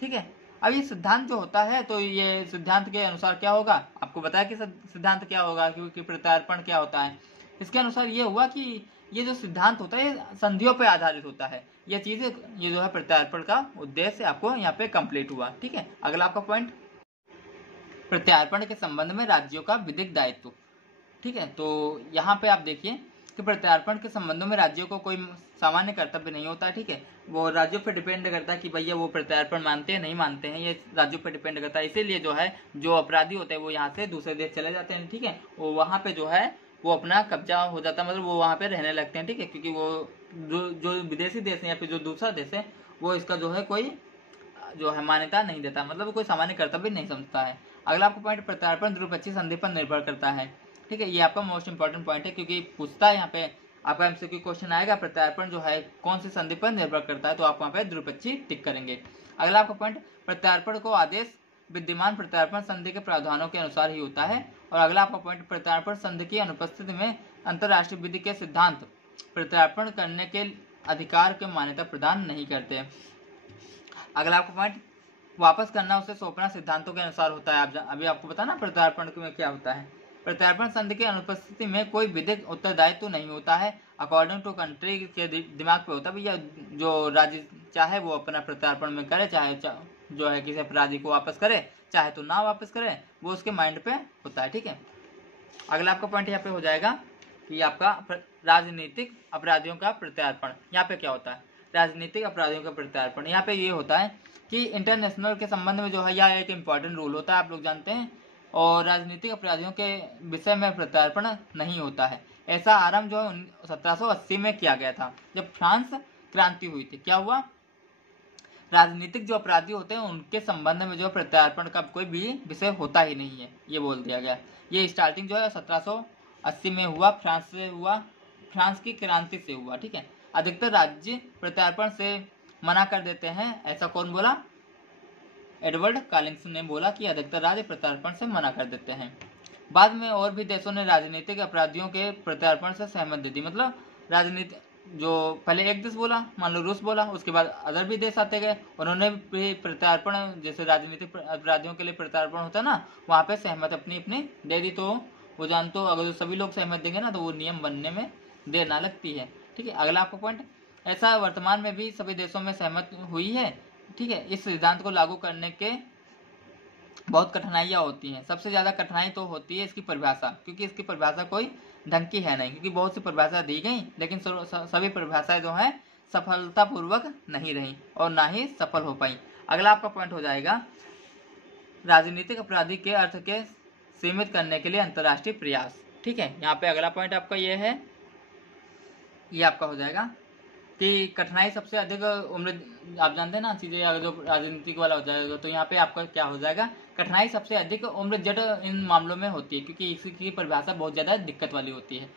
ठीक है, अब ये सिद्धांत जो होता है तो ये सिद्धांत के अनुसार क्या होगा, आपको बताया कि सिद्धांत क्या होगा क्योंकि प्रत्यार्पण क्या होता है। इसके अनुसार ये हुआ कि ये जो सिद्धांत होता है ये संधियों पे आधारित होता है। ये चीज ये जो है प्रत्यार्पण का उद्देश्य आपको यहाँ पे कंप्लीट हुआ। ठीक है, अगला आपका पॉइंट, प्रत्यार्पण के संबंध में राज्यों का विधिक दायित्व। ठीक है, तो यहाँ पे आप देखिए कि प्रत्यार्पण के संबंधों में राज्यों को कोई सामान्य कर्तव्य नहीं होता। ठीक है, वो राज्यों पर डिपेंड करता है कि भैया वो प्रत्यार्पण मानते हैं नहीं मानते हैं, ये राज्यों पर डिपेंड करता है। इसीलिए जो है जो अपराधी होते हैं वो यहाँ से दूसरे देश चले जाते हैं। ठीक है, वो वहाँ पे जो है वो अपना कब्जा हो जाता है, मतलब वो वहाँ पे रहने लगते हैं। ठीक है, क्योंकि वो जो विदेशी देश है या फिर जो दूसरा देश है वो इसका जो है कोई जो है मान्यता नहीं देता, मतलब कोई सामान्य कर्तव्य नहीं समझता है। अगला आपको पॉइंट, प्रत्यार्पण द्विपक्षीय संधि पर निर्भर करता है। ठीक है, ये आपका मोस्ट इंपॉर्टेंट पॉइंट है, क्योंकि पूछता है यहाँ पे आपका एमसीक्यू क्वेश्चन आएगा प्रत्यार्पण जो है कौन सी संधि पर निर्भर करता है, तो आप वहाँ पे द्विपक्षीय टिक करेंगे। अगला आपका पॉइंट, प्रत्यार्पण को आदेश विद्यमान प्रत्यार्पण संधि के प्रावधानों के अनुसार ही होता है। और अगला आपका पॉइंट, प्रत्यार्पण संधि की अनुपस्थिति में अंतर्राष्ट्रीय विधि के सिद्धांत प्रत्यार्पण करने के अधिकार के मान्यता प्रदान नहीं करते। अगला आपका पॉइंट, वापस करना उसे सौंपना सिद्धांतों के अनुसार होता है। अभी आपको पता ना प्रत्यार्पण में क्या होता है। प्रत्यार्पण संधि की अनुपस्थिति में कोई विधिक उत्तरदायित्व नहीं होता है, अकॉर्डिंग टू कंट्री के दिमाग पे होता है भैया, जो राज्य चाहे वो अपना प्रत्यार्पण में करे, चाहे जो है किसी अपराधी को वापस करे, चाहे तो ना वापस करे, वो उसके माइंड पे होता है। ठीक है, अगला आपका पॉइंट यहाँ पे हो जाएगा कि आपका राजनीतिक अपराधियों का प्रत्यार्पण। यहाँ पे क्या होता है, राजनीतिक अपराधियों का प्रत्यार्पण। यहाँ पे ये होता है कि इंटरनेशनल के संबंध में जो है यह एक इम्पॉर्टेंट रूल होता है, आप लोग जानते हैं, और राजनीतिक अपराधियों के विषय में प्रत्यार्पण नहीं होता है। ऐसा आरंभ जो 1780 में किया गया था, जब फ्रांस क्रांति हुई थी। क्या हुआ, राजनीतिक जो अपराधी होते हैं उनके संबंध में जो प्रत्यार्पण का कोई भी विषय होता ही नहीं है, ये बोल दिया गया। ये स्टार्टिंग जो है 1780 में हुआ, फ्रांस से हुआ, फ्रांस की क्रांति से हुआ। ठीक है, अधिकतर राज्य प्रत्यार्पण से मना कर देते हैं। ऐसा कौन बोला, एडवर्ड कॉलिंस ने बोला कि अधिकतर राज्य प्रत्यार्पण से मना कर देते हैं। बाद में और भी देशों ने राजनीतिक अपराधियों के प्रत्यार्पण से सहमति दी, मतलब राजनीति जो पहले एक देश बोला, मान लो रूस बोला, उसके बाद अदर भी देश आते गए, उन्होंने भी प्रत्यार्पण, जैसे राजनीतिक अपराधियों के लिए प्रत्यार्पण होता है ना, वहाँ पे सहमति अपनी अपनी दे दी। तो वो जानते हो अगर सभी लोग सहमत देंगे ना तो वो नियम बनने में देर ना लगती है। ठीक है, अगला आपका पॉइंट, ऐसा वर्तमान में भी सभी देशों में सहमत हुई है। ठीक है, इस सिद्धांत को लागू करने के बहुत कठिनाइयाँ होती हैं। सबसे ज्यादा कठिनाई तो होती है इसकी परिभाषा, क्योंकि इसकी परिभाषा कोई ढंग की है नहीं, क्योंकि बहुत सी परिभाषा दी गई लेकिन सभी परिभाषाएं जो है सफलतापूर्वक नहीं रही और ना ही सफल हो पाई। अगला आपका पॉइंट हो जाएगा, राजनीतिक अपराधी के अर्थ के सीमित करने के लिए अंतर्राष्ट्रीय प्रयास। ठीक है, यहाँ पे अगला पॉइंट आपका ये है, ये आपका हो जाएगा कि कठिनाई सबसे अधिक उम्र, आप जानते हैं ना चीजें, अगर जो राजनीतिक वाला हो जाएगा तो यहाँ पे आपका क्या हो जाएगा, कठिनाई सबसे अधिक उम्र जट इन मामलों में होती है, क्योंकि इसकी परिभाषा बहुत ज्यादा दिक्कत वाली होती है।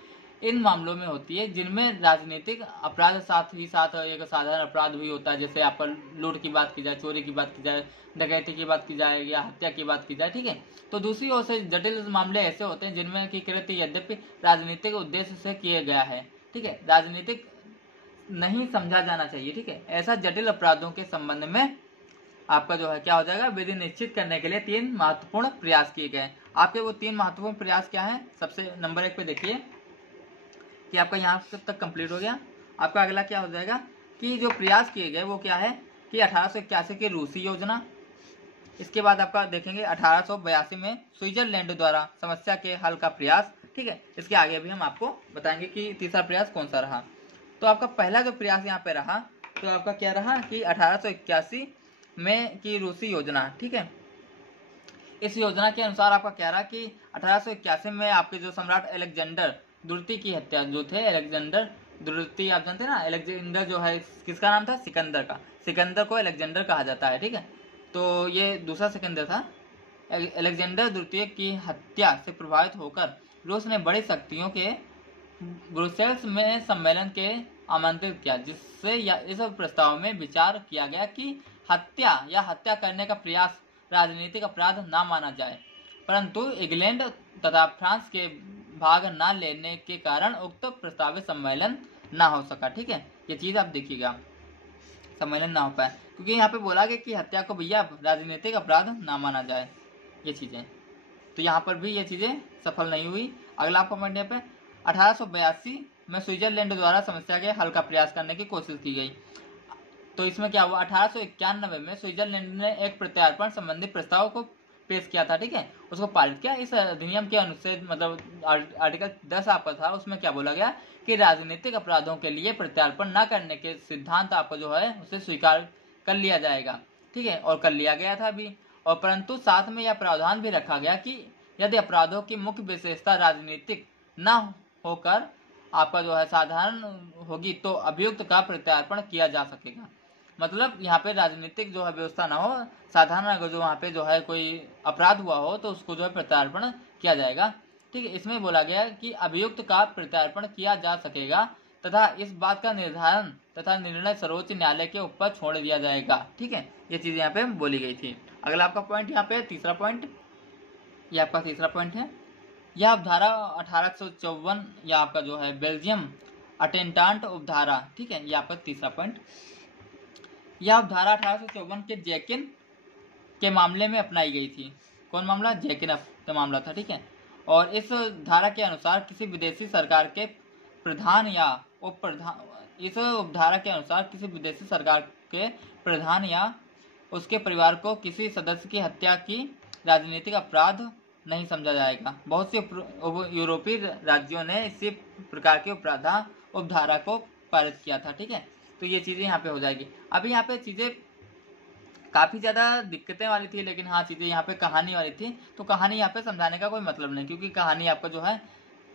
इन मामलों में होती है जिनमें राजनीतिक अपराध साथ ही साथ एक साधारण अपराध भी होता है, जैसे आपका लूट की बात की जाए, चोरी की बात की जाए, डकैती की बात की जाए या हत्या की बात की जाए। ठीक है, तो दूसरी ओर से जटिल मामले ऐसे होते हैं जिनमें की कृत्य यद्यपि राजनीतिक उद्देश्य से किए गया है। ठीक है, राजनीतिक नहीं समझा जाना चाहिए। ठीक है, ऐसा जटिल अपराधों के संबंध में आपका जो है क्या हो जाएगा, विधि निश्चित करने के लिए 3 महत्वपूर्ण प्रयास किए गए। आपके वो 3 महत्वपूर्ण प्रयास क्या है, सबसे नंबर 1 पे देखिए कि आपका यहाँ तक कंप्लीट हो गया। आपका अगला क्या हो जाएगा कि जो प्रयास किए गए वो क्या है कि 1881 की रूसी योजना। इसके बाद आपका देखेंगे 1882 में स्विट्जरलैंड द्वारा समस्या के हल का प्रयास। ठीक है, इसके आगे भी हम आपको बताएंगे कि तीसरा प्रयास कौन सा रहा। तो आपका पहला जो प्रयास यहाँ पे रहा, तो आपका क्या रहा कि 1881 में की रूसी योजना। ठीक है, इस योजना के अनुसार आपका क्या रहा कि 1881 में आपके जो सम्राट अलेक्जेंडर द्वितीय की हत्या जो थे, अलेक्जेंडर द्वितीय आप जानते हैं ना, अलेक्जेंडर जो है किसका नाम था, सिकंदर का, सिकंदर को अलेक्जेंडर कहा जाता है। ठीक है, तो ये दूसरा सिकंदर था। अलेक्जेंडर द्वितीय की हत्या से प्रभावित होकर रूस ने बड़ी शक्तियों के ब्रुसेल्स में सम्मेलन के आमंत्रित किया, जिससे इस प्रस्ताव में विचार किया गया कि हत्या या हत्या करने का प्रयास राजनीतिक अपराध ना माना जाए, परंतु इंग्लैंड तथा फ्रांस के भाग ना लेने के कारण उक्त प्रस्तावित सम्मेलन ना हो सका। ठीक है, ये चीज आप देखिएगा, सम्मेलन ना हो पाए, क्योंकि यहाँ पे बोला गया कि हत्या को भैया राजनीतिक अपराध ना माना जाए, ये चीजें, तो यहाँ पर भी ये चीजें सफल नहीं हुई। अगला आपका पॉइंट यहाँ पे 1882 में स्विट्जरलैंड द्वारा समस्या के हल का प्रयास करने की कोशिश की गई। तो इसमें क्या हुआ, 1891 में स्विट्जरलैंड ने एक प्रत्यार्पण संबंधी प्रस्ताव को पेश किया था, ठीक है, उसको पारित किया। इस अधिनियम के अनुच्छेद मतलब आर्टिकल 10 आपका था, उसमें क्या बोला गया कि राजनीतिक अपराधों के लिए प्रत्यार्पण न करने के सिद्धांत आपको जो है उसे स्वीकार कर लिया जाएगा, ठीक है, और कर लिया गया था भी। और परंतु साथ में यह प्रावधान भी रखा गया कि यदि अपराधों की मुख्य विशेषता राजनीतिक न होकर आपका जो है साधारण होगी तो अभियुक्त का प्रत्यार्पण किया जा सकेगा। मतलब यहाँ पे राजनीतिक जो है व्यवस्था ना हो, साधारण अगर जो वहाँ पे जो है कोई अपराध हुआ हो तो उसको जो है प्रत्यार्पण किया जाएगा, ठीक है। इसमें बोला गया कि अभियुक्त का प्रत्यार्पण किया जा सकेगा तथा इस बात का निर्धारण तथा निर्णय सर्वोच्च न्यायालय के ऊपर छोड़ दिया जाएगा, ठीक है। ये चीज यहाँ पे बोली गई थी। अगला आपका पॉइंट यहाँ पे तीसरा पॉइंट, ये आपका तीसरा पॉइंट है, यह उपधारा 1854 या आपका जो है बेल्जियम अटेंटांट उपधारा, ठीक है, ये आपका तीसरा पॉइंट। यह उपधारा 1854 के जैकिन के मामले में अपनाई गई थी। कौन मामला? जैकिन का मामला था, ठीक है। और इस धारा के अनुसार किसी विदेशी सरकार के प्रधान या उप प्रधान, इस उपधारा के अनुसार किसी विदेशी सरकार के प्रधान या उसके परिवार को किसी सदस्य की हत्या की राजनीतिक अपराध नहीं समझा जाएगा। बहुत से यूरोपीय राज्यों ने इसी प्रकार के उपधारा को पारित किया था, ठीक है। तो ये चीजें यहाँ पे हो जाएगी। अभी यहाँ पे चीजें काफी ज्यादा दिक्कतें वाली थी, लेकिन हाँ चीजें यहाँ पे कहानी वाली थी, तो कहानी यहाँ पे समझाने का कोई मतलब नहीं, क्योंकि कहानी आपका जो है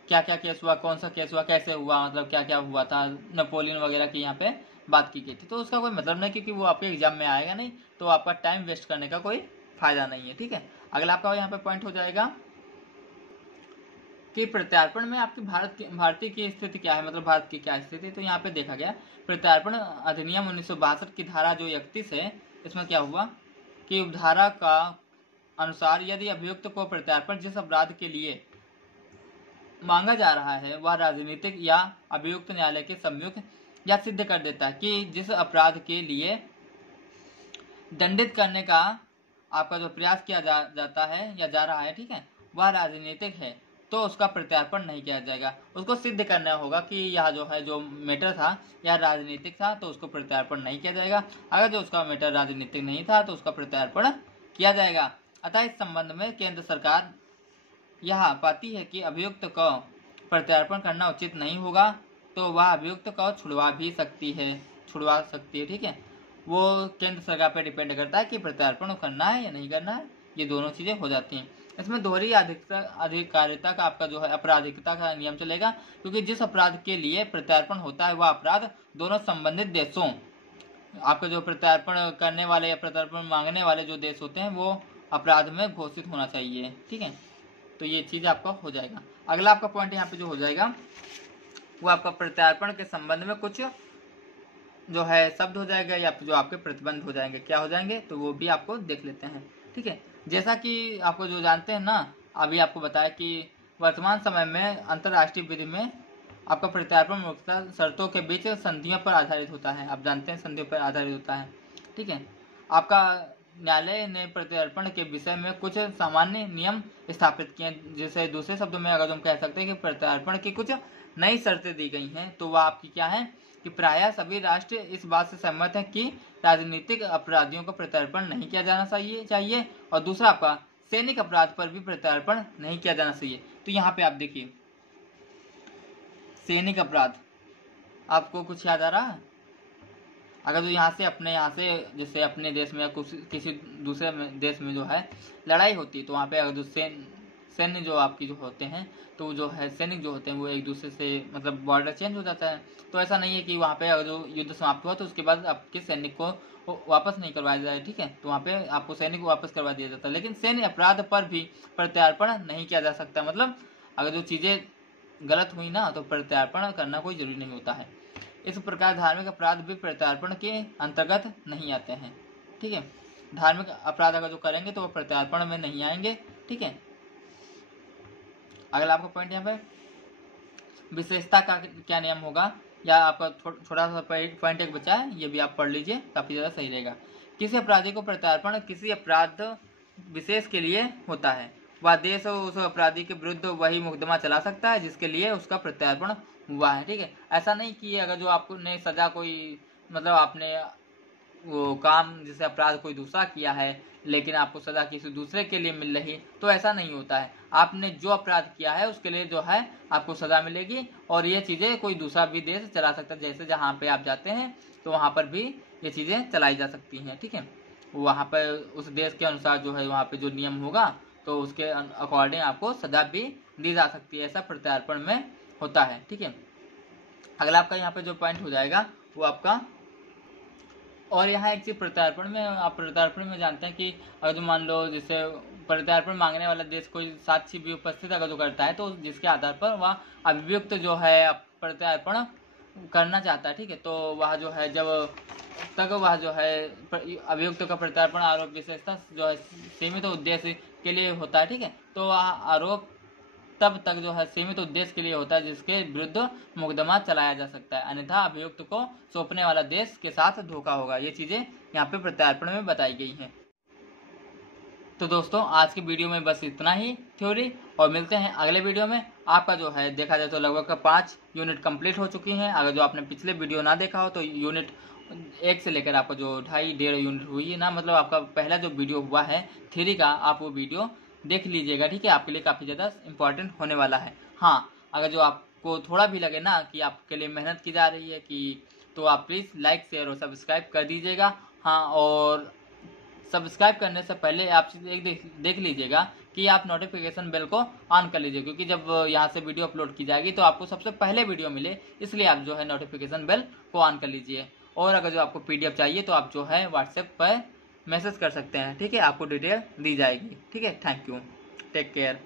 क्या क्या केस हुआ, कौन सा केस हुआ, कैसे हुआ, मतलब क्या क्या हुआ था, नेपोलियन वगैरह की यहाँ पे बात की गई थी, तो उसका कोई मतलब नहीं, क्योंकि वो आपके एग्जाम में आएगा नहीं, तो आपका टाइम वेस्ट करने का कोई फायदा नहीं है, ठीक है। अगला आपका यहाँ पे पॉइंट हो जाएगा कि प्रत्यार्पण में आपकी भारतीय की स्थिति क्या है, मतलब भारत की क्या स्थिति। तो यहाँ पे देखा गया प्रत्यार्पण अधिनियम 1962 की धारा जो 31 है, इसमें क्या हुआ कि उपधारा का अनुसार यदि अभियुक्त को प्रत्यार्पण जिस अपराध के लिए मांगा जा रहा है वह राजनीतिक या अभियुक्त न्यायालय के सम्मुख या सिद्ध कर देता है कि जिस अपराध के लिए दंडित करने का आपका जो प्रयास किया जाता है या जा रहा है, ठीक है, वह राजनीतिक है, तो उसका प्रत्यार्पण नहीं किया जाएगा। उसको सिद्ध करना होगा कि यह जो है जो मैटर था यह राजनीतिक था, तो उसको प्रत्यार्पण नहीं किया जाएगा। अगर जो उसका मैटर राजनीतिक नहीं था तो उसका प्रत्यार्पण किया जाएगा। अतः इस संबंध में केंद्र सरकार यह पाती है कि अभियुक्त को प्रत्यार्पण करना उचित नहीं होगा, तो वह अभियुक्त को छुड़वा सकती है, ठीक है। वो केंद्र सरकार पर डिपेंड करता है कि प्रत्यार्पण करना है या नहीं करना है, ये दोनों चीजें हो जाती हैं। इसमें दोहरी अधिकारिता का आपका जो है अपराधिकता का नियम चलेगा, क्योंकि जिस अपराध के लिए प्रत्यार्पण होता है वह अपराध दोनों संबंधित देशों, आपका जो प्रत्यार्पण करने वाले या प्रत्यार्पण मांगने वाले जो देश होते हैं वो अपराध में घोषित होना चाहिए, ठीक है। तो ये चीज आपका हो जाएगा। अगला आपका पॉइंट यहाँ पे जो हो जाएगा वो आपका प्रत्यार्पण के संबंध में कुछ जो है शब्द हो जाएगा या जो आपके प्रतिबंध हो जाएंगे, क्या हो जाएंगे तो वो भी आपको देख लेते हैं, ठीक है। जैसा कि आपको जो जानते हैं ना, अभी आपको बताया कि वर्तमान समय में अंतर्राष्ट्रीय विधि में आपका प्रत्यार्पण मुख्यतः शर्तों के बीच संधियों पर आधारित होता है। आप जानते हैं संधियों पर आधारित होता है, ठीक है। आपका न्यायालय ने प्रत्यार्पण के विषय में कुछ सामान्य नियम स्थापित किए, जैसे दूसरे शब्दों में अगर हम कह सकते हैं कि प्रत्यार्पण की कुछ नई शर्तें दी गई हैं, तो वह आपकी क्या है कि प्रायः सभी राष्ट्र इस बात से सहमत हैं कि राजनीतिक अपराधियों को प्रत्यार्पण नहीं किया जाना चाहिए। और दूसरा आपका सैनिक अपराध पर भी प्रत्यार्पण नहीं किया जाना चाहिए। तो यहाँ पे आप देखिए सैनिक अपराध, आपको कुछ याद आ रहा है? अगर जो यहाँ से जैसे अपने देश में किसी दूसरे देश में जो है लड़ाई होती है, तो वहाँ पे अगर जो सैन्य जो आपकी जो होते हैं, तो जो है सैनिक जो होते हैं वो एक दूसरे से मतलब बॉर्डर चेंज हो जाता है। तो ऐसा नहीं है कि वहाँ पे अगर जो युद्ध समाप्त हुआ तो उसके बाद आपके सैनिक को वापस नहीं करवाया जाए, ठीक है, तो वहाँ पे आपको सैनिक को वापस करवा दिया जाता है। लेकिन सैन्य अपराध पर भी प्रत्यार्पण नहीं किया जा सकता, मतलब अगर जो चीजें गलत हुई ना तो प्रत्यार्पण करना कोई जरूरी नहीं होता है। इस प्रकार धार्मिक अपराध भी प्रत्यार्पण के अंतर्गत नहीं आते हैं, ठीक है। धार्मिक अपराध अगर जो करेंगे तो वो प्रत्यार्पण में नहीं आएंगे, ठीक है। अगला आपका पॉइंट यहाँ पे विशेषता का क्या नियम होगा, या आपका छोटा सा पॉइंट एक बचा है, ये भी आप पढ़ लीजिए, काफी ज्यादा सही रहेगा। किसी अपराधी को प्रत्यार्पण किसी अपराध विशेष के लिए होता है, वह देश उस अपराधी के विरुद्ध वही मुकदमा चला सकता है जिसके लिए उसका प्रत्यार्पण हुआ है, ठीक है। ऐसा नहीं कि अगर जो आपको ने सजा कोई मतलब आपने वो काम जैसे अपराध कोई दूसरा किया है लेकिन आपको सजा किसी दूसरे के लिए मिल रही, तो ऐसा नहीं होता है। आपने जो अपराध किया है उसके लिए जो है आपको सजा मिलेगी, और ये चीजें कोई दूसरा भी देश चला सकता है। जैसे जहाँ पे आप जाते हैं तो वहां पर भी ये चीजें चलाई जा सकती हैं, ठीक है। वहां पर उस देश के अनुसार जो है वहां पे जो नियम होगा तो उसके अकॉर्डिंग आपको सजा भी दी जा सकती है। ऐसा प्रत्यार्पण में होता है, ठीक है। अगला आपका यहाँ पे जो पॉइंट हो जाएगा वो आपका, और यहाँ एक चीज प्रत्यार्पण में, आप प्रत्यार्पण में जानते हैं कि अगर जो मान लो जैसे प्रत्यार्पण मांगने वाला देश कोई साक्षी भी उपस्थित अगर जो करता है तो जिसके आधार पर वह अभियुक्त जो है प्रत्यार्पण करना चाहता है, ठीक है। तो वह जो है जब तक वह जो है अभियुक्त का प्रत्यार्पण आरोप विशेषता जो है सीमित उद्देश्य के लिए होता है, ठीक है। तो वह आरोप तब तक जो है सीमित उद्देश्य के लिए होता है जिसके विरुद्ध मुकदमा चलाया जा सकता है, अन्यथा अभियुक्त को सौंपने वाला देश के साथ धोखा होगा। ये चीजें यहाँ पे प्रत्यार्पण में बताई गई हैं। तो दोस्तों आज की वीडियो में बस इतना ही थ्योरी, और मिलते हैं अगले वीडियो में। आपका जो है देखा जाए तो लगभग 5 यूनिट कंप्लीट हो चुकी हैं। अगर जो आपने पिछले वीडियो ना देखा हो तो यूनिट 1 से लेकर आपका जो 2.5-1.5 यूनिट हुई है ना, मतलब आपका पहला जो वीडियो हुआ है थ्योरी का, आप वो वीडियो देख लीजिएगा, ठीक है। आपके लिए काफ़ी ज़्यादा इंपॉर्टेंट होने वाला है। हाँ, अगर जो आपको थोड़ा भी लगे ना कि आपके लिए मेहनत की जा रही है कि, तो आप प्लीज़ लाइक शेयर और सब्सक्राइब कर दीजिएगा। हाँ, और सब्सक्राइब करने से पहले आप एक देख लीजिएगा कि आप नोटिफिकेशन बेल को ऑन कर लीजिए, क्योंकि जब यहाँ से वीडियो अपलोड की जाएगी तो आपको सबसे पहले वीडियो मिले, इसलिए आप जो है नोटिफिकेशन बेल को ऑन कर लीजिए। और अगर जो आपको PDF चाहिए तो आप जो है व्हाट्सएप पर मैसेज कर सकते हैं, ठीक है। आपको डिटेल दी जाएगी, ठीक है। Thank you, take care.